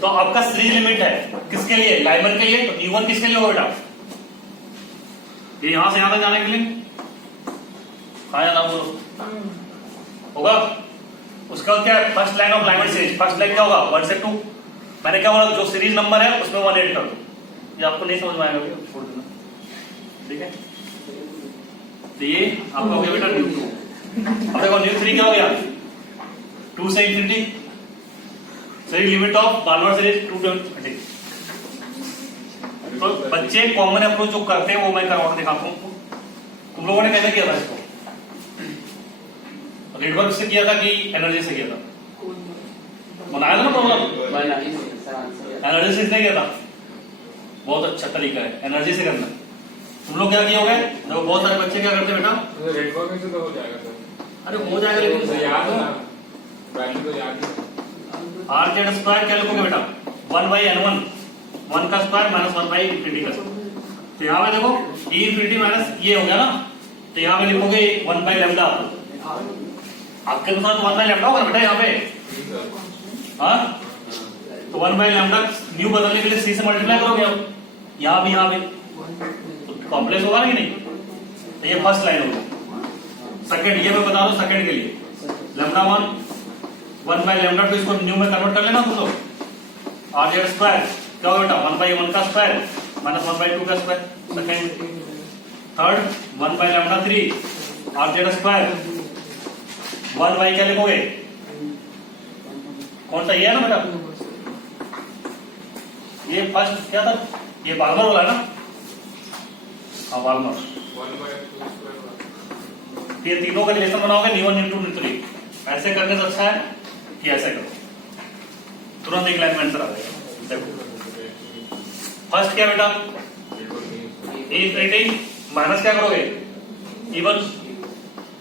तो आपका सीरीज लिमिट है किसके लिए? लाइमर के लिए। तो U1 किसके लिए होगा बेटा? ये यहां से यहां तक जाने के लिए कहा जाना होगा। उसका क्या है? First line of Lyman series. First line क्या होगा? 1 से 2। मैंने क्या बोला? जो सीरीज नंबर है उसमें 1 ऐड कर दो। ये आपको नहीं समझ में आएगा, छोड़ देना, ठीक है? तो ये आपका हो गया बेटा न्यू 2। अब देखो न्यू 3 क्या हो गया? 2 से infinity. Series limit of Balmer series 2 to infinity। तो बच्चे कॉमन अप्रोच जो करते हैं वो मैं करवा के दिखाता हूं। तुम लोगों ने कैसे किया था इसको? रेडवर्क से किया था कि एनर्जी से किया था? बनाया था ना प्रॉब्लम? एनर्जी से इसने किया था। बहुत अच्छा तरीका है एनर्जी से करना। तुम लोग क्या किए होगे? देखो बहुत सारे बच्चे क्या करते हैं बेटा? रेड वर्क से तो हो जाएगा सर। अरे हो जाएगा, लेकिन तो याद है ना, वैल्यू तो याद है। आर जेड स्क्वायर क्या लिखोगे बेटा? 1/n1, 1 का स्क्वायर माइनस 1 इंफिनिटी का। तो यहाँ पे देखो e इंफिनिटी माइनस ये हो गया ना, तो यहाँ पे लिखोगे 1/λ। आपके अनुसार 1/λ होगा बेटा यहाँ पे। हाँ, तो 1/λ न्यू बदलने के लिए c से मल्टीप्लाई करोगे अब, यहाँ भी तो कॉम्प्लेक्स होगा ना कि नहीं? तो ये फर्स्ट लाइन होगी। सेकंड, ये मैं बता दूं सेकंड के लिए λ1 1/λ, तो इसको न्यू में कन्वर्ट कर लेना तुम लोग। आर जेड स्क्वायर क्या होगा बेटा? 1/1 का स्क्वायर माइनस 1/2 का square. Second. Third 1/λ3 R Z square 1 क्या लिखोगे? कौन सा? ये है ना बेटा? ये फर्स्ट क्या था? ये वाल्मर वाला है ना? हाँ वाल्मर। 1/2 स्क्वायर। ये तीनों का रिलेशन बनाओगे न्यू1 न्यू2 न्यू3। ऐसे करने से अच्छा है कि ऐसे करो, तुरंत एक लाइन में आंसर आ जाएगा। देखो फर्स्ट क्या बेटा? e इंफिनिटी माइनस क्या करोगे? E1।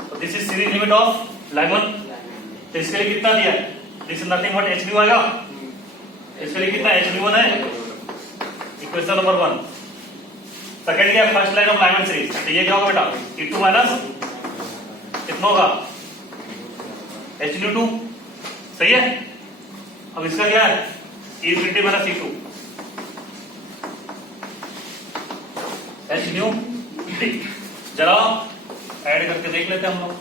तो this is series limit of Lyman. तो इसके लिए कितना दिया है? This is nothing but h आएगा। इसके लिए कितना h है? Equation number 1। सेकंड क्या? First line of Lyman series. तो ये क्या होगा बेटा? E2 माइनस कितना होगा? h2। सही है? अब इसका क्या है? e infinity minus e2 h जरा ऐड करके देख लेते हैं हम लोग।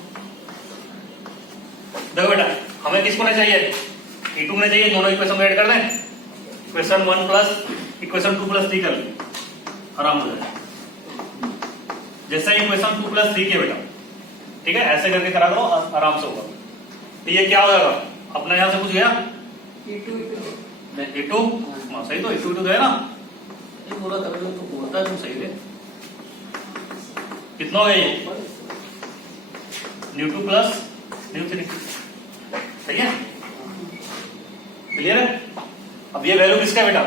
देखो बेटा हमें किसको नहीं चाहिए? e2 नहीं चाहिए। दोनों इक्वेशन में ऐड कर दें। इक्वेशन 1 प्लस इक्वेशन 2 प्लस 3 कर लें, आराम हो जाएगा। जैसे इक्वेशन 2 प्लस 3 के बेटा, ठीक है? ऐसे करके करा करो, आराम से होगा। तो ये क्या हो जाएगा? अपना यहां से कुछ गया e2 सही, तो e2 गया ना? ये पूरा कर लो तो होता है, तुम सही है। कितना हो गया ये? न्यू2 प्लस न्यू3। सही है? क्लियर है? अब ये वैल्यू किसका है बेटा?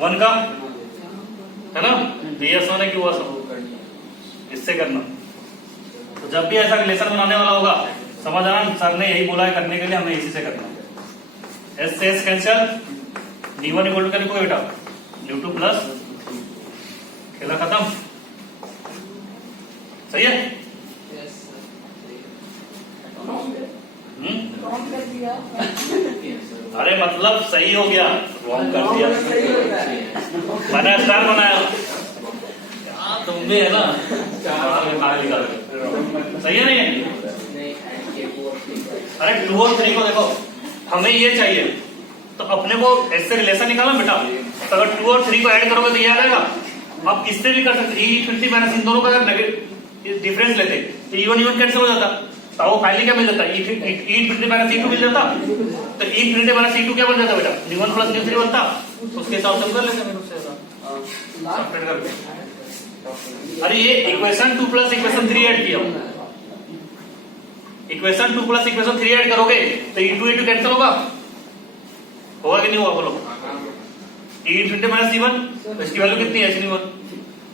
1 का है ना? तो ये ऐसा नहीं कि हुआ सब इससे करना। तो जब भी ऐसा रिलेशन बनाने वाला होगा समझ आना, सर ने यही बोला है करने के लिए, हमें इसी से करना है। एस से S cancel, d1 equal to क्या लिखोगे बेटा? न्यू2 प्लस, खेला खत्म। सही है? अरे मतलब सही हो गया, रॉन्ग कर दिया, मैंने स्टार बनाया। तुम भी है ना? सही है नहीं? अरे 2 और 3 को देखो, हमें ये चाहिए तो अपने को ऐसे रिलेशन निकालना बेटा। तो अगर 2 और 3 को ऐड करोगे तो ये आ जाएगा। आप किससे भी कर सकते, e इंफिनिटी माइनस इन दोनों का अगर डिफरेंस लेते तो e1 कैंसिल हो जाता, तो वो फाइनली क्या मिल जाता? e इंफिनिटी माइनस e2 मिल जाता। तो e इंफिनिटी माइनस e2 क्या बन जाता बेटा? d1 प्लस d3 बनता। तो उसके हिसाब से हम कर लेते हैं। अरे ये इक्वेशन 2 प्लस इक्वेशन 3 ऐड किया, इक्वेशन 2 प्लस इक्वेशन 3 ऐड करोगे तो e2 कैंसिल होगा कि नहीं होगा? बोलो। e इंफिनिटी माइनस e1, तो इसकी वैल्यू कितनी है? h1।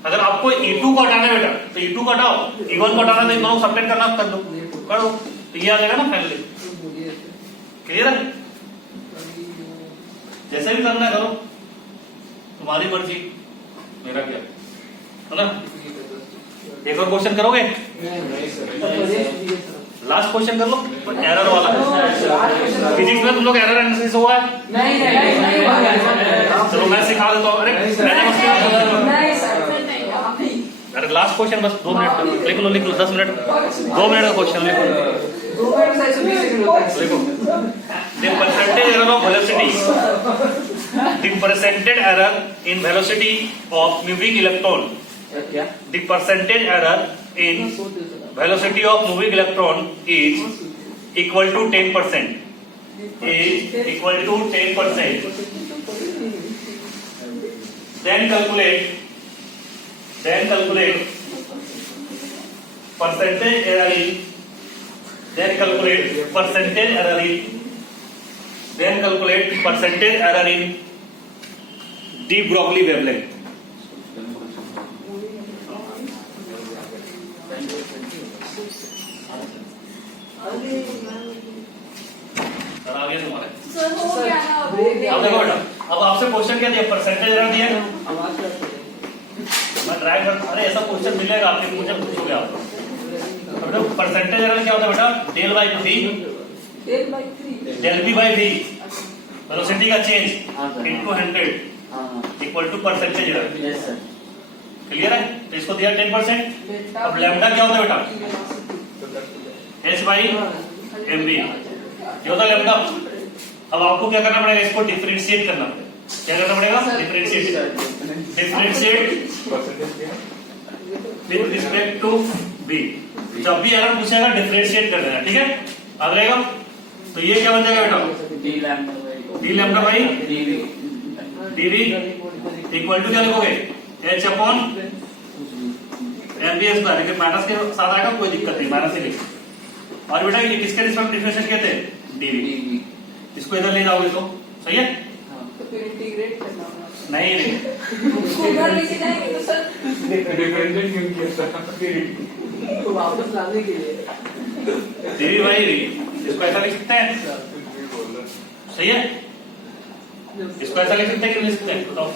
अगर आपको e2 को हटाना है बेटा तो e2 को हटाओ, e1 को हटाना तो इन दोनों सब्ट्रैक्ट करना, कर दो। तो ये आ जाएगा ना फाइनली। क्लियर है? जैसे भी करना है करो, तुम्हारी मर्जी, मेरा क्या है ना। एक और क्वेश्चन करोगे? नहीं सर, लास्ट क्वेश्चन कर लो, एरर वाला है। फिजिक्स में तुम लोग एरर एनालिसिस हुआ है? नहीं चलो मैं सिखा देता हूँ। अरे लास्ट क्वेश्चन बस 2 मिनट लिख लो 10 मिनट 2 मिनट का क्वेश्चन लिखो। देखो, the percentage error of velocity, the percentage error in velocity of moving electron, क्या? the percentage error in velocity of moving electron is equal to 10%. Is equal to 10%. Then calculate percentage error in. Then calculate percentage error in de Broglie wavelength. Sir आ गया तुम्हारे। Sir हो गया ना अब देखो बेटा, अब आपसे क्वेश्चन क्या दिया? परसेंटेज एरर दिया। मैं ट्राई कर, अरे ऐसा क्वेश्चन मिलेगा आपके, मुझे पूछोगे आप। अब परसेंटेज एरर क्या होता है बेटा? Del by b by v, velocity का change into 100 equal to percentage error. Clear है? तो इसको दिया 10%। अब लैम्डा क्या होता है बेटा? एच बाई एम बी, ये होता है लैम्डा। अब आपको क्या करना पड़ेगा? इसको डिफरेंशिएट करना पड़ेगा। क्या करना पड़ेगा? Differentiate with respect to b. जब भी एरर पूछेगा डिफरेंशिएट कर देना, ठीक है? अब रहेगा तो ये क्या बन जाएगा बेटा? D lambda by dv equal to क्या लिखोगे? H upon m b square. लेकिन माइनस के साथ आएगा कोई दिक्कत नहीं, माइनस ही लिखो। और बेटा ये किसके रिस्पेक्ट डिफरेंशिएट कहते हैं? डीवी। इसको इधर ले जाओगे तो सही है? तो फिर इंटीग्रेट करना होगा। नहीं उसको उधर लेके जाएंगे तो सर डिफरेंशिएट क्यों किया सर? तो वापस लाने के लिए डीवी बाई वी, इसको ऐसा लिख सकते हैं? सही है? इसको ऐसा लिख सकते हैं कि नहीं लिख सकते हैं? बताओ।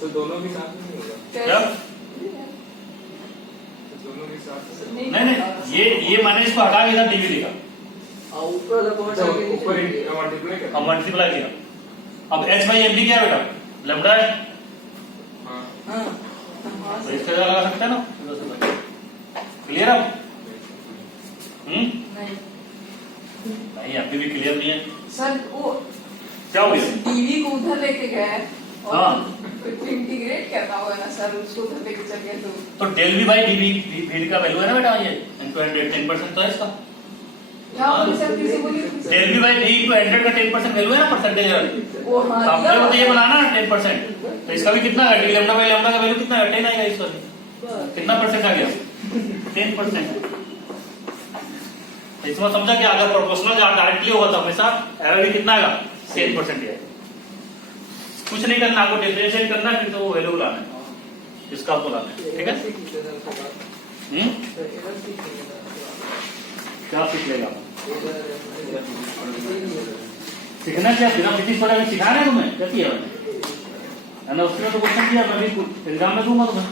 तो दोनों के साथ नहीं होगा? क्या? तो दोनों के साथ नहीं, ये मैंने इसको हटा के इधर डीवी लिखा, ऊपर ऊपर मल्टीप्लाई कर। अब मल्टीप्लाई किया। अब एच बाई एम बी क्या है बेटा? लैम्डा है, हाँ, तो इसका क्या लगा सकते हैं ना? क्लियर है? नहीं अभी भी क्लियर नहीं है सर वो क्या हो गया? डीवी को उधर लेके गए और हाँ। फिर इंटीग्रेट करना होगा ना सर, उसको उधर लेके चल गए तो डेल वी बाई डीवी भीड़ का वैल्यू है ना बेटा, ये इनटू 100 10% तो है इसका। क्या बोली सर? किसी बोली del v by d into 100 का 10% वैल्यू है ना परसेंटेज एरर। वो हाँ आपने दिया तो ये बनाना ना 10%, तो इसका भी कितना है? डी लैम्डा बाई लैम्डा का वैल्यू कितना है? 10 आएगा इसका भी। कितना परसेंट आ गया? 10%। इसमें समझा कि अगर प्रोपोर्शनल डायरेक्टली होगा तो हमेशा एरर भी कितना आएगा? 10% ही आएगा। कुछ नहीं करना, आपको डिफरेंशिएट करना है, फिर तो वो वैल्यू लाना है, इसका आपको लाना है, ठीक है? क्या सीख लेगा? सीखना क्या? बिना फिजिक्स पढ़े अगर सिखा रहे तुम्हें क्या किया है ना? उसमें तो क्वेश्चन किया, मैं भी एग्जाम में दूंगा तुम्हें,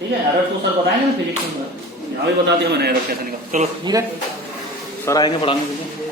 ठीक है? एरर तो सर बताएंगे ना फिजिक्स में, यहाँ भी बता दिया मैंने एरर कैसे निकाल। चलो ठीक है, सर आएंगे पढ़ाने के लिए।